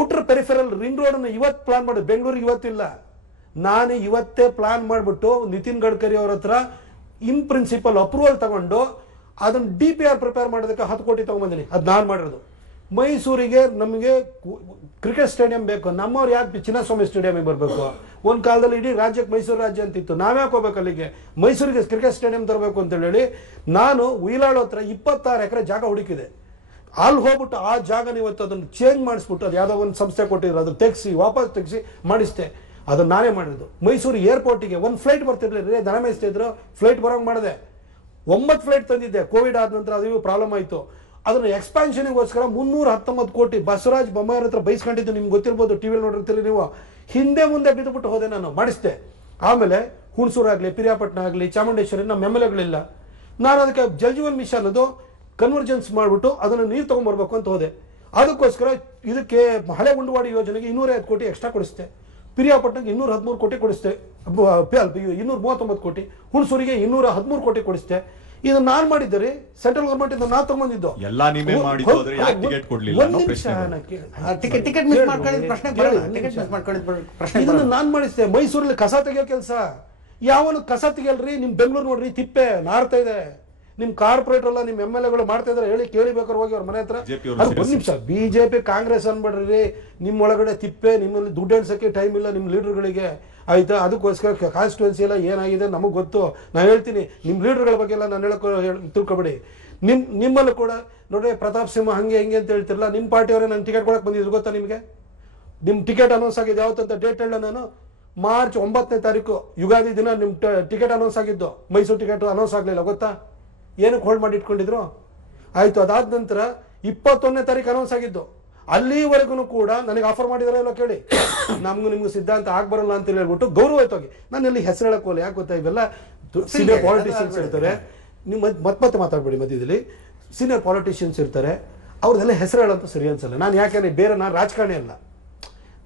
ಔಟರ್ ಪೆರಿಫೆರಲ್ ರಿಂಗ್ ರೋಡ್ ಅನ್ನು ಇವತ್ತು ಪ್ಲಾನ್ ಮಾಡಿ, ಬೆಂಗಳೂರಿಗೆ ಇವತ್ತಿಲ್ಲ, ನಾನು ಇವತ್ತೇ ಪ್ಲಾನ್ ಮಾಡಿಬಿಟ್ಟು ನಿತಿನ್ ಗಡ್ಕರಿ ಅವ್ರ ಹತ್ರ ಇನ್ ಪ್ರಿನ್ಸಿಪಲ್ ಅಪ್ರೂವಲ್ ತಗೊಂಡು ಅದನ್ನ DPR ಪ್ರಿಪೇರ್ ಮಾಡೋದಕ್ಕೆ 10 ಕೋಟಿ ತಗೊಂಡ್ಬಂದಿನಿ. ಅದು ನಾನು ಮಾಡಿರೋದು. ಮೈಸೂರಿಗೆ ನಮಗೆ ಕ್ರಿಕೆಟ್ ಸ್ಟೇಡಿಯಂ ಬೇಕು. ನಮ್ಮವ್ರು ಯಾಕೆ ಚಿನ್ನಸ್ವಾಮಿ ಸ್ಟೇಡಿಯಂಗೆ ಬರಬೇಕು? ಒಂದು ಕಾಲದಲ್ಲಿ ಇಡೀ ರಾಜ್ಯಕ್ಕೆ ಮೈಸೂರು ರಾಜ್ಯ ಅಂತಿತ್ತು. ನಾವ್ಯಾಕೆ ಹೋಗ್ಬೇಕು ಅಲ್ಲಿಗೆ? ಮೈಸೂರಿಗೆ ಕ್ರಿಕೆಟ್ ಸ್ಟೇಡಿಯಂ ತರಬೇಕು ಅಂತ ಹೇಳಿ ನಾನು ಉಯಿಲಾಳ್ ಹತ್ರ 26 ಎಕರೆ ಜಾಗ ಹುಡುಕಿದೆ. ಅಲ್ಲಿ ಹೋಗ್ಬಿಟ್ಟು ಆ ಜಾಗ ಇವತ್ತು ಅದನ್ನು ಚೇಂಜ್ ಮಾಡಿಸ್ಬಿಟ್ಟು, ಅದು ಯಾವುದೋ ಒಂದು ಸಂಸ್ಥೆ ಕೊಟ್ಟಿದ್ರು, ಅದು ವಾಪಸ್ ತೆಗೆಸಿ ಮಾಡಿಸ್ತೆ. ಅದನ್ನ ನಾನೇ ಮಾಡಿದ್ದು. ಮೈಸೂರು ಏರ್ಪೋರ್ಟಿಗೆ ಒಂದು ಫ್ಲೈಟ್ ಬರ್ತಿರ್ಲಿಲ್ಲ, ದನ ಮೇಯಿಸ್ತಿದ್ರು, ಫ್ಲೈಟ್ ಬರೋಂಗೆ ಮಾಡಿದೆ. 9 ಫ್ಲೈಟ್ ತಂದಿದ್ದೆ. ಕೋವಿಡ್ ಆದ ನಂತರ ಅದು ಪ್ರಾಬ್ಲಮ್ ಆಯಿತು. ಅದನ್ನು ಎಕ್ಸ್ಪಾನ್ಷನ್ಗೋಸ್ಕರ 319 ಕೋಟಿ ಬಸವರಾಜ್ ಬೊಮ್ಮಾಯಿ ಹತ್ರ ಬೈಸ್ಕೊಂಡಿದ್ದು ನಿಮ್ಗೆ ಗೊತ್ತಿರ್ಬೋದು, ಟಿವಿಲಿ ನೋಡಿರ್ತೀರಿ ನೀವು. ಹಿಂದೆ ಮುಂದೆ ಬಿದ್ದುಬಿಟ್ಟು ಹೋದೆ, ನಾನು ಮಾಡಿಸ್ದೆ. ಆಮೇಲೆ ಹುಣಸೂರಾಗಲಿ, ಪಿರಿಯಾಪಟ್ಟಣ ಆಗಲಿ, ಚಾಮುಂಡೇಶ್ವರಿ ನಮ್ಮ MLAಗಳಿಲ್ಲ. ನಾನು ಅದಕ್ಕೆ ಜಲಜೀವನ್ ಮಿಷನ್ ಅದು ಕನ್ವರ್ಜೆನ್ಸ್ ಮಾಡಿಬಿಟ್ಟು ಅದನ್ನು ನೀರು ತೊಗೊಂಡ್ಬರ್ಬೇಕು ಅಂತ ಹೋದೆ. ಅದಕ್ಕೋಸ್ಕರ ಇದಕ್ಕೆ ಹಳೆ ಗುಂಡುವಾಡಿ ಯೋಜನೆಗೆ 250 ಕೋಟಿ ಎಕ್ಸ್ಟ್ರಾ ಕೊಡಿಸ್ತೆ. ಪಿರಿಯಾಪಟ್ಟಣಕ್ಕೆ 213 ಕೋಟಿ ಕೊಡಿಸ್ತೆ, 239 ಕೋಟಿ. ಹುಣಸೂರಿಗೆ 213 ಕೋಟಿ ಕೊಡಿಸ್ತೆ. ಇದು ನಾನು ಮಾಡಿದ್ದರೆ ಸೆಂಟ್ರಲ್ ಗವರ್ಮೆಂಟ್ ಇಂದ ನಾನು ತಗೊಂಡಿದ್ದು. ಎಲ್ಲ ನೀವೇ ಮಾಡಿದ್ದು, ಆದ್ರೆ ಯಾಕೆ ಟಿಕೆಟ್ ಕೊಡ್ಲಿಲ್ಲ ಅನ್ನೋ ಪ್ರಶ್ನೆ. ಟಿಕೆಟ್ ಮಿಸ್ ಮಾಡ್ಕೊಂಡಿದ್ದ ಪ್ರಶ್ನೆ ಬರಲ್ಲ. ಟಿಕೆಟ್ ಮಿಸ್ ಮಾಡ್ಕೊಂಡಿದ್ದ ಪ್ರಶ್ನೆ ಇದನ್ನು ನಾನು ಮಾಡಿಸ್ತೆ. ಮೈಸೂರಲ್ಲಿ ಕಸ ತೆಗಿಯೋ ಕೆಲಸ ಯಾವನು ಕಸ ತೆಗಿಯಲ್ರಿ? ನಿಮ್ ಬೆಂಗಳೂರು ನೋಡ್ರಿ, ತಿಪ್ಪೆ ನಾರ್ತಾ ಇದೆ. ನಿಮ್ ಕಾರ್ಪೊರೇಟರ್ ಎಲ್ಲ ನಿಮ್ MLAಗಳು ಮಾಡ್ತಾ ಇದಾರೆ, ಹೇಳಿ ಕೇಳಿಬೇಕಾದ್ರೆ ಹೋಗಿ ಅವ್ರ ಮನೆ ಹತ್ರ. ಒಂದ್ ನಿಮಿಷ, BJP ಕಾಂಗ್ರೆಸ್ ಅನ್ಬೇಡ್ರಿ. ನಿಮ್ ಒಳಗಡೆ ತಿಪ್ಪೆ, ನಿಮ್ಮಲ್ಲಿ ದುಡ್ಡು ಎಣ್ಸಕ್ಕೆ ಟೈಮ್ ಇಲ್ಲ ನಿಮ್ ಲೀಡರ್ಗಳಿಗೆ, ಆಯ್ತಾ? ಅದಕ್ಕೋಸ್ಕರ ಕಾನ್ಸ್ಟಿಟ್ಯೂನ್ಸಿ ಎಲ್ಲ ಏನಾಗಿದೆ ನಮಗ್ ಗೊತ್ತು. ನಾನು ಹೇಳ್ತೀನಿ, ನಿಮ್ ಲೀಡರ್ಗಳ ಬಗ್ಗೆ ಎಲ್ಲ ನಾನು ತಿಳ್ಕೊಬೇಡಿ. ನಿಮ್ಮಲ್ಲೂ ಕೂಡ ನೋಡ್ರಿ, ಪ್ರತಾಪ್ ಸಿಂಹ ಹಂಗೆ ಹಿಂಗೆ ಅಂತ ಹೇಳ್ತಿರಲ್ಲ, ನಿಮ್ ಪಾರ್ಟಿಯವರೇ ನನ್ ಟಿಕೆಟ್ ಕೊಡಕ್ ಬಂದಿದ್ರು ಗೊತ್ತಾ ನಿಮ್ಗೆ? ನಿಮ್ಮ ಟಿಕೆಟ್ ಅನೌನ್ಸ್ ಆಗಿದೆ ಯಾವತ್ತಂತ ಡೇಟ್ ಹೇಳ ನಾನು. ಮಾರ್ಚ್ 9ನೇ ತಾರೀಕು ಯುಗಾದಿ ದಿನ ನಿಮ್ಮ ಟಿಕೆಟ್ ಅನೌನ್ಸ್ ಆಗಿದ್ದು. ಮೈಸೂರು ಟಿಕೆಟ್ ಅನೌನ್ಸ್ ಆಗಲಿಲ್ಲ ಗೊತ್ತಾ? ಏನಕ್ಕೆ ಹೋಲ್ಡ್ ಮಾಡಿ ಇಟ್ಕೊಂಡಿದ್ರು? ಆಯ್ತು, ಅದಾದ ನಂತರ 21ನೇ ತಾರೀಕು ಅನೌನ್ಸ್ ಆಗಿದ್ದು. ಅಲ್ಲಿವರೆಗೂ ಕೂಡ ನನಗೆ ಆಫರ್ ಮಾಡಿದಾರೆ ಇಲ್ಲ ಕೇಳಿ, ನಮ್ಗೂ ನಿಮ್ಗೂ ಸಿದ್ಧಾಂತ ಆಗ್ಬರಲ್ಲ ಅಂತ ಹೇಳ್ಬಿಟ್ಟು ಗೌರವಯುತವಾಗಿ ನಾನು ಇಲ್ಲಿ ಹೆಸರು ಹೇಳಕ್ ಹೋಗಲ್ಲ. ಯಾಕೆ ಗೊತ್ತಾ, ಇವೆಲ್ಲ ಸೀನಿಯರ್ ಪಾಲಿಟಿಷಿಯನ್ಸ್ ಇರ್ತಾರೆ. ನೀವು ಮತ್ತೆ ಮಾತಾಡ್ಬೇಡಿ ಮಧ್ಯದಲ್ಲಿ. ಸೀನಿಯರ್ ಪಾಲಿಟಿಷಿಯನ್ಸ್ ಇರ್ತಾರೆ, ಅವ್ರದ್ದೆಲ್ಲ ಹೆಸರು ಹೇಳೋಂತ ಸರಿ ಅನ್ಸಲ್ಲ. ನಾನು ಯಾಕೆಂದ್ರೆ ಬೇರೆ ನಾನು ರಾಜಕಾರಣಿ ಅಲ್ಲ,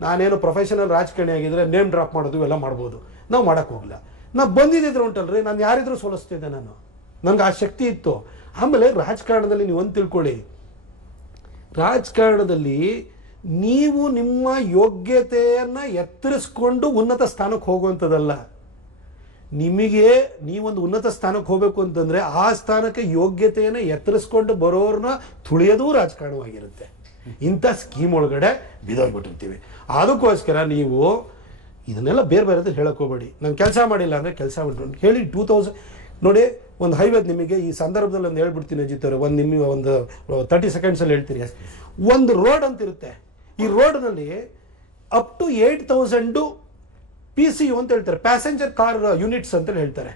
ನಾನೇನು ಪ್ರೊಫೆಷನಲ್ ರಾಜಕಾರಣಿ ಆಗಿದ್ರೆ ನೇಮ್ ಡ್ರಾಪ್ ಮಾಡೋದು ಇವೆಲ್ಲ ಮಾಡ್ಬೋದು, ನಾವು ಮಾಡಕ್ ಹೋಗಲ್ಲ. ನಾವು ಬಂದಿದ್ದಿದ್ರು ಉಂಟಲ್ರಿ, ನಾನು ಯಾರಿದ್ರು ಸೋಲಿಸ್ತಿದ್ದೆ, ನನ್ಗೆ ಆ ಶಕ್ತಿ ಇತ್ತು. ಆಮೇಲೆ ರಾಜಕಾರಣದಲ್ಲಿ ನೀವು ಒಂದು ತಿಳ್ಕೊಳ್ಳಿ, ರಾಜಕಾರಣದಲ್ಲಿ ನೀವು ನಿಮ್ಮ ಯೋಗ್ಯತೆಯನ್ನ ಎತ್ತರಿಸ್ಕೊಂಡು ಉನ್ನತ ಸ್ಥಾನಕ್ಕೆ ಹೋಗುವಂಥದ್ದಲ್ಲ. ನಿಮಗೆ ನೀವೊಂದು ಉನ್ನತ ಸ್ಥಾನಕ್ಕೆ ಹೋಗ್ಬೇಕು ಅಂತಂದ್ರೆ ಆ ಸ್ಥಾನಕ್ಕೆ ಯೋಗ್ಯತೆಯನ್ನು ಎತ್ತರಿಸ್ಕೊಂಡು ಬರೋರನ್ನ ತುಳಿಯೋದು ರಾಜಕಾರಣವಾಗಿರುತ್ತೆ. ಇಂಥ ಸ್ಕೀಮ್ ಒಳಗಡೆ ಬಿದ್ದೋಗ್ಬಿಟ್ಟಿರ್ತೀವಿ. ಅದಕ್ಕೋಸ್ಕರ ನೀವು ಇದನ್ನೆಲ್ಲ ಬೇರೆ ಬೇರೆದು ಹೇಳಕ್ ಹೋಗ್ಬೇಡಿ. ನಾನು ಕೆಲಸ ಮಾಡಿಲ್ಲ ಅಂದ್ರೆ ಕೆಲಸ ಮಾಡ್ಕೊಂಡು ಹೇಳಿ. 2000 ನೋಡಿ, ಒಂದು ಹೈವೇ ನಿಮಗೆ ಈ ಸಂದರ್ಭದಲ್ಲಿ ಒಂದು ಹೇಳ್ಬಿಡ್ತೀನಿ ಅಜಿತ್ ಅವರೇ, ಒಂದು 30 seconds ಅಲ್ಲಿ ಹೇಳ್ತೀನಿ. ಒಂದು ರೋಡ್ ಅಂತ ಇರುತ್ತೆ, ಈ ರೋಡ್ನಲ್ಲಿ ಅಪ್ ಟು 8000 PCU ಅಂತ ಹೇಳ್ತಾರೆ, ಪ್ಯಾಸೆಂಜರ್ ಕಾರ್ ಯೂನಿಟ್ಸ್ ಅಂತ ಹೇಳ್ತಾರೆ.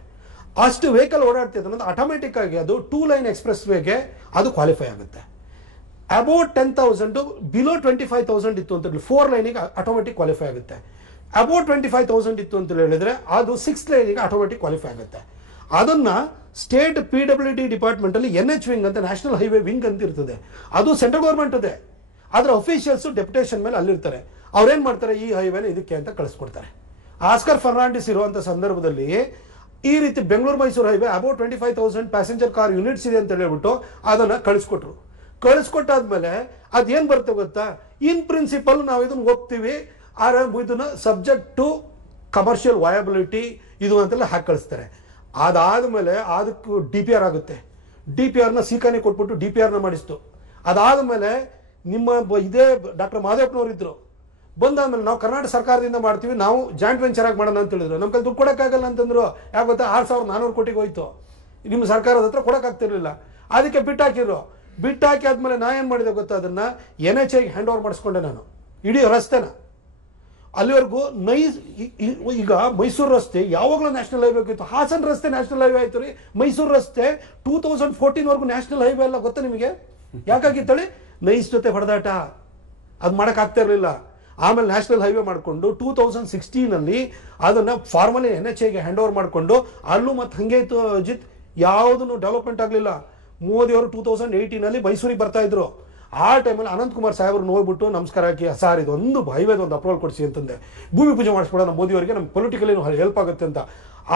ಅಷ್ಟು ವೆಹಿಕಲ್ ಓಡಾಡ್ತಿದೆ ಅನ್ನೋದು ಆಟೋಮೆಟಿಕ್ ಆಗಿ ಅದು 2 ಲೈನ್ ಎಕ್ಸ್ಪ್ರೆಸ್ ವೇಗೆ ಅದು ಕ್ವಾಲಿಫೈ ಆಗುತ್ತೆ. ಅಬೌಟ್ 10,000 ಬಿಲೋ 25,000 ಇತ್ತು ಅಂತ ಹೇಳಿ 4 ಲೈನಿಗೆ ಆಟೋಮೆಟಿಕ್ ಕ್ವಾಲಿಫೈ ಆಗುತ್ತೆ. ಅಬೌಟ್ 25,000 ಇತ್ತು ಅಂತ ಹೇಳಿದ್ರೆ ಅದು 6 ಲೈನಿಗೆ ಆಟೋಮೆಟಿಕ್ ಕ್ವಾಲಿಫೈ ಆಗುತ್ತೆ. ಅದನ್ನ ಸ್ಟೇಟ್ PWD ಡಿಪಾರ್ಟ್ಮೆಂಟ್ ಅಲ್ಲಿ NH ವಿಂಗ್ ಅಂತ, ನ್ಯಾಷನಲ್ ಹೈವೇ ವಿಂಗ್ ಅಂತ ಇರ್ತದೆ, ಅದು ಸೆಂಟ್ರಲ್ ಗೌರ್ಮೆಂಟ್ ಇದೆ. ಅದರ ಅಫಿಷಿಯಲ್ಸ್ ಡೆಪ್ಯುಟೇಷನ್ ಮೇಲೆ ಅಲ್ಲಿರ್ತಾರೆ. ಅವ್ರೇನ್ ಮಾಡ್ತಾರೆ, ಈ ಹೈವೇನ ಇದಕ್ಕೆ ಅಂತ ಕಳಿಸ್ಕೊಡ್ತಾರೆ. ಆಸ್ಕರ್ ಫರ್ನಾಂಡಿಸ್ ಇರುವಂತ ಸಂದರ್ಭದಲ್ಲಿ ಈ ರೀತಿ Bengaluru Mysuru highway about 25,000 passenger car units ಇದೆ ಅಂತ ಹೇಳ್ಬಿಟ್ಟು ಅದನ್ನ ಕಳಿಸ್ಕೊಟ್ರು. ಕಳಿಸ್ಕೊಟ್ಟಾದ್ಮೇಲೆ ಅದೇನ್ ಬರುತ್ತೆ ಗೊತ್ತಾ, ಇನ್ ಪ್ರಿನ್ಸಿಪಲ್ ನಾವು ಇದನ್ನ ಒಪ್ತೀವಿ, ಇದನ್ನ ಸಬ್ಜೆಕ್ಟ್ ಟು ಕಮರ್ಷಿಯಲ್ ವಯಬಿಲಿಟಿ ಇದು ಅಂತೆಲ್ಲ ಹಾಕಿ ಕಳಿಸ್ತಾರೆ. ಅದಾದ್ಮೇಲೆ ಅದಕ್ಕೂ DPR ಆಗುತ್ತೆ. DPR ನ ಸಿಕಾನಿ ಕೊಟ್ಬಿಟ್ಟು DPR ನ ಮಾಡಿಸ್ತು. ಅದಾದ್ಮೇಲೆ ನಿಮ್ಮ ಇದೇ ಡಾಕ್ಟರ್ ಮಾದೇವಪ್ಪನವರು ಇದ್ರು, ಬಂದಾದ್ಮೇಲೆ ನಾವು ಕರ್ನಾಟಕ ಸರ್ಕಾರದಿಂದ ಮಾಡ್ತೀವಿ, ನಾವು ಜಾಯಿಂಟ್ ವೆಂಚರ್ ಆಗಿ ಮಾಡೋಣ ಅಂತ ಹೇಳಿದ್ರು. ನಮ್ಮ ಕೈ ದುಡ್ಡು ಕೊಡಕ್ಕಾಗಲ್ಲ ಅಂತಂದ್ರು. ಯಾಕೆ ಗೊತ್ತಾ, 6,400 ಕೋಟಿಗೆ ಹೋಯ್ತು, ನಿಮ್ಮ ಸರ್ಕಾರದ ಹತ್ರ ಕೊಡಕ್ಕಾಗ್ತಿರ್ಲಿಲ್ಲ. ಅದಕ್ಕೆ ಬಿಟ್ಟಾಕಿದ್ರು. ಬಿಟ್ಟಾಕಿ ಆದ್ಮೇಲೆ ನಾ ಏನ್ ಮಾಡಿದೆ ಗೊತ್ತಾ, ಅದನ್ನ NHA ಹ್ಯಾಂಡ್ ಓವರ್ ಮಾಡಿಸ್ಕೊಂಡೆ ನಾನು, ಇಡೀ ರಸ್ತೆನ. ಅಲ್ಲಿವರೆಗೂ ಈಗ ಮೈಸೂರು ರಸ್ತೆ ಯಾವಾಗಲೂ ನ್ಯಾಷನಲ್ ಹೈವೇ ಇತ್ತು. ಹಾಸನ ರಸ್ತೆ ನ್ಯಾಷನಲ್ ಹೈವೇ ಆಯ್ತು ರೀ. ಮೈಸೂರು ರಸ್ತೆ 2014 ವರೆಗೂ ನ್ಯಾಷನಲ್ ಹೈವೇ ಅಲ್ಲ, ಗೊತ್ತಾ ನಿಮಗೆ? ಯಾಕಾಗಿತ್ತಳಿ, ನೈಸ್ ಜೊತೆ ಹೊಡೆದಾಟ, ಅದು ಮಾಡಕ್ ಆಗ್ತಾ ಇರಲಿಲ್ಲ. ಆಮೇಲೆ ನ್ಯಾಷನಲ್ ಹೈವೇ ಮಾಡಿಕೊಂಡು 2016 ಅದನ್ನ ಫಾರ್ಮಲಿ NHA ಹ್ಯಾಂಡ್ ಓವರ್ ಮಾಡಿಕೊಂಡು, ಅಲ್ಲೂ ಮತ್ತೆ ಹಂಗೆ ಇತ್ತು ಅಜಿತ್, ಯಾವುದನ್ನು ಡೆವಲಪ್ಮೆಂಟ್ ಆಗಲಿಲ್ಲ. ಮೋದಿ ಅವರು 2018 ಮೈಸೂರಿಗೆ ಬರ್ತಾ ಇದ್ರು. ಆ ಟೈಮಲ್ಲಿ ಅನಂತ್ ಕುಮಾರ್ ಸಾಹೇಬ್ರನ್ನ ಹೋಗ್ಬಿಟ್ಟು ನಮಸ್ಕಾರ ಹಾಕಿ, ಸಾರ್ ಇದೊಂದು ಹೈವೇದ ಒಂದು ಅಪ್ರೂವಲ್ ಕೊಡಿಸಿ ಅಂತಂದೆ, ಭೂಮಿ ಪೂಜೆ ಮಾಡಿಸ್ಬಿಡೋಣ ಮೋದಿ ಅವರಿಗೆ, ನಮ್ಗೆ ಪೊಲಿಟಿಕಲಿ ಹೆಲ್ಪ್ ಆಗುತ್ತೆ ಅಂತ.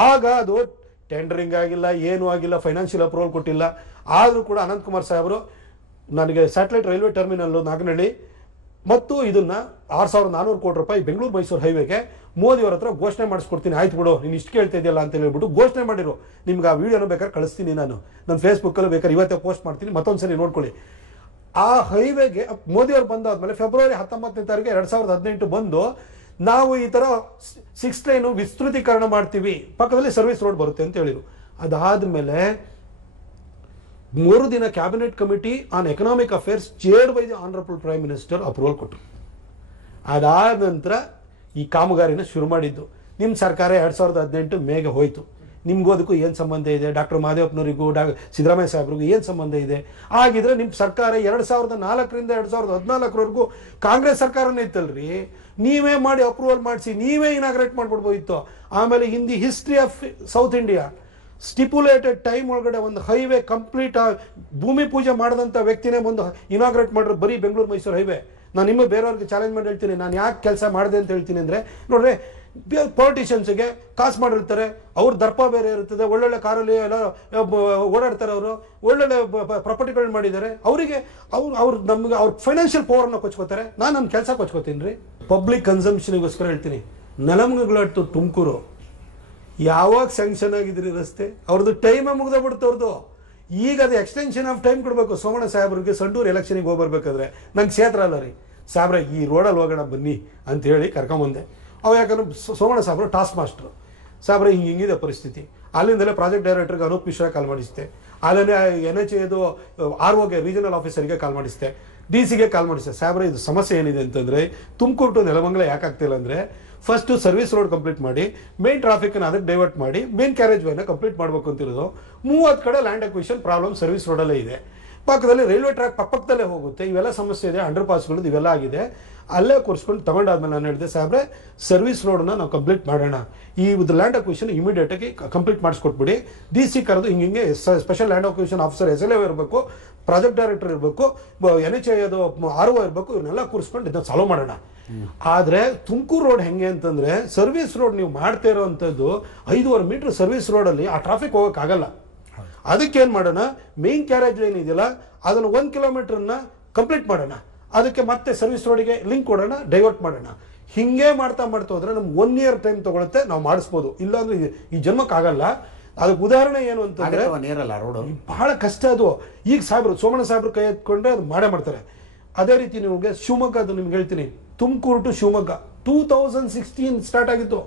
ಆಗ ಅದು ಟೆಂಡರಿಂಗ್ ಆಗಿಲ್ಲ, ಏನೂ ಆಗಿಲ್ಲ, ಫೈನಾನ್ಷಿಯಲ್ ಅಪ್ರೂವಲ್ ಕೊಟ್ಟಿಲ್ಲ. ಆದರೂ ಕೂಡ ಅನಂತ್ ಕುಮಾರ್ ಸಾಹೇಬರು ನನಗೆ ಸ್ಯಾಟಲೈಟ್ ರೈಲ್ವೆ ಟರ್ಮಿನಲ್ ನಾಗನಹಳ್ಳಿ ಮತ್ತು ಇದನ್ನ 6,400 ಕೋಟಿ ರೂಪಾಯಿ ಬೆಂಗಳೂರು ಮೈಸೂರು ಹೈವೇಗೆ ಮೋದಿ ಅವರ ಹತ್ರ ಘೋಷಣೆ ಮಾಡಿಸ್ಕೊಡ್ತೀನಿ, ಆಯ್ತು ಬಿಡು ನೀನು ಇಷ್ಟು ಕೇಳ್ತಾ ಇದೆಯಲ್ಲ ಅಂತ ಹೇಳ್ಬಿಟ್ಟು ಘೋಷಣೆ ಮಾಡಿರು. ನಿಮ್ಗೆ ಆ ವಿಡಿಯೋನ ಬೇಕಾದ್ರೆ ಕಳಿಸ್ತೀನಿ, ನಾನು ನನ್ನ ಫೇಸ್ಬುಕ್ಕಲ್ಲೂ ಬೇಕಾದ್ರೆ ಇವತ್ತೇ ಪೋಸ್ಟ್ ಮಾಡ್ತೀನಿ, ಮತ್ತೊಂದ್ಸರಿ ನೋಡ್ಕೊಳ್ಳಿ. ಆ ಹೈವೇಗೆ ಮೋದಿ ಅವರು ಬಂದಾದ್ಮೇಲೆ ಫೆಬ್ರವರಿ 19ನೇ ತಾರೀಕು 2018 ಬಂದು, ನಾವು ಈ ತರ 6 ಲೈನ್ ವಿಸ್ತೃತೀಕರಣ ಮಾಡ್ತೀವಿ, ಪಕ್ಕದಲ್ಲಿ ಸರ್ವಿಸ್ ರೋಡ್ ಬರುತ್ತೆ ಅಂತ ಹೇಳಿದ್ರು. ಅದಾದ್ಮೇಲೆ 3 ದಿನ cabinet committee on economic affairs chaired by the honourable prime minister approval ಕೊಟ್ಟರು. ಅದಾದ ನಂತರ ಈ ಕಾಮಗಾರಿನ ಶುರು ಮಾಡಿದ್ದು. ನಿಮ್ಮ ಸರ್ಕಾರ 2018 ಮೇಗೆ ಹೋಯ್ತು. ನಿಮ್ಗೂ ಅದಕ್ಕೂ ಏನು ಸಂಬಂಧ ಇದೆ? ಡಾಕ್ಟರ್ ಮಾದೇವಪ್ಪನವರಿಗೂ ಸಿದ್ದರಾಮಯ್ಯ ಸಾಹೇಬ್ರಿಗೂ ಏನು ಸಂಬಂಧ ಇದೆ? ಆಗಿದ್ರೆ ನಿಮ್ಮ ಸರ್ಕಾರ 2004ರಿಂದ 2014ವರೆಗೂ ಕಾಂಗ್ರೆಸ್ ಸರ್ಕಾರನೇ ಇತ್ತಲ್ರಿ, ನೀವೇ ಮಾಡಿ ಅಪ್ರೂವಲ್ ಮಾಡಿಸಿ ನೀವೇ ಇನಾಗ್ರೇಟ್ ಮಾಡ್ಬಿಡ್ಬೋದಿತ್ತು. ಆಮೇಲೆ in the history of south India stipulated time ಒಳಗಡೆ ಒಂದು ಹೈವೇ ಕಂಪ್ಲೀಟ್ ಭೂಮಿ ಪೂಜೆ ಮಾಡಿದಂಥ ವ್ಯಕ್ತಿನೇ ಒಂದು ಇನಾಗ್ರೇಟ್ ಮಾಡಿದ್ರು, ಬರೀ ಬೆಂಗಳೂರು ಮೈಸೂರು ಹೈವೇ. ನಾನು ನಿಮ್ಮ ಬೇರೆಯವ್ರಿಗೆ ಚಾಲೆಂಜ್ ಮಾಡಿ ಹೇಳ್ತೀನಿ, ನಾನು ಯಾಕೆ ಕೆಲಸ ಮಾಡಿದೆ ಅಂತ ಹೇಳ್ತೀನಿ ಅಂದರೆ, ನೋಡ್ರಿ ಪೊಲಿಟಿಷಿಯನ್ಸ್ಗೆ ಕಾಸು ಮಾಡಿರ್ತಾರೆ, ಅವ್ರ ದರ್ಪ ಬೇರೆ ಇರ್ತದೆ, ಒಳ್ಳೊಳ್ಳೆ ಕಾರಲ್ಲಿ ಎಲ್ಲ ಓಡಾಡ್ತಾರೆ, ಅವರು ಒಳ್ಳೊಳ್ಳೆ ಪ್ರಾಪರ್ಟಿಗಳನ್ನ ಮಾಡಿದ್ದಾರೆ, ಅವರಿಗೆ ಅವ್ರು ನಮ್ಗೆ ಅವ್ರ ಫೈನಾನ್ಷಿಯಲ್ ಪವರ್ನ ಕೊಚ್ಕೋತಾರೆ. ನಾನು ನನ್ನ ಕೆಲಸ ಕೊಚ್ಕೋತೀನಿ ರೀ. ಪಬ್ಲಿಕ್ ಕನ್ಸಂಪ್ಷನ್ಗೋಸ್ಕರ ಹೇಳ್ತೀನಿ, ನೆಲಮಂಗಲ ಟು ತುಮಕೂರು ಯಾವಾಗ ಸ್ಯಾಂಕ್ಷನ್ ಆಗಿದ್ರಿ ರಸ್ತೆ, ಅವ್ರದ್ದು ಟೈಮೇ ಮುಗ್ದೋಗ್ಬಿಡ್ತು ಅವ್ರದ್ದು. ಈಗ ಅದು ಎಕ್ಸ್ಟೆನ್ಷನ್ ಆಫ್ ಟೈಮ್ ಕೊಡಬೇಕು. ಸೋಮಣ್ಣ ಸಾಹೇಬ್ರಿಗೆ ಸಂಡೂರು ಎಲೆಕ್ಷನ್ಗೆ ಹೋಗ್ಬರ್ಬೇಕಾದ್ರೆ ನಂಗೆ ಕ್ಷೇತ್ರ ಅಲ್ಲ ರೀ ಸಾಹೇಬ್ರೆ, ಈ ರೋಡಲ್ಲಿ ಹೋಗೋಣ ಬನ್ನಿ ಅಂತ ಹೇಳಿ ಕರ್ಕೊಂಬಂದೆ. ಅವ ಯಾಕಂದ್ರೆ ಸೋಮಣ್ಣ ಸಾಹೇಬ್ರು ಟಾಸ್ಕ್ ಮಾಸ್ಟ್ರು. ಸಾಹೇಬ್ರೆ ಹಿಂಗಿದೆ ಪರಿಸ್ಥಿತಿ, ಅಲ್ಲಿಂದಲೇ ಪ್ರಾಜೆಕ್ಟ್ ಡೈರೆಕ್ಟರ್ಗೆ ಅನೂಪ್ ಮಿಶ್ರಾ ಕಾಲ್ ಮಾಡಿಸ್ತೆ, ಅಲ್ಲೇ NHAದು ROಗೆ ರೀಜನಲ್ ಆಫೀಸರ್ಗೆ ಕಾಲ್ ಮಾಡಿಸ್ತೆ. DC ಕಾಲ್ ಮಾಡಿ ಸಾಹೇಬ್ರೆ ಇದು ಸಮಸ್ಯೆ ಏನಿದೆ ಅಂತಂದ್ರೆ ತುಮಕೂರು ಟು ನೆಲಮಂಗಲ ಯಾಕೆ ಆಗ್ತಿಲ್ಲ ಅಂದ್ರೆ ಫಸ್ಟ್ ಸರ್ವಿಸ್ ರೋಡ್ ಕಂಪ್ಲೀಟ್ ಮಾಡಿ ಮೇನ್ ಟ್ರಾಫಿಕ್ ಅದಕ್ಕೆ ಡೈವರ್ಟ್ ಮಾಡಿ ಮೇನ್ ಕ್ಯಾರೇಜ್ ವೇನ ಕಂಪ್ಲೀಟ್ ಮಾಡಬೇಕು ಅಂತಿರೋದು 30 ಕಡೆ ಲ್ಯಾಂಡ್ ಅಕ್ವಿಷನ್ ಪ್ರಾಬ್ಲಮ್ ಸರ್ವಿಸ್ ರೋಡಲ್ಲೇ ಇದೆ, ಪಕ್ಕದಲ್ಲಿ ರೈಲ್ವೆ ಟ್ರ್ಯಾಕ್ ಪಕ್ಕದಲ್ಲೇ ಹೋಗುತ್ತೆ, ಇವೆಲ್ಲ ಸಮಸ್ಯೆ ಇದೆ, ಅಂಡರ್ ಪಾಸ್ಗಳು ಇವೆಲ್ಲ ಆಗಿದೆ. ಅಲ್ಲೇ ಕೂರಿಸ್ಕೊಂಡು ತಗೊಂಡಾದ್ಮೇಲೆ ನಾನು ಹೇಳಿದೆ ಸಾಹೇಬ್ರೆ ಸರ್ವಿಸ್ ರೋಡ್ನ ನಾವು ಕಂಪ್ಲೀಟ್ ಮಾಡೋಣ, ಈ ಲ್ಯಾಂಡ್ ಅಕ್ವಿಷನ್ ಇಮಿಡಿಯೇಟ್ ಆಗಿ ಕಂಪ್ಲೀಟ್ ಮಾಡಿಸ್ಕೊಟ್ಬಿಡಿ, DC ಕರೆದು ಹಿಂಗೆ special land acquisition officer SLA ಇರಬೇಕು, ಪ್ರಾಜೆಕ್ಟ್ ಡೈರೆಕ್ಟರ್ ಇರಬೇಕು, NHAI ಅದು RO ಇರಬೇಕು, ಇವನ್ನೆಲ್ಲ ಕೂರಿಸ್ಕೊಂಡು ಇದನ್ನ ಸಾಲ್ವ್ ಮಾಡೋಣ. ಆದ್ರೆ ತುಮಕೂರು ರೋಡ್ ಹೆಂಗೆ ಅಂತಂದ್ರೆ ಸರ್ವಿಸ್ ರೋಡ್ ನೀವು ಮಾಡ್ತಾ ಇರೋವಂಥದ್ದು 5.5 ಮೀಟರ್ ಸರ್ವಿಸ್ ರೋಡಲ್ಲಿ ಆ ಟ್ರಾಫಿಕ್ ಹೋಗೋಕ್ಕಾಗಲ್ಲ. ಅದಕ್ಕೆ ಏನ್ ಮಾಡೋಣ, ಮೇನ್ ಕ್ಯಾರೇಜ್ ಲೈನ್ ಇದೆಯಲ್ಲ ಅದನ್ನು 1 ಕಿಲೋಮೀಟರ್ನ ಕಂಪ್ಲೀಟ್ ಮಾಡೋಣ, ಅದಕ್ಕೆ ಮತ್ತೆ ಸರ್ವಿಸ್ ರೋಡಿಗೆ ಲಿಂಕ್ ಕೊಡೋಣ, ಡೈವರ್ಟ್ ಮಾಡೋಣ. ಹಿಂಗೆ ಮಾಡ್ತಾ ಹೋದ್ರೆ ನಮ್ಗೆ 1 year ಟೈಮ್ ತಗೊಳುತ್ತೆ, ನಾವು ಮಾಡಿಸ್ಬೋದು, ಇಲ್ಲಾಂದ್ರೆ ಈ ಜನ್ಮಕ್ಕಾಗಲ್ಲ. ಅದಕ್ಕೆ ಉದಾಹರಣೆ ಏನು ಅಂತಂದ್ರೆ ರೋಡ್ ಬಹಳ ಕಷ್ಟ ಅದು. ಈಗ ಸೋಮಣ್ಣ ಸಾಹೇಬ್ರು ಕೈ ಎತ್ಕೊಂಡ್ರೆ ಅದು ಮಾಡೇ ಮಾಡ್ತಾರೆ. ಅದೇ ರೀತಿ ನಿಮಗೆ ಶಿವಮೊಗ್ಗ, ಅದು ನಿಮ್ಗೆ ಹೇಳ್ತೀನಿ, ತುಮಕೂರು ಟು ಶಿವಮೊಗ್ಗ 2016 ಸ್ಟಾರ್ಟ್ ಆಗಿತ್ತು,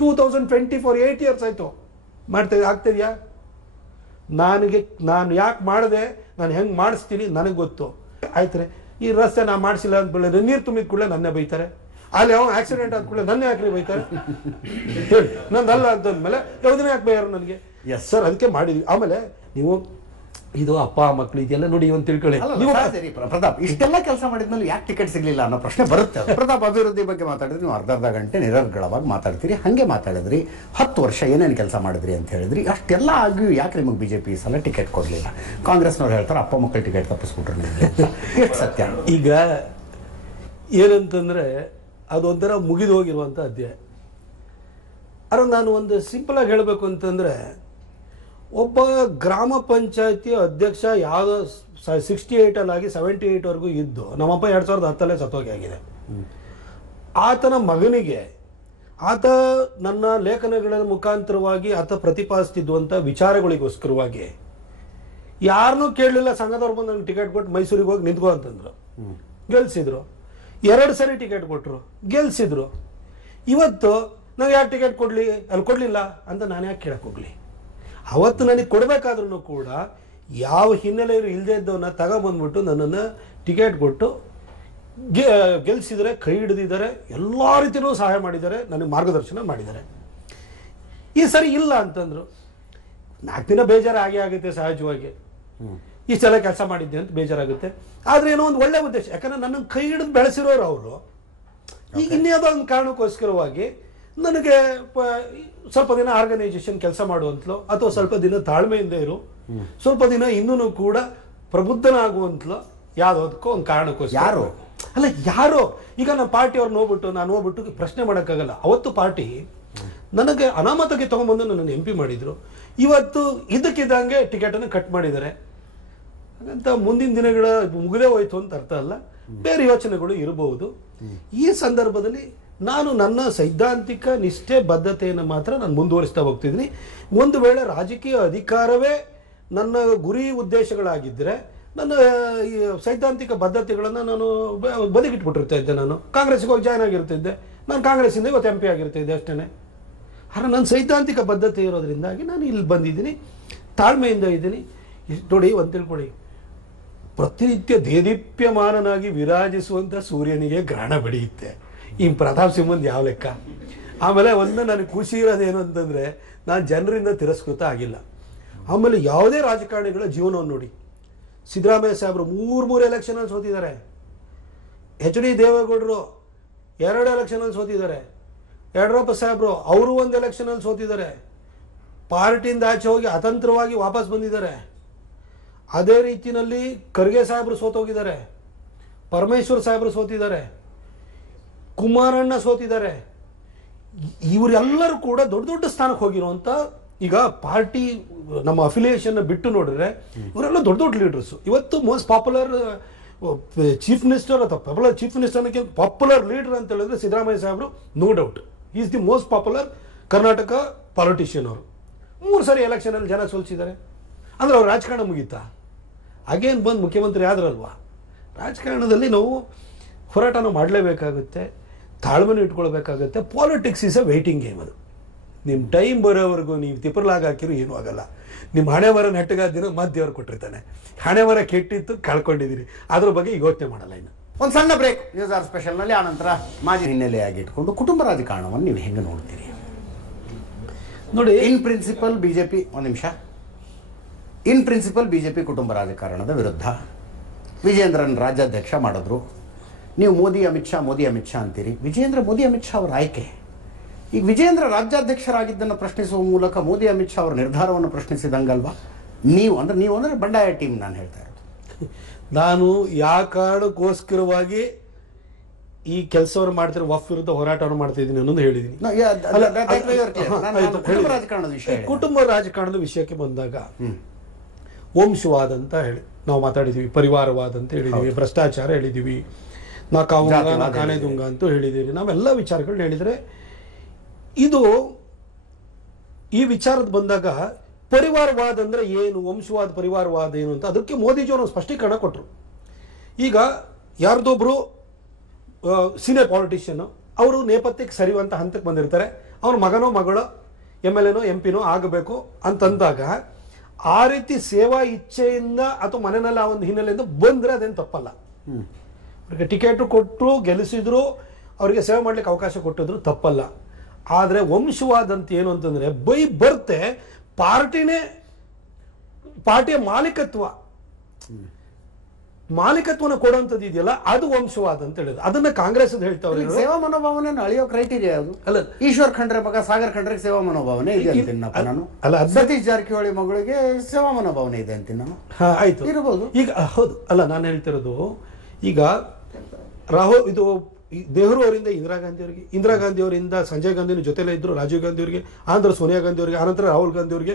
2024 8 years ಆಯ್ತು. ಆಗ್ತಿದ್ಯಾ? ನಾನು ಯಾಕೆ ಮಾಡಿದೆ, ನಾನು ಹೆಂಗೆ ಮಾಡಿಸ್ತೀನಿ ನನಗೆ ಗೊತ್ತು. ಆಯ್ತಾರೆ ಈ ರಸ್ತೆ ನಾ ಮಾಡಿಸಿಲ್ಲ ಅಂತ ಬೆಳೆದ್ರೆ ನೀರು ತುಂಬಿದ ಕೂಡಲೇ ನನ್ನೇ ಬೈತಾರೆ, ಅಲ್ಲಿ ಯಾವ ಆಕ್ಸಿಡೆಂಟ್ ಆದ ಕೂಡಲೇ ನನ್ನೇ ಯಾಕೆ ಬೈತಾರೆ, ಹೇಳಿ ನಂದಲ್ಲ ಅಂತಂದ್ಮೇಲೆ ಯಾವುದನ್ನ ಯಾಕೆ ಬೈಯಾರ ನನಗೆ? ಸರ್ ಅದಕ್ಕೆ ಮಾಡಿದ್ವಿ. ಆಮೇಲೆ ನೀವು ಇದು ಅಪ್ಪ ಮಕ್ಕಳು ಇದೆಲ್ಲ ನೋಡಿ ಒಂದು ತಿಳ್ಕೊಳ್ಳಿ. ಪ್ರತಾಪ್ ಇಷ್ಟೆಲ್ಲ ಕೆಲಸ ಮಾಡಿದ್ಮೇಲೆ ಯಾಕೆ ಟಿಕೆಟ್ ಸಿಗ್ಲಿಲ್ಲ ಅನ್ನೋ ಪ್ರಶ್ನೆ ಬರುತ್ತೆ. ಪ್ರತಾಪ್ ಅಭಿವೃದ್ಧಿ ಬಗ್ಗೆ ಮಾತಾಡಿದ್ರಿ, ನೀವು ಅರ್ಧ ಗಂಟೆ ನಿರರ್ಗಳವಾಗಿ ಮಾತಾಡ್ತೀರಿ, ಹಂಗೆ ಮಾತಾಡಿದ್ರಿ. 10 ವರ್ಷ ಏನೇನು ಕೆಲಸ ಮಾಡಿದ್ರಿ ಅಂತ ಹೇಳಿದ್ರಿ. ಅಷ್ಟೆಲ್ಲ ಆಗಿಯೂ ಯಾಕೆ ನಿಮಗೆ BJP ಸಲ ಟಿಕೆಟ್ ಕೊಡಲಿಲ್ಲ? ಕಾಂಗ್ರೆಸ್ನವ್ರು ಹೇಳ್ತಾರೆ ಅಪ್ಪ ಮಕ್ಕಳು ಟಿಕೆಟ್ ತಪ್ಪಿಸ್ಬಿಟ್ರು ನಿಮಗೆ. ಎಷ್ಟು ಸತ್ಯ? ಈಗ ಏನಂತಂದ್ರೆ ಅದೊಂಥರ ಮುಗಿದು ಹೋಗಿರುವಂಥ ಅಧ್ಯಾಯ. ಅರೆ ನಾನು ಒಂದು ಸಿಂಪಲ್ ಆಗಿ ಹೇಳಬೇಕು ಅಂತಂದ್ರೆ, ಒಬ್ಬ ಗ್ರಾಮ ಪಂಚಾಯತಿ ಅಧ್ಯಕ್ಷ ಯಾವುದೋ 68 78ವರೆಗೂ ಇದ್ದು, ನಮ್ಮಪ್ಪ 2010 ಸತ್ತೋಗಿ ಆಗಿದೆ. ಆತನ ಮಗನಿಗೆ ಆತ ನನ್ನ ಲೇಖನಗಳ ಮುಖಾಂತರವಾಗಿ ಆತ ಪ್ರತಿಪಾದಿಸ್ತಿದ್ದಂಥ ವಿಚಾರಗಳಿಗೋಸ್ಕರವಾಗಿ ಯಾರನ್ನೂ ಕೇಳಲಿಲ್ಲ. ಸಂಘದವ್ರು ಬಂದು ನನಗೆ ಟಿಕೆಟ್ ಕೊಟ್ಟು ಮೈಸೂರಿಗೆ ಹೋಗಿ ನಿಂತ್ಕೋ ಅಂತಂದ್ರು, ಗೆಲ್ಸಿದ್ರು. 2 ಸರಿ ಟಿಕೆಟ್ ಕೊಟ್ಟರು, ಗೆಲ್ಸಿದ್ರು. ಇವತ್ತು ನಾವು ಯಾಕೆ ಟಿಕೆಟ್ ಕೊಡಲಿ, ಅಲ್ಲಿ ಕೊಡಲಿಲ್ಲ ಅಂತ ನಾನು ಯಾಕೆ ಕೇಳಕ್ಕೆ ಹೋಗ್ಲಿ? ಅವತ್ತು ನನಗೆ ಕೊಡಬೇಕಾದ್ರೂ ಕೂಡ ಯಾವ ಹಿನ್ನೆಲೆ ಇಲ್ಲದೆ ಇದ್ದವನ್ನ ತಗೊಬಂದ್ಬಿಟ್ಟು ನನ್ನನ್ನು ಟಿಕೆಟ್ ಕೊಟ್ಟು ಗೆಲ್ಸಿದರೆ, ಕೈ ಹಿಡಿದಿದ್ದಾರೆ, ಎಲ್ಲ ರೀತಿಯೂ ಸಹಾಯ ಮಾಡಿದ್ದಾರೆ, ನನಗೆ ಮಾರ್ಗದರ್ಶನ ಮಾಡಿದ್ದಾರೆ. ಈ ಸರಿ ಇಲ್ಲ ಅಂತಂದ್ರು 4 ದಿನ ಬೇಜಾರು ಆಗೇ ಆಗುತ್ತೆ ಸಹಜವಾಗಿ. ಇಷ್ಟೆಲ್ಲ ಕೆಲಸ ಮಾಡಿದ್ದೆ ಅಂತ ಬೇಜಾರಾಗುತ್ತೆ. ಆದ್ರೆ ಏನೋ ಒಂದು ಒಳ್ಳೆ ಉದ್ದೇಶ, ಯಾಕಂದ್ರೆ ನನ್ನನ್ನು ಕೈ ಹಿಡಿದು ಬೆಳೆಸಿರೋರು ಅವರು. ಈಗ ಇನ್ಯಾವುದೋ ಒಂದು ಕಾರಣಕ್ಕೋಸ್ಕರವಾಗಿ ನನಗೆ ಸ್ವಲ್ಪ ದಿನ ಆರ್ಗನೈಸೇಷನ್ ಕೆಲಸ ಮಾಡುವಂತಲೋ ಅಥವಾ ಸ್ವಲ್ಪ ದಿನ ತಾಳ್ಮೆಯಿಂದ ಇರು, ಸ್ವಲ್ಪ ದಿನ ಇನ್ನೂ ಕೂಡ ಪ್ರಬುದ್ಧನಾಗುವಂತಲೋ ಯಾವುದಕ್ಕೋ ಒಂದು ಕಾರಣಕ್ಕೋಸ್ಕರ. ಯಾರೋ ಈಗ ನಮ್ಮ ಪಾರ್ಟಿಯವ್ರು ನಾನು ಹೋಗ್ಬಿಟ್ಟು ಪ್ರಶ್ನೆ ಮಾಡೋಕ್ಕಾಗಲ್ಲ. ಅವತ್ತು ಪಾರ್ಟಿ ನನಗೆ ಅನಾಮತಕ್ಕೆ ತಗೊಂಡ್ಬಂದು ನನ್ನನ್ನು MP ಮಾಡಿದ್ರು. ಇವತ್ತು ಇದ್ದಕ್ಕಿದ್ದಂಗೆ ಟಿಕೆಟನ್ನು ಕಟ್ ಮಾಡಿದ್ದಾರೆ. ಹಾಗಂತ ಮುಂದಿನ ದಿನಗಳ ಮುಗಿದೇ ಹೋಯ್ತು ಅಂತ ಅರ್ಥ ಅಲ್ಲ, ಬೇರೆ ಯೋಚನೆಗಳು ಇರಬಹುದು. ಈ ಸಂದರ್ಭದಲ್ಲಿ ನಾನು ನನ್ನ ಸೈದ್ಧಾಂತಿಕ ನಿಷ್ಠೆ ಬದ್ಧತೆಯನ್ನು ಮಾತ್ರ ನಾನು ಮುಂದುವರಿಸ್ತಾ ಹೋಗ್ತಿದ್ದೀನಿ. ಒಂದು ವೇಳೆ ರಾಜಕೀಯ ಅಧಿಕಾರವೇ ನನ್ನ ಗುರಿ ಉದ್ದೇಶಗಳಾಗಿದ್ದರೆ ನನ್ನ ಈ ಸೈದ್ಧಾಂತಿಕ ಬದ್ಧತೆಗಳನ್ನು ನಾನು ಬದಿಗಿಟ್ಬಿಟ್ಟಿರ್ತಾ ಇದ್ದೆ. ನಾನು ಕಾಂಗ್ರೆಸ್ಗೆ ಹೋಗಿ ಜಾಯ್ನ್ ಆಗಿರ್ತಿದ್ದೆ, ನಾನು ಕಾಂಗ್ರೆಸ್ಸಿಂದ ಇವತ್ತು MP ಆಗಿರ್ತಿದ್ದೆ ಅಷ್ಟೇ. ಆದರೆ ನನ್ನ ಸೈದ್ಧಾಂತಿಕ ಬದ್ಧತೆ ಇರೋದ್ರಿಂದಾಗಿ ನಾನು ಇಲ್ಲಿ ಬಂದಿದ್ದೀನಿ, ತಾಳ್ಮೆಯಿಂದ ಇದ್ದೀನಿ. ನೋಡಿ ಒಂದು ತಿಳ್ಕೊಳ್ಳಿ, ಪ್ರತಿನಿತ್ಯ ದೇದೀಪ್ಯಮಾನನಾಗಿ ವಿರಾಜಿಸುವಂಥ ಸೂರ್ಯನಿಗೆ ಗ್ರಹಣ ಬಡಿಯುತ್ತೆ. ಈ ಪ್ರತಾಪ್ ಸಿಂಹಂದು ಯಾವ ಲೆಕ್ಕ? ಆಮೇಲೆ ಒಂದು ನನಗೆ ಖುಷಿ ಇರೋದೇನು ಅಂತಂದರೆ, ನಾನು ಜನರಿಂದ ತಿರಸ್ಕೃತ ಆಗಿಲ್ಲ. ಆಮೇಲೆ ಯಾವುದೇ ರಾಜಕಾರಣಿಗಳ ಜೀವನವನ್ನು ನೋಡಿ, ಸಿದ್ದರಾಮಯ್ಯ ಸಾಹೇಬರು 3 ಎಲೆಕ್ಷನಲ್ಲಿ ಸೋತಿದ್ದಾರೆ, HD ದೇವೇಗೌಡರು 2 ಎಲೆಕ್ಷನಲ್ಲಿ ಸೋತಿದ್ದಾರೆ, ಯಡಿಯೂರಪ್ಪ ಸಾಹೇಬರು ಅವರು 1 ಎಲೆಕ್ಷನಲ್ಲಿ ಸೋತಿದ್ದಾರೆ, ಪಾರ್ಟಿಯಿಂದ ಆಚೆ ಹೋಗಿ ಅತಂತ್ರವಾಗಿ ವಾಪಸ್ ಬಂದಿದ್ದಾರೆ. ಅದೇ ರೀತಿಯಲ್ಲಿ ಖರ್ಗೆ ಸಾಹೇಬರು ಸೋತೋಗಿದ್ದಾರೆ, ಪರಮೇಶ್ವರ್ ಸಾಹೇಬರು ಸೋತಿದ್ದಾರೆ, ಕುಮಾರಣ್ಣ ಸೋತಿದ್ದಾರೆ. ಇವರೆಲ್ಲರೂ ಕೂಡ ದೊಡ್ಡ ದೊಡ್ಡ ಸ್ಥಾನಕ್ಕೆ ಹೋಗಿರುವಂತ. ಈಗ ಪಾರ್ಟಿ ನಮ್ಮ ಅಫಿಲಿಯೇಷನ್ ಬಿಟ್ಟು ನೋಡಿದ್ರೆ ಇವರೆಲ್ಲ ದೊಡ್ಡ ದೊಡ್ಡ ಲೀಡರ್ಸ್. ಇವತ್ತು ಮೋಸ್ಟ್ ಪಾಪ್ಯುಲರ್ ಚೀಫ್ ಮಿನಿಸ್ಟರ್ ಅಥವಾ ಪಾಪ್ಯುಲರ್ ಚೀಫ್ ಮಿನಿಸ್ಟರ್ನಕ್ಕೆ ಪಾಪ್ಯುಲರ್ ಲೀಡರ್ ಅಂತ ಹೇಳಿದ್ರೆ ಸಿದ್ದರಾಮಯ್ಯ ಸಾಹೇಬರು, no doubt is the most popular Karnataka politician. ಅವರು 3 ಸರಿ ಎಲೆಕ್ಷನ್ ಅಲ್ಲಿ ಜನ ಸೋಲಿಸಿದ್ದಾರೆ ಅಂದ್ರೆ ಅವ್ರು ರಾಜಕಾರಣ ಮುಗೀತಾ? ಅಗೇನ್ ಬಂದು ಮುಖ್ಯಮಂತ್ರಿ ಆದ್ರಲ್ವಾ? ರಾಜಕಾರಣದಲ್ಲಿ ನಾವು ಹೋರಾಟನ ಮಾಡಲೇಬೇಕಾಗುತ್ತೆ, ತಾಳ್ಮೆನೂ ಇಟ್ಕೊಳ್ಬೇಕಾಗುತ್ತೆ. Politics is a waiting game. ಅದು ನಿಮ್ಮ ಟೈಮ್ ಬರೋವರೆಗೂ ನೀವು ತಿಪ್ಪರ್ಲಾಗ ಹಾಕಿರೋ ಏನೂ ಆಗಲ್ಲ. ನಿಮ್ಮ ಹಣೆ ಬರ ನೆಟ್ಟಗಾದಿನ ಮತ್ತೆ ದೇವ್ರು ಕೊಟ್ಟಿರ್ತಾನೆ. ಹಣೆ ಬರ ಕೆಟ್ಟಿತ್ತು, ಕಳ್ಕೊಂಡಿದ್ದೀರಿ, ಅದ್ರ ಬಗ್ಗೆ ಯೋಚನೆ ಮಾಡಲ್ಲ. ಇನ್ನು ಒಂದು ಸಣ್ಣ ಬ್ರೇಕ್ ನ್ಯೂಸ್ ಆರ್ ಸ್ಪೆಷಲ್ನಲ್ಲಿ. ಆನಂತರ ಮಾಜಿ ಹಿನ್ನೆಲೆಯಾಗಿ ಇಟ್ಕೊಂಡು ಕುಟುಂಬ ರಾಜಕಾರಣವನ್ನು ನೀವು ಹೆಂಗೆ ನೋಡ್ತೀರಿ? ನೋಡಿ, ಇನ್ ಪ್ರಿನ್ಸಿಪಲ್ ಬಿಜೆಪಿ, ಒಂದು ನಿಮಿಷ, ಇನ್ ಪ್ರಿನ್ಸಿಪಲ್ ಬಿಜೆಪಿ ಕುಟುಂಬ ರಾಜಕಾರಣದ ವಿರುದ್ಧ ವಿಜೇಂದ್ರನ್ ರಾಜ್ಯಾಧ್ಯಕ್ಷ ಮಾಡಿದ್ರು. ನೀವು ಮೋದಿ ಅಮಿತ್ ಶಾ ಅಂತೀರಿ. ವಿಜೇಂದ್ರ ಮೋದಿ ಅಮಿತ್ ಶಾ ಅವರ ಆಯ್ಕೆ. ಈಗ ವಿಜೇಂದ್ರ ರಾಜ್ಯಾಧ್ಯಕ್ಷರಾಗಿದ್ದನ್ನು ಪ್ರಶ್ನಿಸುವ ಮೂಲಕ ಮೋದಿ ಅಮಿತ್ ಶಾ ಅವರ ನಿರ್ಧಾರವನ್ನು ಪ್ರಶ್ನಿಸಿದಂಗಲ್ವಾ? ನೀವು ಅಂದ್ರೆ ಬಂಡಾಯ ಟೀಮ್ ನಾನು ಹೇಳ್ತಾ ಇರೋದು. ನಾನು ಯಾವ ಕಾರಣಕ್ಕೋಸ್ಕರವಾಗಿ ಈ ಕೆಲಸವನ್ನು ಮಾಡ್ತಿರೋ ವಫ್ ವಿರುದ್ಧ ಹೋರಾಟವನ್ನು ಮಾಡ್ತಾ ಇದ್ದೀನಿ ಅನ್ನೋದು ಹೇಳಿದ್ದೀನಿ. ಕುಟುಂಬ ರಾಜಕಾರಣದ ವಿಷಯಕ್ಕೆ ಬಂದಾಗ ವಂಶವಾದ ಅಂತ ಹೇಳಿ ನಾವು ಮಾತಾಡಿದೀವಿ, ಪರಿವಾರವಾದ ಅಂತ ಹೇಳಿದೀವಿ, ಭ್ರಷ್ಟಾಚಾರ ಹೇಳಿದೀವಿ, ನಾ ಕಾನೆದುಂಗ ಅಂತ ಹೇಳಿದೀವಿ. ನಾವೆಲ್ಲ ವಿಚಾರಗಳನ್ನ ಹೇಳಿದ್ರೆ ಇದು ಈ ವಿಚಾರದ ಬಂದಾಗ ಪರಿವಾರವಾದ ಅಂದ್ರೆ ಏನು, ವಂಶವಾದ ಪರಿವಾರವಾದ ಏನು ಅಂತ ಅದಕ್ಕೆ ಮೋದಿಜಿಯವರು ಸ್ಪಷ್ಟೀಕರಣ ಕೊಟ್ಟರು. ಈಗ ಯಾರ್ದೊಬ್ರು ಸೀನಿಯರ್ ಪಾಲಿಟಿಷಿಯನ್ ಅವರು ನೇಪಥ್ಯಕ್ಕೆ ಸರಿಯುವಂತ ಹಂತಕ್ಕೆ ಬಂದಿರ್ತಾರೆ, ಅವ್ರ ಮಗನೋ ಮಗಳೋ MLA ನೋ MP ನೋ ಆಗಬೇಕು ಅಂತಂದಾಗ ಆ ರೀತಿ ಸೇವಾ ಇಚ್ಛೆಯಿಂದ ಅಥವಾ ಮನೆಯಲ್ಲಿ ಆ ಒಂದು ಹಿನ್ನೆಲೆಯಿಂದ ಬಂದ್ರೆ ಅದೇನು ತಪ್ಪಲ್ಲ. ಅವ್ರಿಗೆ ಟಿಕೆಟ್ ಕೊಟ್ಟರು, ಗೆಲ್ಲಿಸಿದ್ರು, ಅವರಿಗೆ ಸೇವೆ ಮಾಡ್ಲಿಕ್ಕೆ ಅವಕಾಶ ಕೊಟ್ಟಿದ್ರು, ತಪ್ಪಲ್ಲ. ಆದರೆ ವಂಶವಾದ ಅಂತ ಏನು ಅಂತಂದ್ರೆ ಬೈ ಬರ್ತೆ ಪಾರ್ಟಿಯ ಮಾಲೀಕತ್ವನ ಕೊಡುವಂಥದ್ದು ಇದೆಯಲ್ಲ, ಅದು ವಂಶವಾದ ಅಂತ ಹೇಳಿದ್ರು. ಅದನ್ನ ಕಾಂಗ್ರೆಸ್ ಹೇಳ್ತಾವ್ರೆ. ಸೇವಾ ಮನೋಭಾವನೆ ಅಳಿಯೋ ಕ್ರೈಟೀರಿಯಾ ಅದು ಅಲ್ಲ. ಈಶ್ವರ್ ಖಂಡ್ರೆ ಮಗ ಸಾಗರ್ ಖಂಡ್ರೆಗೆ ಸೇವಾ ಮನೋಭಾವನೆ ಇದೆ ಅಂತೀನಪ್ಪ ನಾನು. ಅಲ್ಲ, ಸತೀಶ್ ಜಾರಕಿಹೊಳಿ ಮಗಳಿಗೆ ಸೇವಾ ಮನೋಭಾವನೆ ಇದೆ ಅಂತೀನಿ ನಾನು. ಆಯ್ತು, ಇರಬಹುದು. ಈಗ ಹೌದು, ಅಲ್ಲ ನಾನು ಹೇಳ್ತಿರೋದು ಈಗ ರಾಹುಲ್ ಇದು ನೆಹರು ಅವರಿಂದ ಇಂದಿರಾ ಗಾಂಧಿ ಅವರಿಂದ ಸಂಜಯ್ ಗಾಂಧಿನ ಜೊತೆಲೇ ಇದ್ರು, ರಾಜೀವ್ ಗಾಂಧಿ ಅವರಿಗೆ, ಆಂಧ್ರ ಸೋನಿಯಾ ಗಾಂಧಿ ಅವರಿಗೆ, ಆನಂತರ ರಾಹುಲ್ ಗಾಂಧಿ ಅವರಿಗೆ,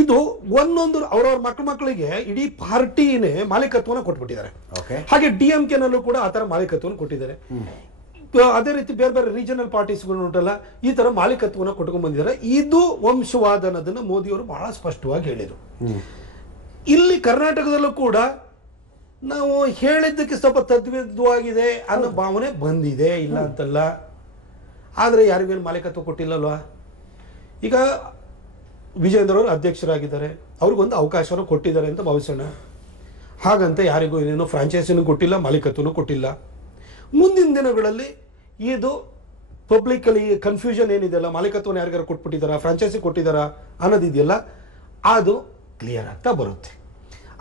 ಇದು ಒಂದೊಂದು ಅವ್ರವ್ರ ಮಕ್ಕಳಿಗೆ ಇಡೀ ಪಾರ್ಟಿನೇ ಮಾಲೀಕತ್ವನ ಕೊಟ್ಬಿಟ್ಟಿದ್ದಾರೆ. ಹಾಗೆ DMK ನಲ್ಲೂ ಕೂಡ ಆ ತರ ಮಾಲೀಕತ್ವನ ಕೊಟ್ಟಿದ್ದಾರೆ. ಅದೇ ರೀತಿ ಬೇರೆ ಬೇರೆ ರೀಜನಲ್ ಪಾರ್ಟೀಸ್ಗಳು ಉಂಟಲ್ಲ, ಈ ತರ ಮಾಲೀಕತ್ವನ ಕೊಟ್ಕೊಂಡ್ ಬಂದಿದ್ದಾರೆ. ಇದು ವಂಶವಾದ ಅನ್ನೋದನ್ನ ಮೋದಿ ಅವರು ಬಹಳ ಸ್ಪಷ್ಟವಾಗಿ ಹೇಳಿದರು. ಇಲ್ಲಿ ಕರ್ನಾಟಕದಲ್ಲೂ ಕೂಡ ನಾವು ಹೇಳಿದ್ದಕ್ಕೆ ಸ್ವಲ್ಪ ತದ್ವಿರುದ್ಧವಾಗಿದೆ ಅನ್ನೋ ಭಾವನೆ ಬಂದಿದೆ, ಇಲ್ಲ ಅಂತಲ್ಲ. ಆದ್ರೆ ಯಾರಿಗೇನು ಮಾಲೀಕತ್ವ ಕೊಟ್ಟಿಲ್ಲಲ್ವಾ? ಈಗ ವಿಜೇಂದ್ರ ಅವರು ಅಧ್ಯಕ್ಷರಾಗಿದ್ದಾರೆ, ಅವ್ರಿಗೊಂದು ಅವಕಾಶವನ್ನು ಕೊಟ್ಟಿದ್ದಾರೆ ಅಂತ ಭಾವಿಸೋಣ. ಹಾಗಂತ ಯಾರಿಗೂ ಏನೇನು ಫ್ರಾಂಚೈಸಿನೂ ಕೊಟ್ಟಿಲ್ಲ, ಮಾಲೀಕತ್ವನೂ ಕೊಟ್ಟಿಲ್ಲ. ಮುಂದಿನ ದಿನಗಳಲ್ಲಿ ಇದು ಪಬ್ಲಿಕಲ್ಲಿ ಕನ್ಫ್ಯೂಷನ್ ಏನಿದೆಯಲ್ಲ, ಮಾಲೀಕತ್ವನ ಯಾರಿಗಾರು ಕೊಟ್ಬಿಟ್ಟಿದ್ದಾರಾ, ಫ್ರಾಂಚೈಸಿ ಕೊಟ್ಟಿದ್ದಾರಾ ಅನ್ನೋದಿದೆಯಲ್ಲ, ಅದು ಕ್ಲಿಯರ್ ಆಗ್ತಾ ಬರುತ್ತೆ.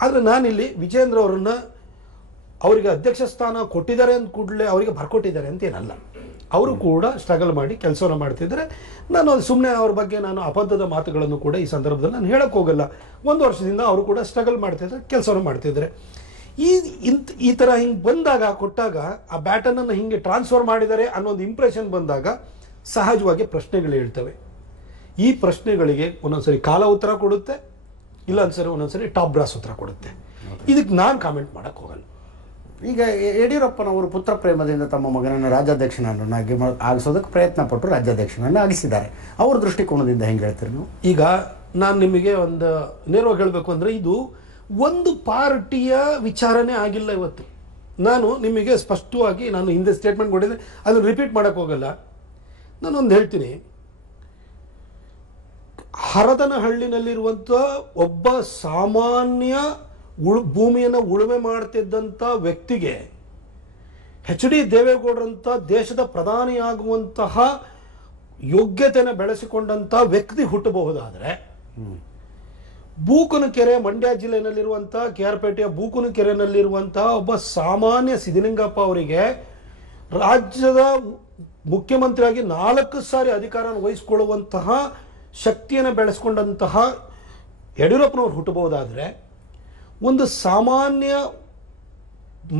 ಆದರೆ ನಾನಿಲ್ಲಿ ವಿಜೇಂದ್ರ ಅವರನ್ನ ಅವರಿಗೆ ಅಧ್ಯಕ್ಷ ಸ್ಥಾನ ಕೊಟ್ಟಿದ್ದಾರೆ ಅಂತ ಕೂಡಲೇ ಅವರಿಗೆ ಬರ್ಕೊಟ್ಟಿದ್ದಾರೆ ಅಂತ ಏನಲ್ಲ. ಅವರು ಕೂಡ ಸ್ಟ್ರಗಲ್ ಮಾಡಿ ಕೆಲಸವನ್ನು ಮಾಡ್ತಿದ್ದಾರೆ. ನಾನು ಅದು ಸುಮ್ಮನೆ ಅವ್ರ ಬಗ್ಗೆ ನಾನು ಅಬದ್ಧದ ಮಾತುಗಳನ್ನು ಕೂಡ ಈ ಸಂದರ್ಭದಲ್ಲಿ ನಾನು ಹೇಳಕ್ ಹೋಗಲ್ಲ. 1 ವರ್ಷದಿಂದ ಅವರು ಕೂಡ ಸ್ಟ್ರಗಲ್ ಮಾಡ್ತಿದ್ದಾರೆ, ಕೆಲಸವನ್ನು ಮಾಡ್ತಿದ್ದಾರೆ. ಈ ಥರ ಹಿಂಗೆ ಬಂದಾಗ ಕೊಟ್ಟಾಗ ಆ ಬ್ಯಾಟನನ್ನು ಹಿಂಗೆ ಟ್ರಾನ್ಸ್ಫರ್ ಮಾಡಿದ್ದಾರೆ ಅನ್ನೋದು ಇಂಪ್ರೆಷನ್ ಬಂದಾಗ ಸಹಜವಾಗಿ ಪ್ರಶ್ನೆಗಳು ಹೇಳ್ತವೆ. ಈ ಪ್ರಶ್ನೆಗಳಿಗೆ ಒಂದೊಂದ್ಸರಿ ಕಾಲ ಉತ್ತರ ಕೊಡುತ್ತೆ, ಇಲ್ಲ ಅನ್ಸರಿ ಒಂದೊಂದ್ಸರಿ ಟಾಪ್ ಬ್ರಾಸ್ ಉತ್ತರ ಕೊಡುತ್ತೆ. ಇದಕ್ಕೆ ನಾನು ಕಾಮೆಂಟ್ ಮಾಡಕ್ ಹೋಗಲ್ಲ. ಈಗ ಯಡಿಯೂರಪ್ಪನವರು ಪುತ್ರ ಪ್ರೇಮದಿಂದ ತಮ್ಮ ಮಗನನ್ನು ರಾಜ್ಯಾಧ್ಯಕ್ಷನನ್ನಾಗಿ ಆಗಿಸೋದಕ್ಕೆ ಪ್ರಯತ್ನ ಪಟ್ಟು ರಾಜ್ಯಾಧ್ಯಕ್ಷನನ್ನು ಆಗಿಸಿದ್ದಾರೆ. ಅವ್ರ ದೃಷ್ಟಿಕೋನದಿಂದ ಹೆಂಗೆ ಹೇಳ್ತೀರಿ ನೀವು? ಈಗ ನಾನು ನಿಮಗೆ ಒಂದು ನೇರವಾಗಿ ಹೇಳಬೇಕು ಅಂದರೆ ಇದು ಒಂದು ಪಾರ್ಟಿಯ ವಿಚಾರನೇ ಆಗಿಲ್ಲ ಇವತ್ತು. ನಾನು ನಿಮಗೆ ಸ್ಪಷ್ಟವಾಗಿ ನಾನು ಹಿಂದೆ ಸ್ಟೇಟ್ಮೆಂಟ್ ಕೊಟ್ಟಿದ್ದೆ, ಅದನ್ನು ರಿಪೀಟ್ ಮಾಡಕ್ಕೆ ಹೋಗಲ್ಲ. ನಾನೊಂದು ಹೇಳ್ತೀನಿ. ಹರದನಹಳ್ಳಿನಲ್ಲಿರುವಂಥ ಒಬ್ಬ ಸಾಮಾನ್ಯ ಭೂಮಿಯನ್ನು ಉಳುಮೆ ಮಾಡ್ತಿದ್ದಂಥ ವ್ಯಕ್ತಿಗೆ HD ದೇವೇಗೌಡರಂಥ ದೇಶದ ಪ್ರಧಾನಿಯಾಗುವಂತಹ ಯೋಗ್ಯತೆಯನ್ನು ಬೆಳೆಸಿಕೊಂಡಂಥ ವ್ಯಕ್ತಿ ಹುಟ್ಟಬಹುದಾದರೆ, ಬೂಕನಕೆರೆ ಮಂಡ್ಯ ಜಿಲ್ಲೆಯಲ್ಲಿರುವಂಥ KR ಪೇಟೆಯ ಬೂಕನಕೆರೆನಲ್ಲಿರುವಂತಹ ಒಬ್ಬ ಸಾಮಾನ್ಯ ಸಿದ್ದಲಿಂಗಪ್ಪ ಅವರಿಗೆ ರಾಜ್ಯದ ಮುಖ್ಯಮಂತ್ರಿಯಾಗಿ 4 ಸಾರಿ ಅಧಿಕಾರವನ್ನು ವಹಿಸಿಕೊಳ್ಳುವಂತಹ ಶಕ್ತಿಯನ್ನು ಬೆಳೆಸ್ಕೊಂಡಂತಹ ಯಡಿಯೂರಪ್ಪನವರು ಹುಟ್ಟಬಹುದಾದರೆ, ಒಂದು ಸಾಮಾನ್ಯ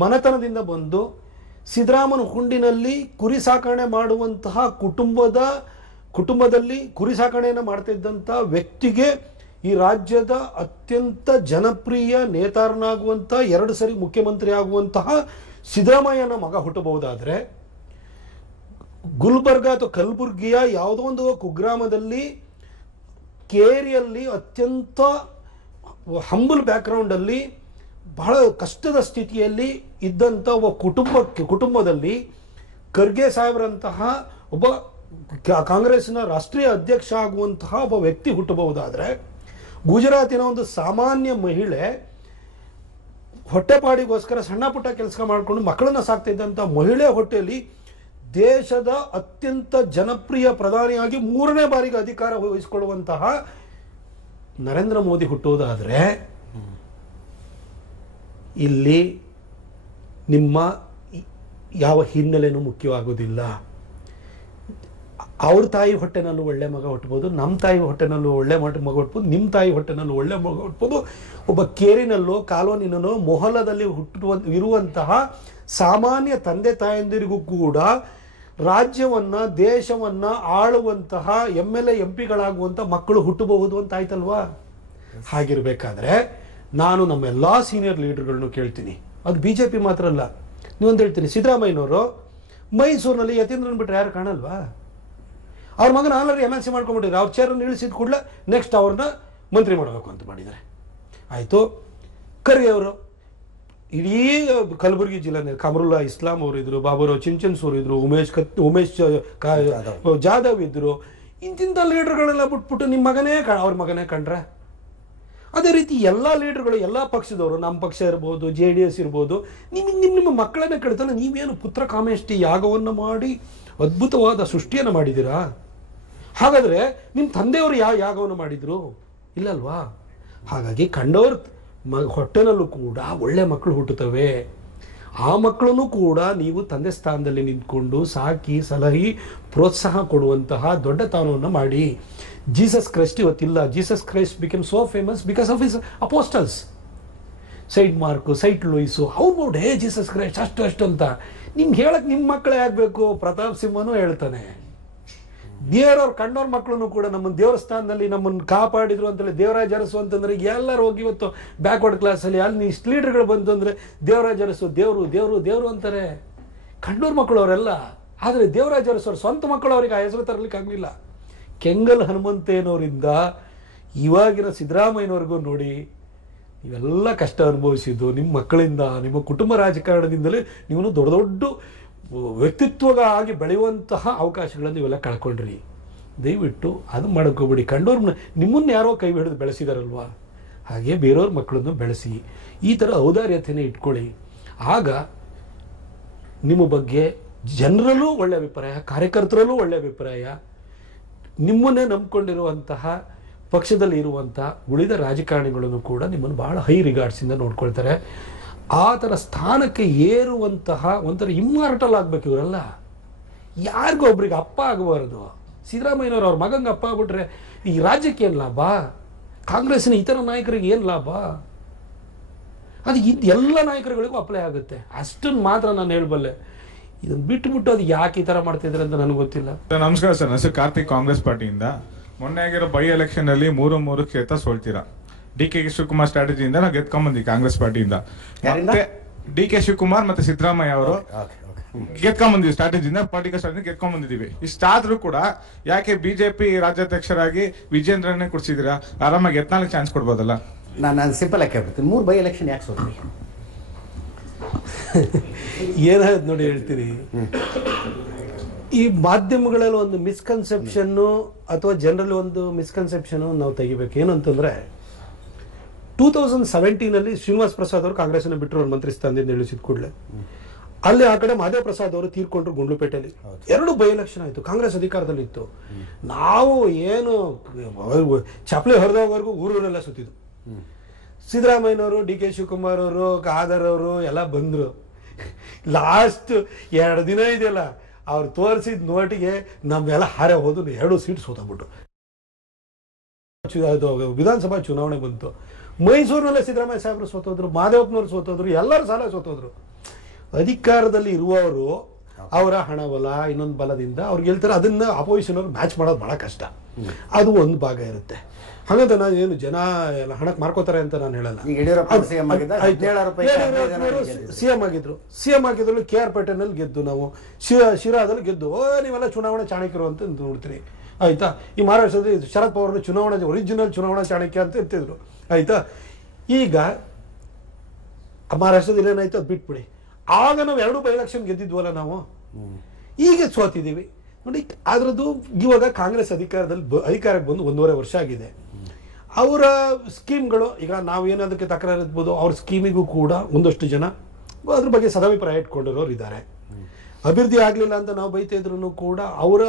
ಮನೆತನದಿಂದ ಬಂದು ಸಿದ್ದರಾಮನ ಹುಂಡಿನಲ್ಲಿ ಕುರಿ ಸಾಕಣೆ ಮಾಡುವಂತಹ ಕುಟುಂಬದಲ್ಲಿ ಕುರಿ ಸಾಕಣೆಯನ್ನು ಮಾಡ್ತಿದ್ದಂಥ ವ್ಯಕ್ತಿಗೆ ಈ ರಾಜ್ಯದ ಅತ್ಯಂತ ಜನಪ್ರಿಯ ನೇತಾರನಾಗುವಂಥ 2 ಸರಿ ಮುಖ್ಯಮಂತ್ರಿ ಆಗುವಂತಹ ಸಿದ್ದರಾಮಯ್ಯನ ಮಗ ಹುಟ್ಟಬಹುದಾದರೆ, ಗುಲ್ಬರ್ಗ ಅಥವಾ ಕಲಬುರ್ಗಿಯ ಯಾವುದೋ ಒಂದು ಕುಗ್ರಾಮದಲ್ಲಿ ಕೇರಿಯಲ್ಲಿ ಅತ್ಯಂತ ಹಂಬಲ್ ಬ್ಯಾಕ್ಗ್ರೌಂಡಲ್ಲಿ ಬಹಳ ಕಷ್ಟದ ಸ್ಥಿತಿಯಲ್ಲಿ ಇದ್ದಂಥ ಒಬ್ಬ ಕುಟುಂಬದಲ್ಲಿ ಖರ್ಗೆ ಸಾಹೇಬರಂತಹ ಒಬ್ಬ ಕಾಂಗ್ರೆಸ್ನ ರಾಷ್ಟ್ರೀಯ ಅಧ್ಯಕ್ಷ ಆಗುವಂತಹ ಒಬ್ಬ ವ್ಯಕ್ತಿ ಹುಟ್ಟಬಹುದಾದರೆ, ಗುಜರಾತಿನ ಒಂದು ಸಾಮಾನ್ಯ ಮಹಿಳೆ ಹೊಟ್ಟೆಪಾಡಿಗೋಸ್ಕರ ಸಣ್ಣ ಪುಟ್ಟ ಕೆಲಸ ಮಾಡಿಕೊಂಡು ಮಕ್ಕಳನ್ನ ಸಾಕ್ತಾ ಇದ್ದಂಥ ಮಹಿಳೆ ಹೊಟ್ಟೆಯಲ್ಲಿ ದೇಶದ ಅತ್ಯಂತ ಜನಪ್ರಿಯ ಪ್ರಧಾನಿಯಾಗಿ 3ನೇ ಬಾರಿಗೆ ಅಧಿಕಾರ ವಹಿಸಿಕೊಳ್ಳುವಂತಹ ನರೇಂದ್ರ ಮೋದಿ ಹುಟ್ಟುವುದಾದರೆ ಇಲ್ಲಿ ನಿಮ್ಮ ಯಾವ ಹಿನ್ನೆಲೆನೂ ಮುಖ್ಯವಾಗುವುದಿಲ್ಲ. ಅವ್ರ ತಾಯಿ ಹೊಟ್ಟೆನಲ್ಲೂ ಒಳ್ಳೆ ಮಗ ಹುಟ್ಟಬಹುದು, ನಮ್ಮ ತಾಯಿ ಹೊಟ್ಟೆನಲ್ಲೂ ಒಳ್ಳೆ ಮಗ ಹುಟ್ಟಬಹುದು, ನಿಮ್ಮ ತಾಯಿ ಹೊಟ್ಟೆನಲ್ಲೂ ಒಳ್ಳೆ ಮಗ ಹುಟ್ಟಬಹುದು. ಒಬ್ಬ ಕೇರಿನಲ್ಲೋ ಕಾಲೋನಿನಲ್ಲೋ ಮೊಹಲ್ಲದಲ್ಲಿ ಇರುವಂತಹ ಸಾಮಾನ್ಯ ತಂದೆ ತಾಯಂದಿರಿಗೂ ಕೂಡ ರಾಜ್ಯವನ್ನ ದೇಶವನ್ನ ಆಳುವಂತಹ MLA MP ಮಕ್ಕಳು ಹುಟ್ಟಬಹುದು ಅಂತ ಆಯ್ತಲ್ವಾ? ಹಾಗಿರ್ಬೇಕಾದ್ರೆ ನಾನು ನಮ್ಮೆಲ್ಲಾ ಸೀನಿಯರ್ ಲೀಡರ್ಗಳನ್ನು ಕೇಳ್ತೀನಿ, ಅದು BJP ಮಾತ್ರ ಅಲ್ಲ, ನೀವೊಂದು ಹೇಳ್ತೀನಿ, ಸಿದ್ದರಾಮಯ್ಯನವರು ಮೈಸೂರಿನಲ್ಲಿ ಯತೀಂದ್ರನ್ ಬಿಟ್ಟರೆ ಯಾರು ಕಾಣಲ್ವಾ? ಅವ್ರ ಮಗನ ಆಲ್ರೆಡಿ MLC ಮಾಡ್ಕೊಂಡ್ಬಿಟ್ಟಿದ್ದಾರೆ. ಅವ್ರ ಚೇರನ್ನು ಇಳಿಸಿದ ಕೂಡಲೇ ನೆಕ್ಸ್ಟ್ ಅವ್ರನ್ನ ಮಂತ್ರಿ ಮಾಡಬೇಕು ಅಂತ ಮಾಡಿದ್ದಾರೆ. ಆಯಿತು. ಖರ್ಗೆ ಅವರು ಇಡೀ ಕಲಬುರಗಿ ಜಿಲ್ಲೆ ಕಮರುಲ್ಲಾ ಇಸ್ಲಾಂ ಅವರು ಇದ್ರು, ಬಾಬುರಾವ್ ಚಿಂಚನ್ಸ್ ಅವರು ಇದ್ರು, ಉಮೇಶ್ ಜಾಧವ್ ಇದ್ರು. ಇಂತಿಂಥ ಲೀಡರ್ಗಳೆಲ್ಲ ಬಿಟ್ಬಿಟ್ಟು ನಿಮ್ಮ ಮಗನೇ ಅವ್ರ ಮಗನೇ ಕಂಡ್ರೆ. ಅದೇ ರೀತಿ ಎಲ್ಲ ಲೀಡರ್ಗಳು, ಎಲ್ಲ ಪಕ್ಷದವರು, ನಮ್ಮ ಪಕ್ಷ ಇರ್ಬೋದು, JDS ಇರ್ಬೋದು, ನಿಮ್ಮ ಮಕ್ಕಳನ್ನೇ ಕೆಡ್ತಾನೆ. ನೀವೇನು ಪುತ್ರ ಕಾಮೇಷ್ಟಿ ಯಾಗವನ್ನು ಮಾಡಿ ಅದ್ಭುತವಾದ ಸೃಷ್ಟಿಯನ್ನು ಮಾಡಿದ್ದೀರಾ? ಹಾಗಾದರೆ ನಿಮ್ಮ ತಂದೆಯವರು ಯಾವ ಯಾಗವನ್ನು ಮಾಡಿದ್ರು? ಇಲ್ಲಲ್ವಾ? ಹಾಗಾಗಿ ಕಂಡವ್ರ ಹೊಟ್ಟೆನಲ್ಲೂ ಕೂಡ ಒಳ್ಳೆ ಮಕ್ಕಳು ಹುಟ್ಟುತ್ತವೆ. ಆ ಮಕ್ಕಳನ್ನು ಕೂಡ ನೀವು ತಂದೆ ಸ್ಥಾನದಲ್ಲಿ ನಿಂತ್ಕೊಂಡು ಸಾಕಿ ಸಲಹಿ ಪ್ರೋತ್ಸಾಹ ಕೊಡುವಂತಹ ದೊಡ್ಡ ತಾಣವನ್ನು ಮಾಡಿ. ಜೀಸಸ್ ಕ್ರೈಸ್ಟ್ ಇವತ್ತಿಲ್ಲ. Jesus Christ become so famous because of his apostles. Saint Mark, saint Louis, ಅವ್ರು ನೋಡಿ ಜೀಸಸ್ ಕ್ರೈಸ್ಟ್ ಅಷ್ಟು ಅಂತ ನಿಮ್ಗೆ ಹೇಳಕ್ ನಿಮ್ಮ ಮಕ್ಕಳೇ ಆಗ್ಬೇಕು. ಪ್ರತಾಪ್ ಸಿಂಹನೂ ಹೇಳ್ತಾನೆ, ದೇವರವ್ರು ಕಂಡವ್ರ ಮಕ್ಕಳನ್ನು ಕೂಡ ನಮ್ಮನ್ನು ದೇವರ ಸ್ಥಾನದಲ್ಲಿ ನಮ್ಮನ್ನು ಕಾಪಾಡಿದ್ರು ಅಂತೇಳಿ ದೇವರಾಜ್ ಅರಸು ಅಂತಂದ್ರೆ ಎಲ್ಲರೂ ಹೋಗಿ ಇವತ್ತು ಬ್ಯಾಕ್ವರ್ಡ್ ಕ್ಲಾಸಲ್ಲಿ ಅಲ್ಲಿ ಇಷ್ಟು ಲೀಡರ್ಗಳು ಬಂತು ಅಂದರೆ ದೇವರಾಜ್ ಅರಸು ದೇವರು ದೇವರು ದೇವರು ಅಂತಾರೆ. ಕಂಡೂರ್ ಮಕ್ಕಳು ಅವರೆಲ್ಲ. ಆದರೆ ದೇವರಾಜ್ ಅರಸು ಅವ್ರ ಸ್ವಂತ ಮಕ್ಕಳು ಅವರಿಗೆ ಆ ಹೆಸರು ತರಲಿಕ್ಕೆ ಆಗಲಿಲ್ಲ. ಕೆಂಗಲ್ ಹನುಮಂತೇನವರಿಂದ ಇವಾಗಿನ ಸಿದ್ದರಾಮಯ್ಯನವರೆಗೂ ನೋಡಿ, ಇವೆಲ್ಲ ಕಷ್ಟ ಅನುಭವಿಸಿದ್ದು ನಿಮ್ಮ ಮಕ್ಕಳಿಂದ, ನಿಮ್ಮ ಕುಟುಂಬ ರಾಜಕಾರಣದಿಂದಲೇ ನೀವು ದೊಡ್ಡ ದೊಡ್ಡ ವ್ಯಕ್ತಿತ್ವವಾಗಿ ಬೆಳೆಯುವಂತಹ ಅವಕಾಶಗಳನ್ನು ಇವೆಲ್ಲ ಕಳ್ಕೊಂಡ್ರಿ. ದಯವಿಟ್ಟು ಅದು ಮಾಡ್ಕೋಬೇಡಿ. ಕಂಡೋರ್ನ ನಿಮ್ಮನ್ನು ಯಾರೋ ಕೈ ಹಿಡಿದು ಬೆಳೆಸಿದಾರಲ್ವಾ, ಹಾಗೆ ಬೇರೆಯವ್ರ ಮಕ್ಕಳನ್ನು ಬೆಳೆಸಿ ಈ ಥರ ಔದಾರ್ಯತೆನೇ ಇಟ್ಕೊಳ್ಳಿ. ಆಗ ನಿಮ್ಮ ಬಗ್ಗೆ ಜನರಲ್ಲೂ ಒಳ್ಳೆಯ ಅಭಿಪ್ರಾಯ, ಕಾರ್ಯಕರ್ತರಲ್ಲೂ ಒಳ್ಳೆಯ ಅಭಿಪ್ರಾಯ, ನಿಮ್ಮನ್ನೇ ನಂಬಿಕೊಂಡಿರುವಂತಹ ಪಕ್ಷದಲ್ಲಿ ಇರುವಂತಹ ಉಳಿದ ರಾಜಕಾರಣಿಗಳನ್ನು ಕೂಡ ನಿಮ್ಮನ್ನು ಬಹಳ ಹೈ ರಿಗಾರ್ಡ್ಸಿಂದ ನೋಡ್ಕೊಳ್ತಾರೆ. ಆ ಥರ ಸ್ಥಾನಕ್ಕೆ ಏರುವಂತಹ ಒಂಥರ ಇಮ್ಮಾರ್ಟಲ್ ಆಗಬೇಕು ಇವರೆಲ್ಲ. ಯಾರಿಗೂ ಒಬ್ರಿಗೆ ಅಪ್ಪ ಆಗಬಾರದು. ಸಿದ್ದರಾಮಯ್ಯನವರು ಅವ್ರ ಮಗಂಗೆ ಅಪ್ಪ ಆಗ್ಬಿಟ್ರೆ ಈ ರಾಜ್ಯಕ್ಕೆ ಏನು ಲಾಭ? ಕಾಂಗ್ರೆಸ್ಸಿನ ಇತರ ನಾಯಕರಿಗೆ ಏನು ಲಾಭ? ಅದು ಎಲ್ಲ ನಾಯಕರುಗಳಿಗೂ ಅಪ್ಲೈ ಆಗುತ್ತೆ. ಅಷ್ಟನ್ನು ಮಾತ್ರ ನಾನು ಹೇಳಬಲ್ಲೆ. ಇದನ್ನು ಬಿಟ್ಟು ಅದು ಯಾಕೆ ಈ ಥರ ಮಾಡ್ತಿದ್ರೆ ಅಂತ ನನಗೆ ಗೊತ್ತಿಲ್ಲ. ನಮಸ್ಕಾರ ಸರ್, ನನ್ನ ಹೆಸರು ಕಾರ್ತಿಕ್, ಕಾಂಗ್ರೆಸ್ ಪಾರ್ಟಿಯಿಂದ. ಮೊನ್ನೆ ಆಗಿರೋ ಬೈ ಎಲೆಕ್ಷನ್ ಅಲ್ಲಿ 3 ಕ್ಷೇತ್ರ ಸೋಲ್ತೀರಾ. DK ಶಿವಕುಮಾರ್ ಸ್ಟ್ರಾಟಜಿಯಿಂದ ನಾವು ಗೆದ್ಕೊಂಡ್ಬಂದ್ವಿ ಕಾಂಗ್ರೆಸ್ ಪಾರ್ಟಿಯಿಂದ. ಮತ್ತೆ DK ಶಿವಕುಮಾರ್ ಮತ್ತೆ ಸಿದ್ದರಾಮಯ್ಯ ಅವರು ಗೆದ್ಕೊಂಡ್ಬಂದ್ವಿ ಸ್ಟ್ರಾಟಜಿಯಿಂದ, ಪಾರ್ಟಿಕಲ್ ಸ್ಟ್ರಾಟಜಿ ಗೆದ್ಕೊಂಡ್ಬಂದಿದೀವಿ. ಇಷ್ಟಾದ್ರೂ ಕೂಡ ಯಾಕೆ BJP ರಾಜ್ಯಾಧ್ಯಕ್ಷರಾಗಿ ವಿಜೇಂದ್ರನ್ನೇ ಕೊಡ್ಸಿದೀರಾ? ಆರಾಮಾಗಿ 14 ಚಾನ್ಸ್ ಕೊಡ್ಬೋದಲ್ಲ? ನಾನು ಸಿಂಪಲ್ ಆಗಿ ಕೇಳ್ಬಿಡ್ತೀನಿ, 3 ಬೈ ಎಲೆಕ್ಷನ್ ಯಾಕೆ ಸೋತ್ರಿ? ಏನಾಯ್ತು ನೋಡಿ ಹೇಳ್ತೀನಿ. ಈ ಮಾಧ್ಯಮಗಳಲ್ಲಿ ಒಂದು ಮಿಸ್ಕನ್ಸೆಪ್ಷನ್ನು ಅಥವಾ ಜನರಲ್ಲಿ ಒಂದು ಮಿಸ್ಕನ್ಸೆಪ್ಷನ್ ನಾವು ತೆಗಿಬೇಕು. ಏನಂತಂದ್ರೆ 2017 ಶ್ರೀನಿವಾಸ್ ಪ್ರಸಾದ್ ಅವರು ಕಾಂಗ್ರೆಸ್ನ ಬಿಟ್ಟರು ಮಂತ್ರಿ ಸ್ಥಾನದಿಂದ ಇಳಿಸಿದ ಕೂಡಲೇ ಅಲ್ಲಿ ಆ ಕಡೆ ಮಾದೇವ್ ಪ್ರಸಾದ್ ಅವರು ತೀರ್ಕೊಂಡ್ರು ಗುಂಡ್ಲುಪೇಟೆಯಲ್ಲಿ. 2 ಬೈ ಎಲೆಕ್ಷನ್ ಆಯಿತು, ಕಾಂಗ್ರೆಸ್ ಅಧಿಕಾರದಲ್ಲಿತ್ತು. ನಾವು ಏನು ಚಪ್ಪಲಿ ಹೊರದವರೆಗೂ ಊರೂರೆಲ್ಲ ಸುತ್ತಿದ್ದು. ಸಿದ್ದರಾಮಯ್ಯನವರು, DK ಶಿವಕುಮಾರ್ ಅವರು, ಖಾದರ್ ಅವರು ಎಲ್ಲ ಬಂದರು. ಲಾಸ್ಟ್ 2 ದಿನ ಇದೆಯಲ್ಲ, ಅವ್ರು ತೋರಿಸಿದ ನೋಟಿಗೆ ನಮ್ಮೆಲ್ಲ ಹಾರೆ ಹೋದು 2 ಸೀಟ್ ಸೋತಬಿಟ್ಟು. ವಿಧಾನಸಭಾ ಚುನಾವಣೆ ಬಂತು. ಮೈಸೂರಿನಲ್ಲೇ ಸಿದ್ದರಾಮಯ್ಯ ಸಾಹೇಬರು ಸೋತೋದ್ರು, ಮಾದೇವಪ್ಪನವರು ಸೋತೋದ್ರು, ಎಲ್ಲರೂ ಸಾಲ ಸೋತೋದ್ರು. ಅಧಿಕಾರದಲ್ಲಿ ಇರುವವರು ಅವರ ಹಣ ಬಲ ಇನ್ನೊಂದು ಬಲದಿಂದ ಅವ್ರಿಗೆ ಹೇಳ್ತಾರೆ, ಅದನ್ನ ಅಪೋಸಿಷನ್ ಅವ್ರು ಮ್ಯಾಚ್ ಮಾಡೋದು ಬಹಳ ಕಷ್ಟ. ಅದು ಒಂದು ಭಾಗ ಇರುತ್ತೆ. ಹಾಗಂತ ನಾನು ಏನು ಜನ ಹಣಕ್ಕೆ ಮಾರ್ಕೋತಾರೆ ಅಂತ ನಾನು ಹೇಳಲ್ಲ. ಸಿಎಂ ಆಗಿದ್ರು KR ಪೇಟೆನಲ್ಲಿ ಗೆದ್ದು, ನಾವು ಶಿರಾದಲ್ಲಿ ಗೆದ್ದು. ನೀವೆಲ್ಲ ಚುನಾವಣಾ ಚಾಣಕ್ಯರು ಅಂತ ನೋಡ್ತೀರಿ, ಆಯ್ತಾ? ಈ ಮಹಾರಾಷ್ಟ್ರದಲ್ಲಿ ಶರದ್ ಪವಾರ್ನ ಒರಿಜಿನಲ್ ಚುನಾವಣಾ ಚಾಣಕ್ಯ ಅಂತ ಇರ್ತಿದ್ರು, ಆಯ್ತಾ? ಈಗ ಮಹಾರಾಷ್ಟ್ರದಲ್ಲಿ ಏನಾಯ್ತು ಅದು ಬಿಟ್ಬಿಡಿ. ಆಗ ನಾವು 2 ಬೈ ಎಲೆಕ್ಷನ್ ಗೆದ್ದಿದ್ವಲ್ಲ ನಾವು, ಈಗ ಸೋತಿದ್ದೀವಿ ನೋಡಿ. ಅದ್ರದ್ದು ಇವಾಗ ಕಾಂಗ್ರೆಸ್ ಅಧಿಕಾರಕ್ಕೆ ಬಂದು 1.5 ವರ್ಷ ಆಗಿದೆ. ಅವರ ಸ್ಕೀಮ್ಗಳು ಈಗ ನಾವೇನದಕ್ಕೆ ತಕರಾರು ಇರ್ಬೋದು, ಅವ್ರ ಸ್ಕೀಮಿಗೂ ಕೂಡ ಒಂದಷ್ಟು ಜನ ಅದ್ರ ಬಗ್ಗೆ ಸದಾಭಿಪ್ರಾಯ ಇಟ್ಕೊಂಡಿರೋರು ಇದ್ದಾರೆ. ಅಭಿವೃದ್ಧಿ ಆಗಲಿಲ್ಲ ಅಂತ ನಾವು ಬೈತಾ ಇದ್ರು ಕೂಡ ಅವರ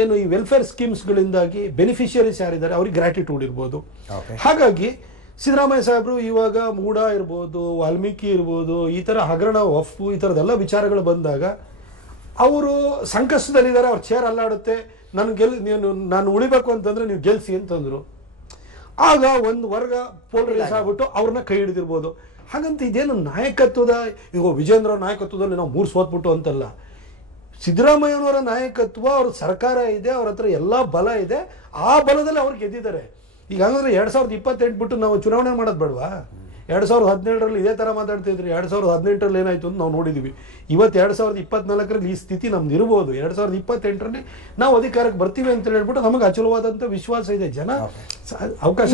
ಏನು ಈ ವೆಲ್ಫೇರ್ ಸ್ಕೀಮ್ಸ್ಗಳಿಂದಾಗಿ ಬೆನಿಫಿಷಿಯರೀಸ್ ಯಾರಿದ್ದಾರೆ ಅವ್ರಿಗೆ ಗ್ರಾಟಿಟ್ಯೂಡ್ ಇರ್ಬೋದು. ಹಾಗಾಗಿ ಸಿದ್ದರಾಮಯ್ಯ ಸಾಹೇಬರು ಇವಾಗ ಮೂಡ ಇರ್ಬೋದು, ವಾಲ್ಮೀಕಿ ಇರ್ಬೋದು, ಈ ಥರ ಹಗರಣ ವಫು ಈ ಥರದ್ದೆಲ್ಲ ವಿಚಾರಗಳು ಬಂದಾಗ ಅವರು ಸಂಕಷ್ಟದಲ್ಲಿದ್ದಾರೆ, ಅವ್ರ ಚೇರ್ ಅಲ್ಲಾಡುತ್ತೆ, ನಾನು ಉಳಿಬೇಕು ಅಂತಂದ್ರೆ ನೀವು ಗೆಲ್ಸಿ ಅಂತಂದ್ರು. ಆಗ ಒಂದು ವರ್ಗ ಪೋಲರೈಸ್ ಆಗ್ಬಿಟ್ಟು ಅವ್ರನ್ನ ಕೈ ಹಿಡಿದಿರ್ಬೋದು. ಹಾಗಂತ ಇದೇನು ನಾಯಕತ್ವದ ಈಗ ವಿಜೇಂದ್ರ ಅವ್ರ ನಾಯಕತ್ವದಲ್ಲಿ ನಾವು 3 ಸೋತ್ಬಿಟ್ಟು ಅಂತಲ್ಲ. ಸಿದ್ದರಾಮಯ್ಯನವರ ನಾಯಕತ್ವ, ಅವ್ರ ಸರ್ಕಾರ ಇದೆ, ಅವ್ರ ಹತ್ರ ಎಲ್ಲ ಬಲ ಇದೆ, ಆ ಬಲದಲ್ಲಿ ಅವ್ರು ಗೆದ್ದಿದ್ದಾರೆ. ಈಗ ಹಂಗಂದ್ರೆ 2028 ಬಿಟ್ಟು ನಾವು ಚುನಾವಣೆ ಮಾಡೋದು ಬೇಡವಾ? 2017ರಲ್ಲಿ ಇದೇ ತರ ಮಾತಾಡ್ತಿದ್ರಿ. 2018ರಲ್ಲಿ ಏನಾಯ್ತು ಅಂತ ನಾವು ನೋಡಿದೀವಿ. ಇವತ್ತು 2024ರಲ್ಲಿ ಈ ಸ್ಥಿತಿ ನಮ್ದು ಇರಬಹುದು. 2028ರಲ್ಲಿ ನಾವು ಅಧಿಕಾರಕ್ಕೆ ಬರ್ತೀವಿ ಅಂತ ಹೇಳ್ಬಿಟ್ಟು ನಮಗೆ ಅಚಲವಾದಂತ ವಿಶ್ವಾಸ ಇದೆ. ಜನ ಅವಕಾಶ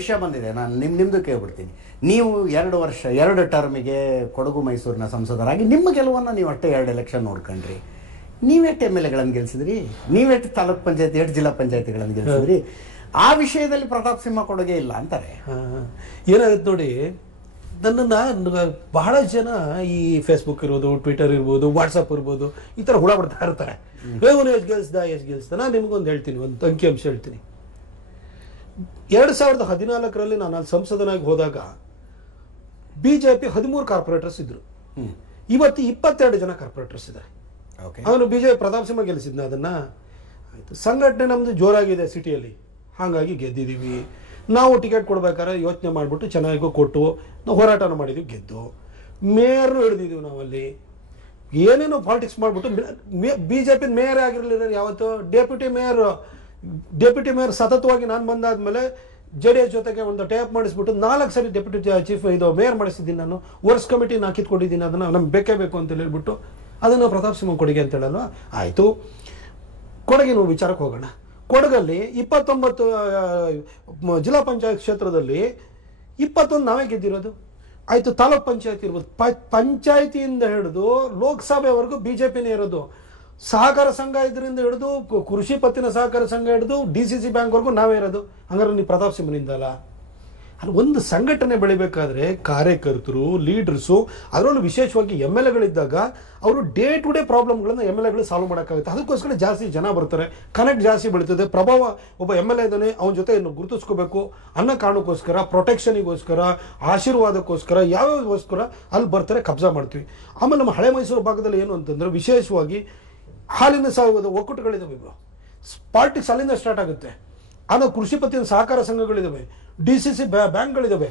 ವಿಷಯ ಬಂದಿದೆ. ನಾನು ನಿಮ್ದು ಕೇಳ್ಬಿಡ್ತೀನಿ. ನೀವು 2 ವರ್ಷ 2 ಟರ್ಮಿಗೆ ಕೊಡಗು ಮೈಸೂರಿನ ಸಂಸದರಾಗಿ ನಿಮ್ಮ ಗೆಲುವನ್ನ ನೀವು ಅಷ್ಟೇ 2 ಎಲೆಕ್ಷನ್ ನೋಡ್ಕೊಂಡ್ರಿ. ನೀವೆಷ್ಟು MLA ಗೆಲ್ಸಿದ್ರಿ? ನೀವೆಷ್ಟು ತಾಲೂಕ್ ಪಂಚಾಯತಿ, 8 ಜಿಲ್ಲಾ ಪಂಚಾಯತಿಗಳನ್ನು ಗೆಲ್ಸಿದ್ರಿ? ಆ ವಿಷಯದಲ್ಲಿ ಪ್ರತಾಪ್ ಸಿಂಹ ಕೊಡುಗೆ ಇಲ್ಲ ಅಂತಾರೆ. ಏನಾಗುತ್ತೆ ನೋಡಿ, ನನ್ನನ್ನು ಬಹಳ ಜನ ಈ ಫೇಸ್ಬುಕ್ ಇರ್ಬೋದು, ಟ್ವಿಟರ್ ಇರ್ಬೋದು, ವಾಟ್ಸಪ್ ಇರ್ಬೋದು, ಈ ಥರ ಹುಳ ಬಿಡ್ತಾ ಇರ್ತಾರೆ. ಎಷ್ಟು ಗೆಲ್ಸ್ದ. ನಾನು ನಿಮ್ಗೊಂದು ಹೇಳ್ತೀನಿ, ಒಂದು ಅಂಕಿಅಂಶ ಹೇಳ್ತೀನಿ. 2014ರಲ್ಲಿ ನಾನು ಅಲ್ಲಿ ಸಂಸದನಾಗಿ ಹೋದಾಗ ಬಿಜೆಪಿ 13 ಕಾರ್ಪೊರೇಟರ್ಸ್ ಇದ್ರು. ಇವತ್ತು 22 ಜನ ಕಾರ್ಪೊರೇಟರ್ಸ್ ಇದ್ದಾರೆ. ಅವನು ಬಿಜೆಪಿ ಪ್ರತಾಪ್ ಸಿಂಹ ಗೆಲ್ಲಿಸಿದ್ನ ಅದನ್ನ. ಆಯ್ತು, ಸಂಘಟನೆ ನಮ್ದು ಜೋರಾಗಿದೆ ಸಿಟಿಯಲ್ಲಿ, ಹಾಗಾಗಿ ಗೆದ್ದಿದ್ದೀವಿ. ನಾವು ಟಿಕೆಟ್ ಕೊಡ್ಬೇಕಾದ್ರೆ ಯೋಚನೆ ಮಾಡಿಬಿಟ್ಟು ಚೆನ್ನಾಗಿ ಕೊಟ್ಟು ನಾವು ಹೋರಾಟನ ಮಾಡಿದ್ವಿ, ಗೆದ್ದು. ಮೇಯರ್ನು ಹಿಡಿದಿದ್ದೀವಿ ನಾವಲ್ಲಿ. ಏನೇನೋ ಪಾಲಿಟಿಕ್ಸ್ ಮಾಡಿಬಿಟ್ಟು ಬಿಜೆಪಿ ಮೇಯರ್ ಆಗಿರಲಿಲ್ಲ ಯಾವತ್ತು. ಡೆಪ್ಯೂಟಿ ಮೇಯರ್ ಸತತವಾಗಿ ನಾನು ಬಂದಾದ್ಮೇಲೆ JDS ಜೊತೆಗೆ ಒಂದು ಟೇಪ್ ಮಾಡಿಸ್ಬಿಟ್ಟು 4 ಸರಿ ಡೆಪ್ಯೂಟಿ ಚೀಫ್ ಮೇಯರ್ ಮಾಡಿಸಿದ್ದೀನಿ. ನಾನು ವರ್ಕ್ಸ್ ಕಮಿಟಿನ ಹಾಕಿದ್ಕೊಂಡಿದ್ದೀನಿ. ಅದನ್ನು ನಮ್ಗೆ ಬೇಕೇ ಬೇಕು ಅಂತ ಹೇಳ್ಬಿಟ್ಟು ಅದನ್ನು ಪ್ರತಾಪ್ ಸಿಂಹ ಕೊಡುಗೆ ಅಂತ ಹೇಳಲ್ವ. ಆಯಿತು, ಕೊಡಗಿನ ವಿಚಾರಕ್ಕೆ ಹೋಗೋಣ. ಕೊಡಗಲ್ಲಿ 29 ಜಿಲ್ಲಾ ಪಂಚಾಯತ್ ಕ್ಷೇತ್ರದಲ್ಲಿ 21 ನಾವೇ ಗೆದ್ದಿರೋದು. ಆಯ್ತು, ತಾಲೂಕ್ ಪಂಚಾಯತಿ ಇರ್ಬೋದು, ಪಂಚಾಯತಿಯಿಂದ ಹಿಡಿದು ಲೋಕಸಭೆವರೆಗೂ ಬಿಜೆಪಿನೇ ಇರೋದು. ಸಹಕಾರ ಸಂಘ ಇದರಿಂದ ಹಿಡಿದು ಕೃಷಿ ಪತ್ತಿನ ಸಹಕಾರ ಸಂಘ ಹಿಡಿದು DCC ಬ್ಯಾಂಕ್ವರೆಗೂ ನಾವೇ ಇರೋದು. ಹಂಗಾರೆ ನೀವು ಪ್ರತಾಪ್ ಸಿಂಹನಿಂದಲ್ಲ. ಅಲ್ಲಿ ಒಂದು ಸಂಘಟನೆ ಬೆಳಿಬೇಕಾದ್ರೆ ಕಾರ್ಯಕರ್ತರು, ಲೀಡರ್ಸು, ಅದರಲ್ಲೂ ವಿಶೇಷವಾಗಿ MLAಗಳಿದ್ದಾಗ ಅವರು ಡೇ ಟು ಡೇ ಪ್ರಾಬ್ಲಮ್ಗಳನ್ನ MLAಗಳು ಸಾಲ್ವ್ ಮಾಡೋಕ್ಕಾಗುತ್ತೆ. ಅದಕ್ಕೋಸ್ಕರ ಜಾಸ್ತಿ ಜನ ಬರ್ತಾರೆ, ಕನೆಕ್ಟ್ ಜಾಸ್ತಿ ಬೆಳೀತದೆ. ಪ್ರಭಾವ ಒಬ್ಬ MLA ಇದ್ದಾನೆ, ಅವನ ಜೊತೆ ಗುರುತಿಸ್ಕೋಬೇಕು ಅನ್ನೋ ಕಾರಣಕ್ಕೋಸ್ಕರ, ಪ್ರೊಟೆಕ್ಷನಿಗೋಸ್ಕರ, ಆಶೀರ್ವಾದಕ್ಕೋಸ್ಕರ, ಯಾವ್ಯಾವಗೋಸ್ಕರ ಅಲ್ಲಿ ಬರ್ತಾರೆ, ಕಬ್ಜಾ ಮಾಡ್ತೀವಿ. ಆಮೇಲೆ ನಮ್ಮ ಹಳೆ ಮೈಸೂರು ಭಾಗದಲ್ಲಿ ಏನು ಅಂತಂದ್ರೆ ವಿಶೇಷವಾಗಿ ಹಾಲಿನ ಒಕ್ಕೂಟಗಳಿದಾವೆ. ಪಾಲಿಟಿಕ್ಸ್ ಅಲ್ಲಿಂದ ಸ್ಟಾರ್ಟ್ ಆಗುತ್ತೆ. ಆಮೇಲೆ ಕೃಷಿ ಪತ್ತಿನ ಸಹಕಾರ ಸಂಘಗಳಿದಾವೆ, DCC ಬ್ಯಾಂಕ್ಗಳಿದಾವೆ.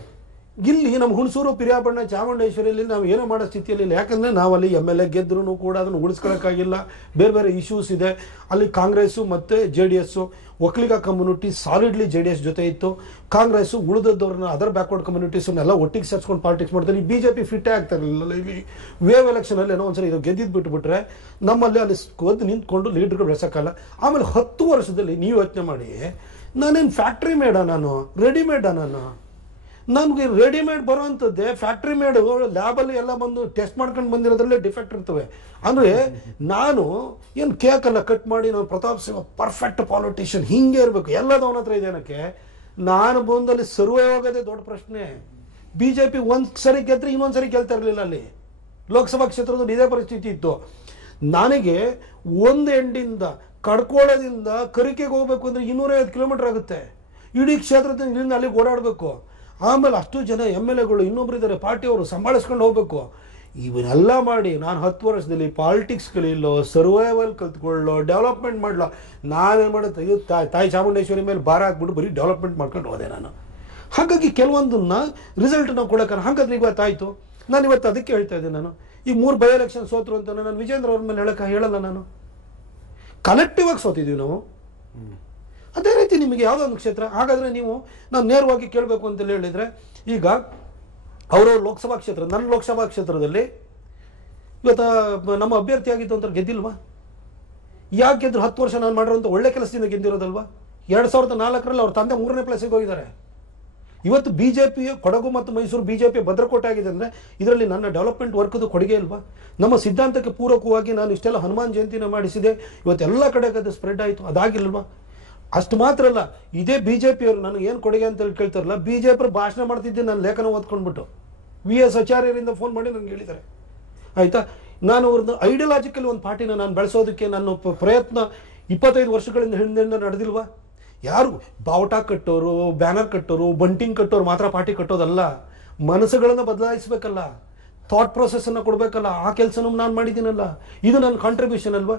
ಇಲ್ಲಿ ನಮ್ಮ ಹುಣಸೂರು, ಪಿರಿಯಾಪಣ್ಣ, ಚಾಮುಂಡೇಶ್ವರಿಯಲ್ಲಿ ನಾವು ಏನೋ ಮಾಡೋ ಸ್ಥಿತಿಯಲ್ಲಿ ಇಲ್ಲ. ಯಾಕಂದ್ರೆ ನಾವಲ್ಲಿ MLA ಗೆದ್ರೂ ಕೂಡ ಅದನ್ನು ಉಳಿಸ್ಕೊಳ್ಳೋಕ್ಕಾಗಿಲ್ಲ. ಬೇರೆ ಬೇರೆ ಇಶ್ಯೂಸ್ ಇದೆ ಅಲ್ಲಿ. ಕಾಂಗ್ರೆಸ್ಸು ಮತ್ತು JDS, ಒಕ್ಕಲಿಗ ಕಮ್ಯುನಿಟಿ ಸಾಲಿಡ್ಲಿ JDS ಜೊತೆ ಇತ್ತು. ಕಾಂಗ್ರೆಸ್ ಉಳಿದವ್ರನ್ನ ಅದರ್ ಬ್ಯಾಕ್ವರ್ಡ್ ಕಮ್ಯುನಿಟೀಸ್ನೆಲ್ಲ ಒಟ್ಟಿಗೆ ಸೇರ್ಸ್ಕೊಂಡು ಪಾಲಿಟಿಕ್ಸ್ ಮಾಡ್ತಾರೆ. ಈ ಬಿಜೆಪಿ ಫಿಟ್ಟೇ ಆಗ್ತಾ ಇರಲಿಲ್ಲ. ಇಲ್ಲಿ ವೇವ್ ಎಲೆಕ್ಷನಲ್ಲಿ ಏನೋ ಒಂದ್ಸರಿ ಇದು ಗೆದ್ದಿದ್ದು ಬಿಟ್ಬಿಟ್ರೆ ನಮ್ಮಲ್ಲಿ ಅಲ್ಲಿ ನಿಂತ್ಕೊಂಡು ಲೀಡರ್ಗಳು ಬೆಳೆಸೋಕ್ಕಲ್ಲ. ಆಮೇಲೆ 10 ವರ್ಷದಲ್ಲಿ ನೀವು ಯೋಚನೆ ಮಾಡಿ, ನಾನೇನು ಫ್ಯಾಕ್ಟ್ರಿ ಮೇಡ, ನಾನು ರೆಡಿಮೇಡ, ನನಗೆ ರೆಡಿಮೇಡ್ ಬರೋವಂಥದ್ದೇ. ಫ್ಯಾಕ್ಟ್ರಿ ಮೇಡು ಲ್ಯಾಬಲ್ಲಿ ಎಲ್ಲ ಬಂದು ಟೆಸ್ಟ್ ಮಾಡ್ಕೊಂಡು ಬಂದಿರೋದ್ರಲ್ಲೇ ಡಿಫೆಕ್ಟ್ ಇರ್ತವೆ. ಅಂದರೆ ನಾನು ಏನು ಕೇಕ್ ಎಲ್ಲ ಕಟ್ ಮಾಡಿ ನಾನು ಪ್ರತಾಪ್ ಸಿಂಹ ಪರ್ಫೆಕ್ಟ್ ಪಾಲಿಟಿಷಿಯನ್ ಹಿಂಗೆ ಇರಬೇಕು ಎಲ್ಲದೂ ಅವನ ಹತ್ರ ಇದೆ ಅನ್ನೋಕ್ಕೆ ನಾನು ಬಂದಲ್ಲಿ ಸರ್ವೇ ಹೋಗೋದೇ ದೊಡ್ಡ ಪ್ರಶ್ನೆ. ಬಿಜೆಪಿ ಒಂದು ಸರಿ ಗೆದ್ರೆ ಇನ್ನೊಂದು ಸರಿ ಗೆಲ್ತಾ ಇರಲಿಲ್ಲ. ಅಲ್ಲಿ ಲೋಕಸಭಾ ಕ್ಷೇತ್ರದಲ್ಲಿ ಇದೇ ಪರಿಸ್ಥಿತಿ ಇತ್ತು. ನನಗೆ ಒಂದು ಎಂಡಿಂದ ಕಡ್ಕೋಳದಿಂದ ಕರಿಕೆಗೆ ಹೋಗ್ಬೇಕು ಅಂದರೆ 250 ಕಿಲೋಮೀಟರ್ ಆಗುತ್ತೆ. ಇಡೀ ಕ್ಷೇತ್ರದಿಂದ ಇಲ್ಲಿಂದ ಅಲ್ಲಿಗೆ ಓಡಾಡಬೇಕು. ಆಮೇಲೆ ಅಷ್ಟು ಜನ MLAಗಳು ಇನ್ನೊಬ್ರು ಇದ್ದಾರೆ, ಪಾರ್ಟಿಯವರು ಸಂಭಾಳಿಸ್ಕೊಂಡು ಹೋಗ್ಬೇಕು. ಇವನ್ನೆಲ್ಲ ಮಾಡಿ ನಾನು 10 ವರ್ಷದಲ್ಲಿ ಪಾಲಿಟಿಕ್ಸ್ ಕಲಿಯಲ್ಲೋ, ಸರ್ವೈವಲ್ ಕಲ್ತ್ಕೊಳ್ಳೋ, ಡೆವಲಪ್ಮೆಂಟ್ ಮಾಡಲೋ. ನಾನೇನು ಮಾಡೋದು, ತಾಯಿ ಚಾಮುಂಡೇಶ್ವರಿ ಮೇಲೆ ಭಾರ ಹಾಕ್ಬಿಟ್ಟು ಬರೀ ಡೆವಲಪ್ಮೆಂಟ್ ಮಾಡ್ಕೊಂಡು ಹೋದೆ ನಾನು. ಹಾಗಾಗಿ ಕೆಲವೊಂದನ್ನ ರಿಸಲ್ಟ್ ನಾವು ಕೊಡೋಕೆ ಹಾಗಾದ್ರೆ ಇವತ್ತಾಯಿತು. ನಾನು ಇವತ್ತು ಅದಕ್ಕೆ ಹೇಳ್ತಾ ಇದ್ದೆ. ನಾನು ಈ 3 ಬೈ ಎಲೆಕ್ಷನ್ ಸೋತರು ಅಂತ ನಾನು ವಿಜೇಂದ್ರ ಅವ್ರ ಮೇಲೆ ಹೇಳಲ್ಲ. ನಾನು ಕಲೆಕ್ಟಿವ್ ಆಗಿ ಸೋತಿದ್ದೀವಿ ನಾವು. ಅದೇ ರೀತಿ ನಿಮಗೆ ಯಾವುದೋ ಒಂದು ಕ್ಷೇತ್ರ, ಹಾಗಾದರೆ ನೀವು ನಾನು ನೇರವಾಗಿ ಕೇಳಬೇಕು ಅಂತ ಹೇಳಿದರೆ, ಈಗ ಅವರವ್ರ ಲೋಕಸಭಾ ಕ್ಷೇತ್ರ, ನನ್ನ ಲೋಕಸಭಾ ಕ್ಷೇತ್ರದಲ್ಲಿ ಇವತ್ತು ನಮ್ಮ ಅಭ್ಯರ್ಥಿ ಆಗಿತ್ತು ಅಂತ ಗೆದ್ದಿಲ್ವಾ? ಯಾಕೆ ಗೆದ್ರು? 10 ವರ್ಷ ನಾನು ಮಾಡಿರೋಂಥ ಒಳ್ಳೆ ಕೆಲಸದಿಂದ ಗೆದ್ದಿರೋದಲ್ವಾ? 2004ರಲ್ಲಿ ಅವ್ರ ತಂದೆ 3ನೇ ಪ್ಲೇಸಿಗೆ ಹೋಗಿದ್ದಾರೆ. ಇವತ್ತು ಬಿಜೆಪಿ ಕೊಡಗು ಮತ್ತು ಮೈಸೂರು ಬಿಜೆಪಿ ಭದ್ರಕೋಟೆ ಆಗಿದೆ ಅಂದರೆ ಇದರಲ್ಲಿ ನನ್ನ ಡೆವಲಪ್ಮೆಂಟ್ ವರ್ಕ್ದು ಕೊಡುಗೆ ಇಲ್ವಾ? ನಮ್ಮ ಸಿದ್ಧಾಂತಕ್ಕೆ ಪೂರಕವಾಗಿ ನಾನು ಇಷ್ಟೆಲ್ಲ ಹನುಮಾನ್ ಜಯಂತಿನ ಮಾಡಿಸಿದೆ. ಇವತ್ತೆಲ್ಲ ಕಡೆಗೆ ಅದು ಸ್ಪ್ರೆಡ್ ಆಯಿತು, ಅದಾಗಿಲ್ವಾ? ಅಷ್ಟು ಮಾತ್ರ ಅಲ್ಲ, ಇದೇ ಬಿಜೆಪಿ ಅವರು ನನಗೆ ಏನು ಕೊಡುಗೆ ಅಂತ ಹೇಳಿ ಕೇಳ್ತಾರಲ್ಲ, ಬಿಜೆಪಿ ಭಾಷಣ ಮಾಡ್ತಿದ್ದೆ ನಾನು ಲೇಖನ ಓದ್ಕೊಂಡ್ಬಿಟ್ಟು VS ಆಚಾರ್ಯರಿಂದ ಫೋನ್ ಮಾಡಿ ನನಗೆ ಹೇಳಿದ್ದಾರೆ. ಆಯ್ತಾ, ನಾನು ಅವ್ರದ್ದು ಐಡಿಯಾಲಜಿಕಲ್ ಒಂದು ಪಾರ್ಟಿನ ನಾನು ಬೆಳೆಸೋದಕ್ಕೆ ನನ್ನ ಪ್ರಯತ್ನ 25 ವರ್ಷಗಳಿಂದ ಹಿಂದಿಂದ ನಡೆದಿಲ್ವಾ? ಯಾರು ಬಾವುಟ ಕಟ್ಟೋರು, ಬ್ಯಾನರ್ ಕಟ್ಟೋರು, ಬಂಟಿಂಗ್ ಕಟ್ಟೋರು ಮಾತ್ರ ಪಾರ್ಟಿ ಕಟ್ಟೋದಲ್ಲ, ಮನಸ್ಸುಗಳನ್ನು ಬದಲಾಯಿಸಬೇಕಲ್ಲ, ಥಾಟ್ ಪ್ರೊಸೆಸ್ ಅನ್ನು ಕೊಡಬೇಕಲ್ಲ, ಆ ಕೆಲಸನೂ ನಾನು ಮಾಡಿದ್ದೀನಲ್ಲ, ಇದು ನನ್ನ ಕಾಂಟ್ರಿಬ್ಯೂಷನ್ ಅಲ್ವಾ?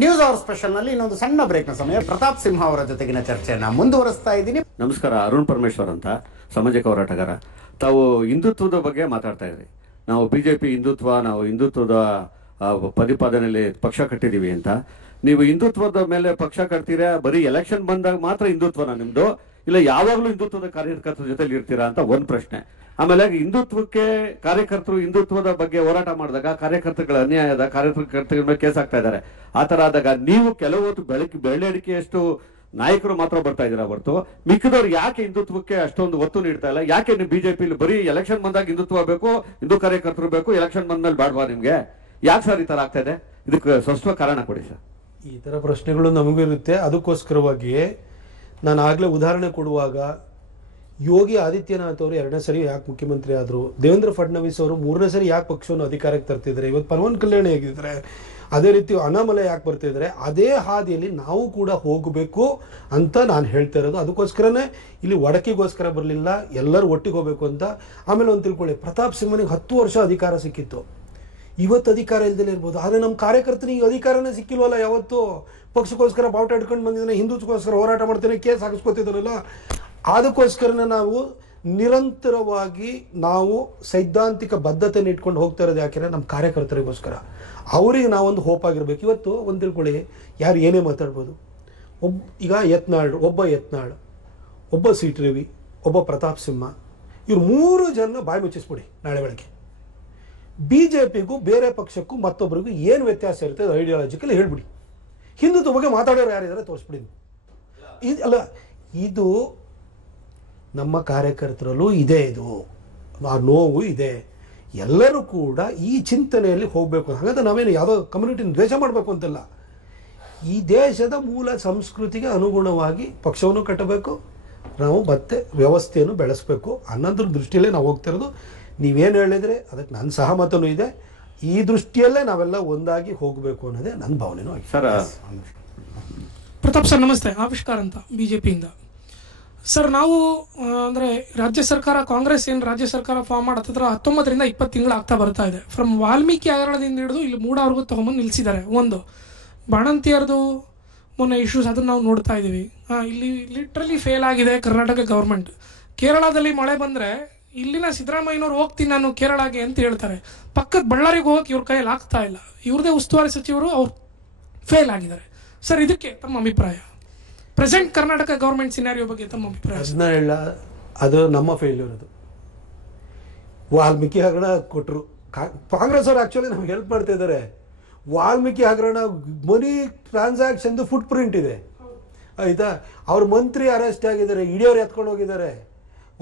ನ್ಯೂಸ್ ಅವರ್ ಸ್ಪೆಷಲ್ ನಲ್ಲಿ ಇನ್ನೊಂದು ಸಣ್ಣ ಬ್ರೇಕ್ನ ಸಮಯ. ಪ್ರತಾಪ್ ಸಿಂಹ ಅವರ ಜೊತೆಗಿನ ಚರ್ಚೆಯನ್ನ ಮುಂದುವರಿಸ್ತಾ ಇದ್ದೀನಿ. ನಮಸ್ಕಾರ, ಅರುಣ್ ಪರಮೇಶ್ವರ್ ಅಂತ, ಸಾಮಾಜಿಕ ಹೋರಾಟಗಾರ. ತಾವು ಹಿಂದುತ್ವದ ಬಗ್ಗೆ ಮಾತಾಡ್ತಾ ಇದ್ರಿ. ನಾವು ಬಿಜೆಪಿ ಹಿಂದುತ್ವ, ನಾವು ಹಿಂದುತ್ವದ ಪ್ರತಿಪಾದನೆಯಲ್ಲಿ ಪಕ್ಷ ಕಟ್ಟಿದೀವಿ ಅಂತ. ನೀವು ಹಿಂದುತ್ವದ ಮೇಲೆ ಪಕ್ಷ ಕಟ್ತೀರಾ, ಬರೀ ಎಲೆಕ್ಷನ್ ಬಂದಾಗ ಮಾತ್ರ ಹಿಂದುತ್ವನ ನಿಮ್ದು, ಇಲ್ಲ ಯಾವಾಗಲೂ ಹಿಂದುತ್ವದ ಕಾರ್ಯಕರ್ತರ ಜೊತೆಲಿ ಇರ್ತೀರಾ ಅಂತ ಒಂದು ಪ್ರಶ್ನೆ. ಆಮೇಲೆ ಹಿಂದುತ್ವಕ್ಕೆ ಕಾರ್ಯಕರ್ತರು ಹಿಂದುತ್ವದ ಬಗ್ಗೆ ಹೋರಾಟ ಮಾಡಿದಾಗ ಕಾರ್ಯಕರ್ತಗಳ ಅನ್ಯಾಯದ ಕಾರ್ಯಕರ್ತರ ಮೇಲೆ ಕೇಸ್ ಆಗ್ತಾ ಇದ್ದಾರೆ. ಆ ತರ ಆದಾಗ ನೀವು ಕೆಲವು ಬೆಳ್ಳಡಿಕೆಯಷ್ಟು ನಾಯಕರು ಮಾತ್ರ ಬರ್ತಾ ಇದ್ದೀರಾ ಹೊರತು ಮಿಕ್ಕಿದವ್ರು ಯಾಕೆ ಹಿಂದುತ್ವಕ್ಕೆ ಅಷ್ಟೊಂದು ಒತ್ತು ನೀಡ್ತಾ ಇಲ್ಲ? ಯಾಕೆ ನೀವು ಬಿಜೆಪಿ ಬರೀ ಎಲೆಕ್ಷನ್ ಬಂದಾಗ ಹಿಂದುತ್ವ ಬೇಕು, ಹಿಂದೂ ಕಾರ್ಯಕರ್ತರು ಬೇಕು, ಎಲೆಕ್ಷನ್ ಬಂದ್ಮೇಲೆ ಬಾಡ್ವಾ ನಿಮ್ಗೆ? ಯಾಕೆ ಸರ್ ಈ ತರ ಆಗ್ತಾ ಇದೆ? ಇದಕ್ಕೆ ಸ್ಪಷ್ಟ ಕಾರಣ ಕೊಡಿ ಸರ್. ಈ ತರ ಪ್ರಶ್ನೆಗಳು ನಮಗೂ ಇರುತ್ತೆ. ಅದಕ್ಕೋಸ್ಕರವಾಗಿ ನಾನು ಆಗ್ಲೇ ಉದಾಹರಣೆ ಕೊಡುವಾಗ, ಯೋಗಿ ಆದಿತ್ಯನಾಥ್ ಅವರು 2ನೇ ಸರಿ ಯಾಕೆ ಮುಖ್ಯಮಂತ್ರಿ ಆದರು, ದೇವೇಂದ್ರ ಫಡ್ನವೀಸ್ ಅವರು 3ನೇ ಸರಿ ಯಾಕೆ ಪಕ್ಷವನ್ನು ಅಧಿಕಾರಕ್ಕೆ ತರ್ತಿದ್ದಾರೆ, ಇವತ್ತು ಪವನ್ ಕಲ್ಯಾಣ್ ಹೇಗಿದ್ದಾರೆ, ಅದೇ ರೀತಿ ಅಣ್ಣಾಮಲೈ ಯಾಕೆ ಬರ್ತಿದ್ದಾರೆ, ಅದೇ ಹಾದಿಯಲ್ಲಿ ನಾವು ಕೂಡ ಹೋಗಬೇಕು ಅಂತ ನಾನು ಹೇಳ್ತಾ ಇರೋದು. ಅದಕ್ಕೋಸ್ಕರನೇ ಇಲ್ಲಿ ಒಡಕಿಗೋಸ್ಕರ ಬರಲಿಲ್ಲ, ಎಲ್ಲರೂ ಒಟ್ಟಿಗೆ ಹೋಗಬೇಕು ಅಂತ. ಆಮೇಲೆ ಒಂದು ತಿಳ್ಕೊಳ್ಳಿ, ಪ್ರತಾಪ್ ಸಿಂಹನಿಗೆ 10 ವರ್ಷ ಅಧಿಕಾರ ಸಿಕ್ಕಿತ್ತು, ಇವತ್ತು ಅಧಿಕಾರ ಇಲ್ದಲೇ ಇರ್ಬೋದು. ಆದರೆ ನಮ್ಮ ಕಾರ್ಯಕರ್ತನಿಗೆ ಅಧಿಕಾರನೇ ಸಿಕ್ಕಿಲ್ವಲ್ಲ ಯಾವತ್ತು. ಪಕ್ಷಕ್ಕೋಸ್ಕರ ಬಾವುಟ ಹಿಡ್ಕೊಂಡು ಬಂದಿದ್ದಾನೆ, ಹಿಂದುತ್ವಕ್ಕೋಸ್ಕರ ಹೋರಾಟ ಮಾಡ್ತೇನೆ, ಕೇಸ್ ಹಾಕಿಸ್ಕೊತಿದ್ದಾರಲ್ಲ. ಅದಕ್ಕೋಸ್ಕರನೇ ನಾವು ನಿರಂತರವಾಗಿ ನಾವು ಸೈದ್ಧಾಂತಿಕ ಬದ್ಧತೆಯನ್ನು ಇಟ್ಕೊಂಡು ಹೋಗ್ತಾ ಇರೋದು. ಯಾಕೆಂದರೆ ನಮ್ಮ ಕಾರ್ಯಕರ್ತರಿಗೋಸ್ಕರ, ಅವರಿಗೆ ನಾವೊಂದು ಹೋಪ್ ಆಗಿರ್ಬೇಕು. ಇವತ್ತು ಒಂದು ತಿಳ್ಕೊಳ್ಳಿ, ಯಾರು ಏನೇ ಮಾತಾಡ್ಬೋದು. ಈಗ ಒಬ್ಬ ಯತ್ನಾಳ್, ಒಬ್ಬ ಸಿ.ಟಿ. ರವಿ, ಒಬ್ಬ ಪ್ರತಾಪ್ ಸಿಂಹ, ಇವ್ರು 3 ಜನ ಬಾಯಿ ಮುಚ್ಚಿಸ್ಬಿಡಿ ನಾಳೆ ಬೆಳಗ್ಗೆ. ಬಿಜೆಪಿಗೂ ಬೇರೆ ಪಕ್ಷಕ್ಕೂ ಮತ್ತೊಬ್ಬರಿಗೂ ಏನು ವ್ಯತ್ಯಾಸ ಇರ್ತದೆ ಐಡಿಯಾಲಜಿಕಲ್ಲಿ ಹೇಳ್ಬಿಡಿ. ಹಿಂದುತ್ವ ಬಗ್ಗೆ ಮಾತಾಡೋರು ಯಾರಿದ್ದಾರೆ ತೋರಿಸ್ಬಿಡಿ. ಅಲ್ಲ, ಇದು ನಮ್ಮ ಕಾರ್ಯಕರ್ತರಲ್ಲೂ ಇದೆ, ಇದು ಆ ನೋವು ಇದೆ. ಎಲ್ಲರೂ ಕೂಡ ಈ ಚಿಂತನೆಯಲ್ಲಿ ಹೋಗಬೇಕು. ಹಾಗಾದ್ರೆ ನಾವೇನು ಯಾವುದೋ ಕಮ್ಯುನಿಟಿನ ದ್ವೇಷ ಮಾಡಬೇಕು ಅಂತಲ್ಲ, ಈ ದೇಶದ ಮೂಲ ಸಂಸ್ಕೃತಿಗೆ ಅನುಗುಣವಾಗಿ ಪಕ್ಷವನ್ನು ಕಟ್ಟಬೇಕು, ನಾವು ಮತ್ತೆ ವ್ಯವಸ್ಥೆಯನ್ನು ಬೆಳೆಸಬೇಕು ಅನ್ನೋದ್ರ ದೃಷ್ಟಿಯಲ್ಲೇ ನಾವು ಹೋಗ್ತಿರೋದು. ನೀವೇನು ಹೇಳಿದರೆ ಅದಕ್ಕೆ ನನ್ನ ಸಹಮತನೂ ಇದೆ. ಈ ದೃಷ್ಟಿಯಲ್ಲೇ ನಾವೆಲ್ಲ ಒಂದಾಗಿ ಹೋಗಬೇಕು ಅನ್ನೋದೇ ನನ್ನ ಭಾವನೆನೂ ಆಗಿದೆ. ಸರ್, ಪ್ರತಾಪ್ ಸರ್ ನಮಸ್ತೆ, ಆವಿಷ್ಕಾರ ಅಂತ ಬಿಜೆಪಿಯಿಂದ. ಸರ್, ನಾವು ಅಂದರೆ ರಾಜ್ಯ ಸರ್ಕಾರ, ಕಾಂಗ್ರೆಸ್ ಏನು ರಾಜ್ಯ ಸರ್ಕಾರ ಫಾರ್ಮ್ ಮಾಡತ್ತಿದ್ರೆ 19ರಿಂದ 20 ತಿಂಗಳು ಆಗ್ತಾ ಬರ್ತಾ ಇದೆ. ಫ್ರಮ್ ವಾಲ್ಮೀಕಿ ಹಗರಣದಿಂದ ಹಿಡಿದು ಇಲ್ಲಿ ಮೂಡವ್ರಿಗೂ ತೊಗೊಂಬಂದು ನಿಲ್ಲಿಸಿದ್ದಾರೆ. ಒಂದು ಬಾಣಂತಿಯರದು ಮೊನ್ನೆ ಇಶ್ಯೂಸ್, ಅದನ್ನು ನಾವು ನೋಡ್ತಾ ಇದ್ದೀವಿ. ಇಲ್ಲಿ ಲಿಟ್ರಲಿ ಫೇಲ್ ಆಗಿದೆ ಕರ್ನಾಟಕ ಗೌರ್ಮೆಂಟ್. ಕೇರಳದಲ್ಲಿ ಮಳೆ ಬಂದರೆ ಇಲ್ಲಿನ ಸಿದ್ದರಾಮಯ್ಯನವ್ರು ಹೋಗ್ತೀನಿ ನಾನು ಕೇರಳಗೆ ಅಂತ ಹೇಳ್ತಾರೆ, ಪಕ್ಕದ ಬಳ್ಳಾರಿಗೆ ಹೋಗಕ್ಕೆ ಇವ್ರ ಕೈಯಲ್ಲಿ ಆಗ್ತಾ ಇಲ್ಲ. ಇವ್ರದೇ ಉಸ್ತುವಾರಿ ಸಚಿವರು ಅವ್ರು ಫೇಲ್ ಆಗಿದ್ದಾರೆ. ಸರ್, ಇದಕ್ಕೆ ತಮ್ಮ ಅಭಿಪ್ರಾಯ? ಪ್ರೆಸೆಂಟ್ ಕರ್ನಾಟಕ ಗೌರ್ಮೆಂಟ್ ಸಿನಾರಿಯೋ ಬಗ್ಗೆ ತಮ್ಮ ಅಭಿಪ್ರಾಯ? ಅದನ್ನ ಹೇಳ, ಅದು ನಮ್ಮ ಫೇಲ್ಯೂರ್. ಅದು ವಾಲ್ಮೀಕಿ ಹಗರಣ ಕೊಟ್ಟರು, ಕಾಂಗ್ರೆಸ್ ಅವರು ಆ್ಯಕ್ಚುಲಿ ನಮ್ಗೆ ಹೆಲ್ಪ್ ಮಾಡ್ತಾ ಇದ್ದಾರೆ. ವಾಲ್ಮೀಕಿ ಹಗರಣ ಮನಿ ಟ್ರಾನ್ಸಾಕ್ಷನ್ದು ಫುಟ್ ಪ್ರಿಂಟ್ ಇದೆ, ಆಯಿತಾ? ಅವ್ರ ಮಂತ್ರಿ ಅರೆಸ್ಟ್ ಆಗಿದ್ದಾರೆ, ಇಡಿಯವ್ರು ಎತ್ಕೊಂಡು ಹೋಗಿದ್ದಾರೆ,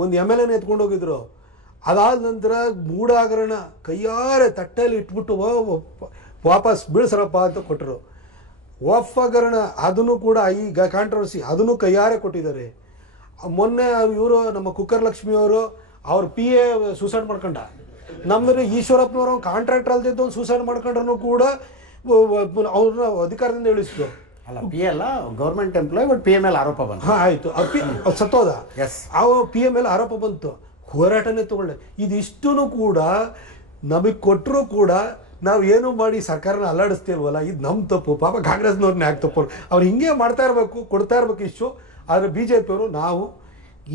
ಒಂದು MLA ಎತ್ಕೊಂಡು ಹೋಗಿದ್ರು. ಅದಾದ ನಂತರ ಮೂಡ ಹಗರಣ ಕೈಯಾರೆ ತಟ್ಟೆಯಲ್ಲಿ ಇಟ್ಬಿಟ್ಟು ವಾಪಸ್ ಬೀಳ್ಸರಪ್ಪ ಅಂತ ಕೊಟ್ಟರು. ವಫ್ ಹಗರಣ ಅದನ್ನು ಕೂಡ ಈಗ ಕಾಂಟ್ರವರ್ಸಿ, ಅದನ್ನು ಕೈಯಾರೆ ಕೊಟ್ಟಿದ್ದಾರೆ. ಮೊನ್ನೆ ಇವರು ನಮ್ಮ ಕುಕ್ಕರ್ ಲಕ್ಷ್ಮಿಯವರು ಅವ್ರ PA ಸೂಸೈಡ್ ಮಾಡ್ಕೊಂಡ. ನಮ್ಮದು ಈಶ್ವರಪ್ಪನವರು ಕಾಂಟ್ರಾಕ್ಟರ್ ಅಲ್ದಿದ್ದು ಒಂದು ಸೂಸೈಡ್ ಮಾಡ್ಕೊಂಡ್ರು ಕೂಡ ಅವ್ರನ್ನ ಅಧಿಕಾರದಿಂದ ಇಳಿಸಿದ್ರು. ಅಲ್ಲ, PA ಅಲ್ಲ, ಗೌರ್ಮೆಂಟ್ ಎಂಪ್ಲಾಯ್, ಬಟ್ PA ಮೇಲೆ ಆರೋಪ ಬಂತು. ಆಯ್ತು, ಸತ್ತೋದ, PA ಮೇಲೆ ಆರೋಪ ಬಂತು, ಹೋರಾಟನೇ ತಗೊಳ್ಳೆ. ಇದಿಷ್ಟೂ ಕೂಡ ನಮಗೆ ಕೊಟ್ಟರು ಕೂಡ ನಾವು ಏನು ಮಾಡಿ ಸರ್ಕಾರನ ಅಲ್ಲಾಡಿಸ್ತೀವಲ್ಲ, ಇದು ನಮ್ಮ ತಪ್ಪು. ಪಾಪ ಕಾಂಗ್ರೆಸ್ನವ್ರನ್ನ ಯಾಕೆ ತಪ್ಪು? ಅವ್ರು ಹಿಂಗೆ ಮಾಡ್ತಾ ಇರಬೇಕು, ಕೊಡ್ತಾ ಇರ್ಬೇಕು ಇಶ್ಯೂ. ಆದರೆ BJP ಅವರು ನಾವು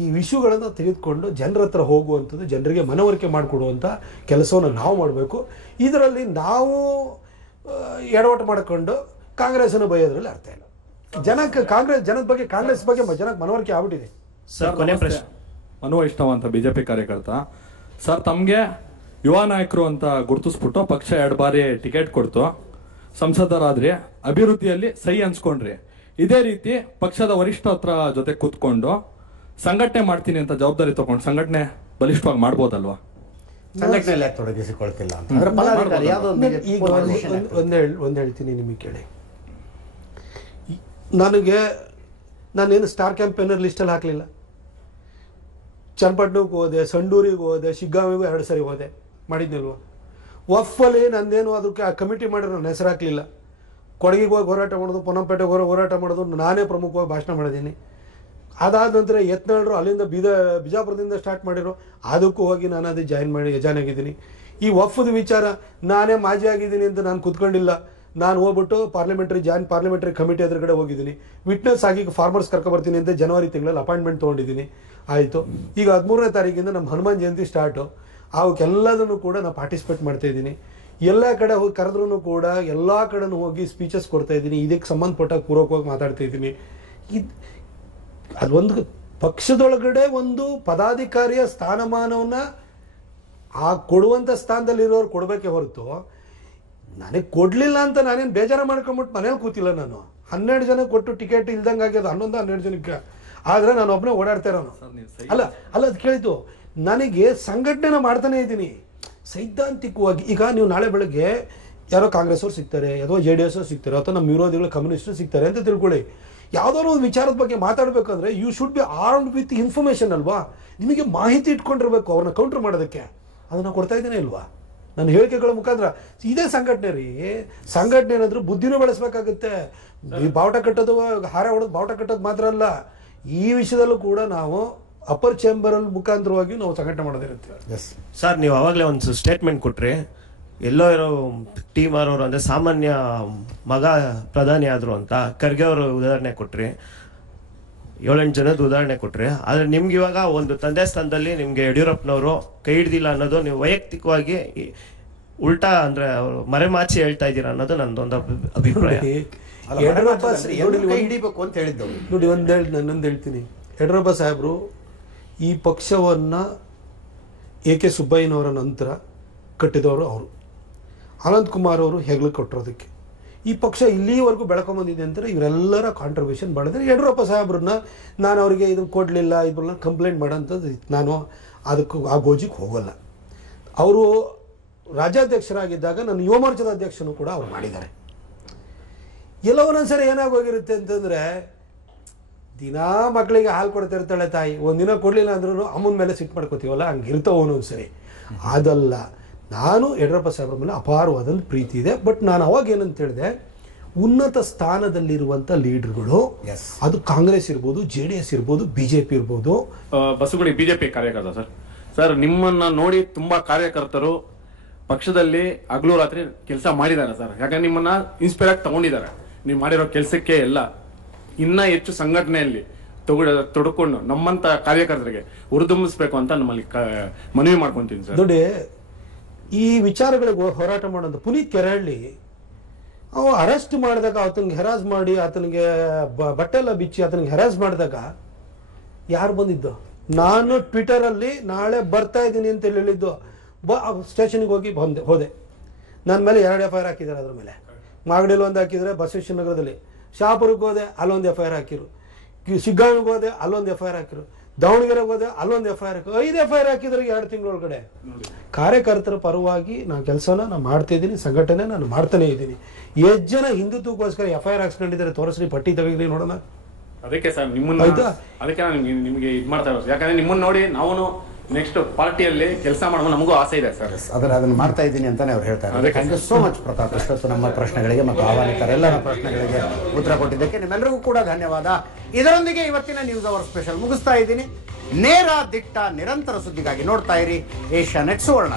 ಈ ಇಶ್ಯೂಗಳನ್ನು ತೆಗೆದುಕೊಂಡು ಜನರ ಹತ್ರ ಹೋಗುವಂಥದ್ದು, ಜನರಿಗೆ ಮನವರಿಕೆ ಮಾಡಿಕೊಡುವಂಥ ಕೆಲಸವನ್ನು ನಾವು ಮಾಡಬೇಕು. ಇದರಲ್ಲಿ ನಾವು ಎಡವಟ್ಟು ಮಾಡಿಕೊಂಡು ಕಾಂಗ್ರೆಸ್ಸನ್ನು ಬೈಯೋದ್ರಲ್ಲಿ ಅರ್ಥ ಇಲ್ಲ. ಜನದ ಬಗ್ಗೆ ಕಾಂಗ್ರೆಸ್ ಬಗ್ಗೆ ಜನಕ್ಕೆ ಮನವರಿಕೆ ಆಗ್ಬಿಟ್ಟಿದೆ. ಸರ್, ಮನೋವೈಷ್ಣವ ಅಂತ ಬಿಜೆಪಿ ಕಾರ್ಯಕರ್ತ. ಸರ್, ತಮಗೆ ಯುವ ನಾಯಕರು ಅಂತ ಗುರುತಿಸ್ಬಿಟ್ಟು ಪಕ್ಷ 2 ಬಾರಿ ಟಿಕೆಟ್ ಕೊಡ್ತು, ಸಂಸದರಾದ್ರಿ, ಅಭಿವೃದ್ಧಿಯಲ್ಲಿ ಸೈ ಅನ್ಸ್ಕೊಂಡ್ರಿ. ಇದೇ ರೀತಿ ಪಕ್ಷದ ವರಿಷ್ಠರ ಜೊತೆ ಕೂತ್ಕೊಂಡು ಸಂಘಟನೆ ಮಾಡ್ತೀನಿ ಅಂತ ಜವಾಬ್ದಾರಿ ತಗೊಂಡು ಸಂಘಟನೆ ಬಲಿಷ್ಠವಾಗಿ ಮಾಡ್ಬೋದಲ್ವಾ? ಸಂಘಟನೆಯಲ್ಲಿ ಯಾಕೆ ತೊಡಗಿಸಿಕೊಳ್ತಿಲ್ಲ ಅಂತ ಈಗ ಒಂದು ಹೇಳ್ತೀನಿ ನಿಮಗೆ ಕೇಳಿ. ನಾನೇನು ಸ್ಟಾರ್ ಕ್ಯಾಂಪೇನರ್ ಲಿಸ್ಟಲ್ಲಿ ಹಾಕಲಿಲ್ಲ. ಚನ್ನಪಟ್ಟಣಕ್ಕೆ ಹೋದೆ, ಸಂಡೂರಿಗೆ ಹೋದೆ, ಶಿಗ್ಗಾಂವಿಗೂ 2 ಸರಿ ಹೋದೆ, ಮಾಡಿದ್ನಿಲ್ವ. ವಫಲ್ಲಿ ನಂದೇನು ಅದಕ್ಕೆ ಕಮಿಟಿ ಮಾಡಿರೋ ನನ್ನ ಹೆಸರು ಹಾಕಲಿಲ್ಲ. ಕೊಡಗಿಗೆ ಹೋಗಿ ಹೋರಾಟ ಮಾಡೋದು, ಪೊನ್ನಂಪೇಟೆಗೆ ಹೋರಾಟ ಮಾಡೋದು ನಾನೇ ಪ್ರಮುಖವಾಗಿ ಭಾಷಣ ಮಾಡಿದ್ದೀನಿ. ಅದಾದ ನಂತರ ಯತ್ನಾಳರು ಅಲ್ಲಿಂದ ಬಿಜಾಪುರದಿಂದ ಸ್ಟಾರ್ಟ್ ಮಾಡಿರೋ, ಅದಕ್ಕೂ ಹೋಗಿ ನಾನು ಅದು ಜಾಯ್ನ್ ಆಗಿದ್ದೀನಿ. ಈ ವಫ್ದ ವಿಚಾರ ನಾನೇ ಮಾಜಿ ಆಗಿದ್ದೀನಿ ಅಂತ ನಾನು ಕೂತ್ಕೊಂಡಿಲ್ಲ. ನಾನು ಹೋಗ್ಬಿಟ್ಟು ಪಾರ್ಲಿಮೆಂಟರಿ ಕಮಿಟಿ ಎದುರುಗಡೆ ಹೋಗಿದ್ದೀನಿ. ವಿಟ್ನೆಸ್ ಆಗಿ ಫಾರ್ಮರ್ಸ್ ಕರ್ಕೊಬರ್ತೀನಿ ಅಂತ ಜನವರಿ ತಿಂಗಳಲ್ಲಿ ಅಪಾಯಿಂಟ್ಮೆಂಟ್ ತೊಗೊಂಡಿದ್ದೀನಿ. ಆಯಿತು. ಈಗ 13ನೇ ತಾರೀಕಿಂದ ನಮ್ಮ ಹನುಮಾನ್ ಜಯಂತಿ ಸ್ಟಾರ್ಟು. ಅವಕ್ಕೆಲ್ಲದನ್ನು ಕೂಡ ನಾನು ಪಾರ್ಟಿಸಿಪೇಟ್ ಮಾಡ್ತಾ ಇದ್ದೀನಿ. ಎಲ್ಲ ಕಡೆ ಹೋಗಿ ಕರೆದ್ರೂ ಕೂಡ ಎಲ್ಲ ಕಡೆನೂ ಹೋಗಿ ಸ್ಪೀಚಸ್ ಕೊಡ್ತಾ ಇದ್ದೀನಿ. ಇದಕ್ಕೆ ಸಂಬಂಧಪಟ್ಟ ಪೂರ್ವಕವಾಗಿ ಮಾತಾಡ್ತಾ ಇದ್ದೀನಿ. ಅದೊಂದು ಪಕ್ಷದೊಳಗಡೆ ಒಂದು ಪದಾಧಿಕಾರಿಯ ಸ್ಥಾನಮಾನವನ್ನ ಕೊಡುವಂಥ ಸ್ಥಾನದಲ್ಲಿರೋರು ಕೊಡಬೇಕೇ ಹೊರತು ನನಗೆ ಕೊಡಲಿಲ್ಲ ಅಂತ ನಾನೇನು ಬೇಜಾರ ಮಾಡ್ಕೊಂಬಿಟ್ಟು ಮನೇಲಿ ಕೂತಿಲ್ಲ. ನಾನು 12 ಜನ ಕೊಟ್ಟು ಟಿಕೆಟ್ ಇಲ್ದಂಗೆ ಆಗ್ಯದ, 11-12 ಜನಕ್ಕೆ. ಆದರೆ ನಾನು ಒಬ್ಬನೇ ಓಡಾಡ್ತಾ ಇರೋನು. ಅಲ್ಲ ಅದು ಕೇಳಿದ್ದು, ನನಗೆ ಸಂಘಟನೆ ಮಾಡ್ತಾನೆ ಇದ್ದೀನಿ ಸೈದ್ಧಾಂತಿಕವಾಗಿ. ಈಗ ನೀವು ನಾಳೆ ಬೆಳಗ್ಗೆ ಯಾರೋ ಕಾಂಗ್ರೆಸ್ ಅವ್ರು ಸಿಗ್ತಾರೆ, ಅಥವಾ JDS ಅವ್ರು ಸಿಗ್ತಾರೆ, ಅಥವಾ ನಮ್ಮ ವಿರೋಧಿಗಳು ಕಮ್ಯುನಿಸ್ಟರು ಸಿಗ್ತಾರೆ ಅಂತ ತಿಳ್ಕೊಳ್ಳಿ. ಯಾವುದಾದ್ರು ಒಂದು ವಿಚಾರದ ಬಗ್ಗೆ ಮಾತಾಡಬೇಕಂದ್ರೆ you should be armed with information ಅಲ್ವಾ. ನಿಮಗೆ ಮಾಹಿತಿ ಇಟ್ಕೊಂಡಿರ್ಬೇಕು ಅವ್ರನ್ನ ಕೌಂಟರ್ ಮಾಡೋದಕ್ಕೆ. ಅದನ್ನು ಕೊಡ್ತಾ ಇದ್ದೇನೆ ಇಲ್ವಾ ನನ್ನ ಹೇಳಿಕೆಗಳ ಮುಖಾಂತರ. ಇದೇ ಸಂಘಟನೆ ರೀ. ಸಂಘಟನೆ ಏನಾದರೂ ಬುದ್ಧಿನೂ ಬೆಳೆಸ್ಬೇಕಾಗುತ್ತೆ. ಬಾವುಟ ಕಟ್ಟೋದು, ಹಾರ ಹೊಡೆದು ಬಾವುಟ ಕಟ್ಟೋದು ಮಾತ್ರ ಅಲ್ಲ, ಈ ವಿಷಯದಲ್ಲೂ ಕೂಡ ನಾವು ಅಪ್ಪರ್ ಚೇಂಬರ್ ಮುಖಾಂತರವಾಗಿ ನಾವು ಸಂಘಟನೆ ಮಾಡೋದಿರುತ್ತೆ. ಎಸ್ ಸರ್, ನೀವು ಅವಾಗಲೇ ಒಂದು ಸ್ಟೇಟ್ಮೆಂಟ್ ಕೊಟ್ರಿ, ಎಲ್ಲೋ ಇರೋ ಟೀಮ್ ಆರೋರು ಅಂದರೆ ಸಾಮಾನ್ಯ ಮಗ ಪ್ರಧಾನಿ ಆದರು ಅಂತ. ಖರ್ಗೆ ಅವರು ಉದಾಹರಣೆ ಕೊಟ್ರಿ, 7-8 ಜನದ ಉದಾಹರಣೆ ಕೊಟ್ರಿ. ಆದರೆ ನಿಮ್ಗೆ ಇವಾಗ ಒಂದು ತಂದೆ ಸ್ಥಾನದಲ್ಲಿ ನಿಮಗೆ ಯಡಿಯೂರಪ್ಪನವರು ಕೈ ಹಿಡ್ದಿಲ್ಲ ಅನ್ನೋದು ನೀವು ವೈಯಕ್ತಿಕವಾಗಿ ಉಲ್ಟಾ ಅಂದರೆ ಅವರು ಮರೆಮಾಚಿ ಹೇಳ್ತಾ ಇದ್ದೀರಾ ಅನ್ನೋದು ನನ್ನದೊಂದು ಅಭಿಪ್ರಾಯ. ಹಿಡಿಬೇಕು ಅಂತ ಹೇಳಿದ್ದು ನೋಡಿ. ನಾನೊಂದು ಹೇಳ್ತೀನಿ, ಯಡಿಯೂರಪ್ಪ ಸಾಹೇಬರು ಈ ಪಕ್ಷವನ್ನು AK ಸುಬ್ಬಯ್ಯನವರ ನಂತರ ಕಟ್ಟಿದವರು ಅವರು. ಅನಂತಕುಮಾರ್ ಅವರು ಹೆಗಲು ಕೊಟ್ಟಿರೋದಕ್ಕೆ ಈ ಪಕ್ಷ ಇಲ್ಲಿವರೆಗೂ ಬೆಳ್ಕೊಂಬಂದಿದೆ ಅಂತಾರೆ. ಇವರೆಲ್ಲರ ಕಾಂಟ್ರಿಬ್ಯೂಷನ್ ಮಾಡಿದ್ರೆ ಯಡಿಯೂರಪ್ಪ ಸಾಹೇಬ್ರನ್ನ ನಾನು ಅವರಿಗೆ ಇದನ್ನು ಕೊಡಲಿಲ್ಲ, ಇದ್ರನ್ನ ಕಂಪ್ಲೇಂಟ್ ಮಾಡೋಂಥದ್ದು ನಾನು ಅದಕ್ಕೂ ಆ ಗೋಜಿಗೆ ಹೋಗೋಲ್ಲ. ಅವರು ರಾಜ್ಯಾಧ್ಯಕ್ಷರಾಗಿದ್ದಾಗ ನನ್ನ ಯುವ ಮೋರ್ಚಾದ ಅಧ್ಯಕ್ಷನೂ ಕೂಡ ಅವ್ರು ಮಾಡಿದ್ದಾರೆ. ಎಲ್ಲ ಒಂದೊಂದ್ಸರಿ ಏನಾಗೋಗಿರುತ್ತೆ ಅಂತಂದರೆ, ದಿನಾ ಮಕ್ಕಳಿಗೆ ಹಾಲು ಕೊಡ್ತಾ ಇರ್ತಾಳೆ ತಾಯಿ, ಒಂದಿನ ಕೊಡಲಿಲ್ಲ ಅಂದ್ರೂ ಅಮ್ಮನ ಮೇಲೆ ಸಿಟ್ಟು ಮಾಡ್ಕೋತೀವಲ್ಲ, ಹಂಗೆ ಇರ್ತಾವೆ ಒಂದೊಂದ್ಸರಿ. ಅದಲ್ಲ, ನಾನು ಯಡಿಯೂರಪ್ಪ ಸಾಹೇಬ್ರ ಮೇಲೆ ಅಪಾರವಾದ ಪ್ರೀತಿ ಇದೆ. ಬಟ್ ನಾನು ಅವಾಗ ಏನಂತ ಹೇಳಿದೆ, ಉನ್ನತ ಸ್ಥಾನದಲ್ಲಿರುವಂಥ ಲೀಡರ್ಗಳು, ಅದು ಕಾಂಗ್ರೆಸ್ ಇರ್ಬೋದು, JDS ಇರ್ಬೋದು, BJP ಇರ್ಬೋದು. ಬಸವಗುಡಿ BJP ಕಾರ್ಯಕರ್ತ ಸರ್, ನಿಮ್ಮನ್ನ ನೋಡಿ ತುಂಬಾ ಕಾರ್ಯಕರ್ತರು ಪಕ್ಷದಲ್ಲಿ ಹಗಲು ರಾತ್ರಿ ಕೆಲಸ ಮಾಡಿದ್ದಾರೆ ಸರ್. ಯಾಕಂದ್ರೆ ನಿಮ್ಮನ್ನ ಇನ್ಸ್ಪೈರ್ ಆಗಿ ತಗೊಂಡಿದ್ದಾರೆ. ನೀವು ಮಾಡಿರೋ ಕೆಲಸಕ್ಕೆ ಎಲ್ಲ ಇನ್ನ ಹೆಚ್ಚು ಸಂಘಟನೆಯಲ್ಲಿ ತೊಡಕೊಂಡು ನಮ್ಮಂತ ಕಾರ್ಯಕರ್ತರಿಗೆ ಹುರಿದುಂಬಿಸ್ಬೇಕು ಅಂತ ನಮ್ಮಲ್ಲಿ ಮನವಿ ಮಾಡ್ಕೊಂತೀನಿ ಸರ್. ನೋಡಿ, ಈ ವಿಚಾರಗಳಿಗೆ ಹೋರಾಟ ಮಾಡೋದು ಪುನೀತ್ ಕೆರಹಳ್ಳಿ ಅವ ಅರೆಸ್ಟ್ ಮಾಡಿದಾಗ ಆತನಿಗೆ ಹೆರಾಸ್ ಮಾಡಿ, ಆತನಿಗೆ ಬಟ್ಟೆ ಎಲ್ಲ ಬಿಚ್ಚಿ ಆತನಿಗೆ ಹೆರಾಸ್ ಮಾಡಿದಾಗ ಯಾರು ಬಂದಿದ್ದು? ನಾನು ಟ್ವಿಟರಲ್ಲಿ ನಾಳೆ ಬರ್ತಾ ಇದ್ದೀನಿ ಅಂತ ಹೇಳಿದ್ದು. ಸ್ಟೇಷನ್ಗೆ ಹೋಗಿ ಹೋದೆ. ನನ್ನ ಮೇಲೆ 2 FIR ಹಾಕಿದ್ದಾರೆ. ಅದ್ರ ಮೇಲೆ ಮಾಗಡಿಯಲ್ಲಿ ಒಂದು ಹಾಕಿದರೆ, ಬಸವೇಶ್ವರ ನಗರದಲ್ಲಿ ಶಾಪುರಕ್ಕೆ ಹೋದೆ, ಅಲ್ಲೊಂದು FIR ಹಾಕಿರು. ಶಿಗ್ಗಾಂವಿಗೆ ಹೋದೆ, ಅಲ್ಲೊಂದು FIR ಹಾಕಿರು. ದಾವಣಗೆರೆಗೆ ಹೋದೆ, ಅಲ್ಲೊಂದು FIR ಹಾಕಿರು. 5 FIR ಹಾಕಿದ್ರೆ 2 ತಿಂಗಳೊಳಗಡೆ. ಕಾರ್ಯಕರ್ತರ ಪರವಾಗಿ ನಾನು ಕೆಲಸನ ನಾನು ಮಾಡ್ತಾ ಇದ್ದೀನಿ, ಸಂಘಟನೆ ನಾನು ಮಾಡ್ತಾನೆ ಇದ್ದೀನಿ. ಎಷ್ಟು ಜನ ಹಿಂದುತ್ವಕ್ಕೋಸ್ಕರ FIR ಹಾಕ್ಸ್ಕೊಂಡಿದ್ದಾರೆ ತೋರಿಸ್ರಿ, ಪಟ್ಟಿ ತೆಗೀರಿ ನೋಡೋಣ. ಅದಕ್ಕೆ ಸರ್ ನಿಮ್ಮನ್ನ ಅದಕ್ಕೆ ನಾನು ನಿಮಗೆ ಇದು ಮಾಡ್ತಾ ಇರೋದು. ಯಾಕಂದ್ರೆ ನಿಮ್ಮನ್ನ ನೋಡಿ ನಾವು ನೆಕ್ಸ್ಟ್ ಪಾರ್ಟಿಯಲ್ಲಿ ಕೆಲಸ ಮಾಡುವ ನಮಗೂ ಆಸೆ ಇದೆ ಸರ್. ಅದನ್ನು ಮಾಡ್ತಾ ಇದ್ದೀನಿ ಅಂತಾನೆ ಅವ್ರು ಹೇಳ್ತಾರೆ. Thank you so much Pratap, ಇಷ್ಟೊತ್ತು ನಮ್ಮ ಪ್ರಶ್ನೆಗಳಿಗೆ ಮತ್ತು ಆಹ್ವಾನಿತರೆಲ್ಲರ ಪ್ರಶ್ನೆಗಳಿಗೆ ಉತ್ತರ ಕೊಟ್ಟಿದ್ದಕ್ಕೆ ನಿಮ್ಮೆಲ್ಲರಿಗೂ ಕೂಡ ಧನ್ಯವಾದ. ಇದರೊಂದಿಗೆ ಇವತ್ತಿನ ನ್ಯೂಸ್ ಅವರ್ ಸ್ಪೆಷಲ್ ಮುಗಿಸ್ತಾ ಇದ್ದೀನಿ. ನೇರ ದಿಟ್ಟ ನಿರಂತರ ಸುದ್ದಿಗಾಗಿ ನೋಡ್ತಾ ಇರಿ ಏಷ್ಯಾನೆಟ್ ಸುವರ್ಣ.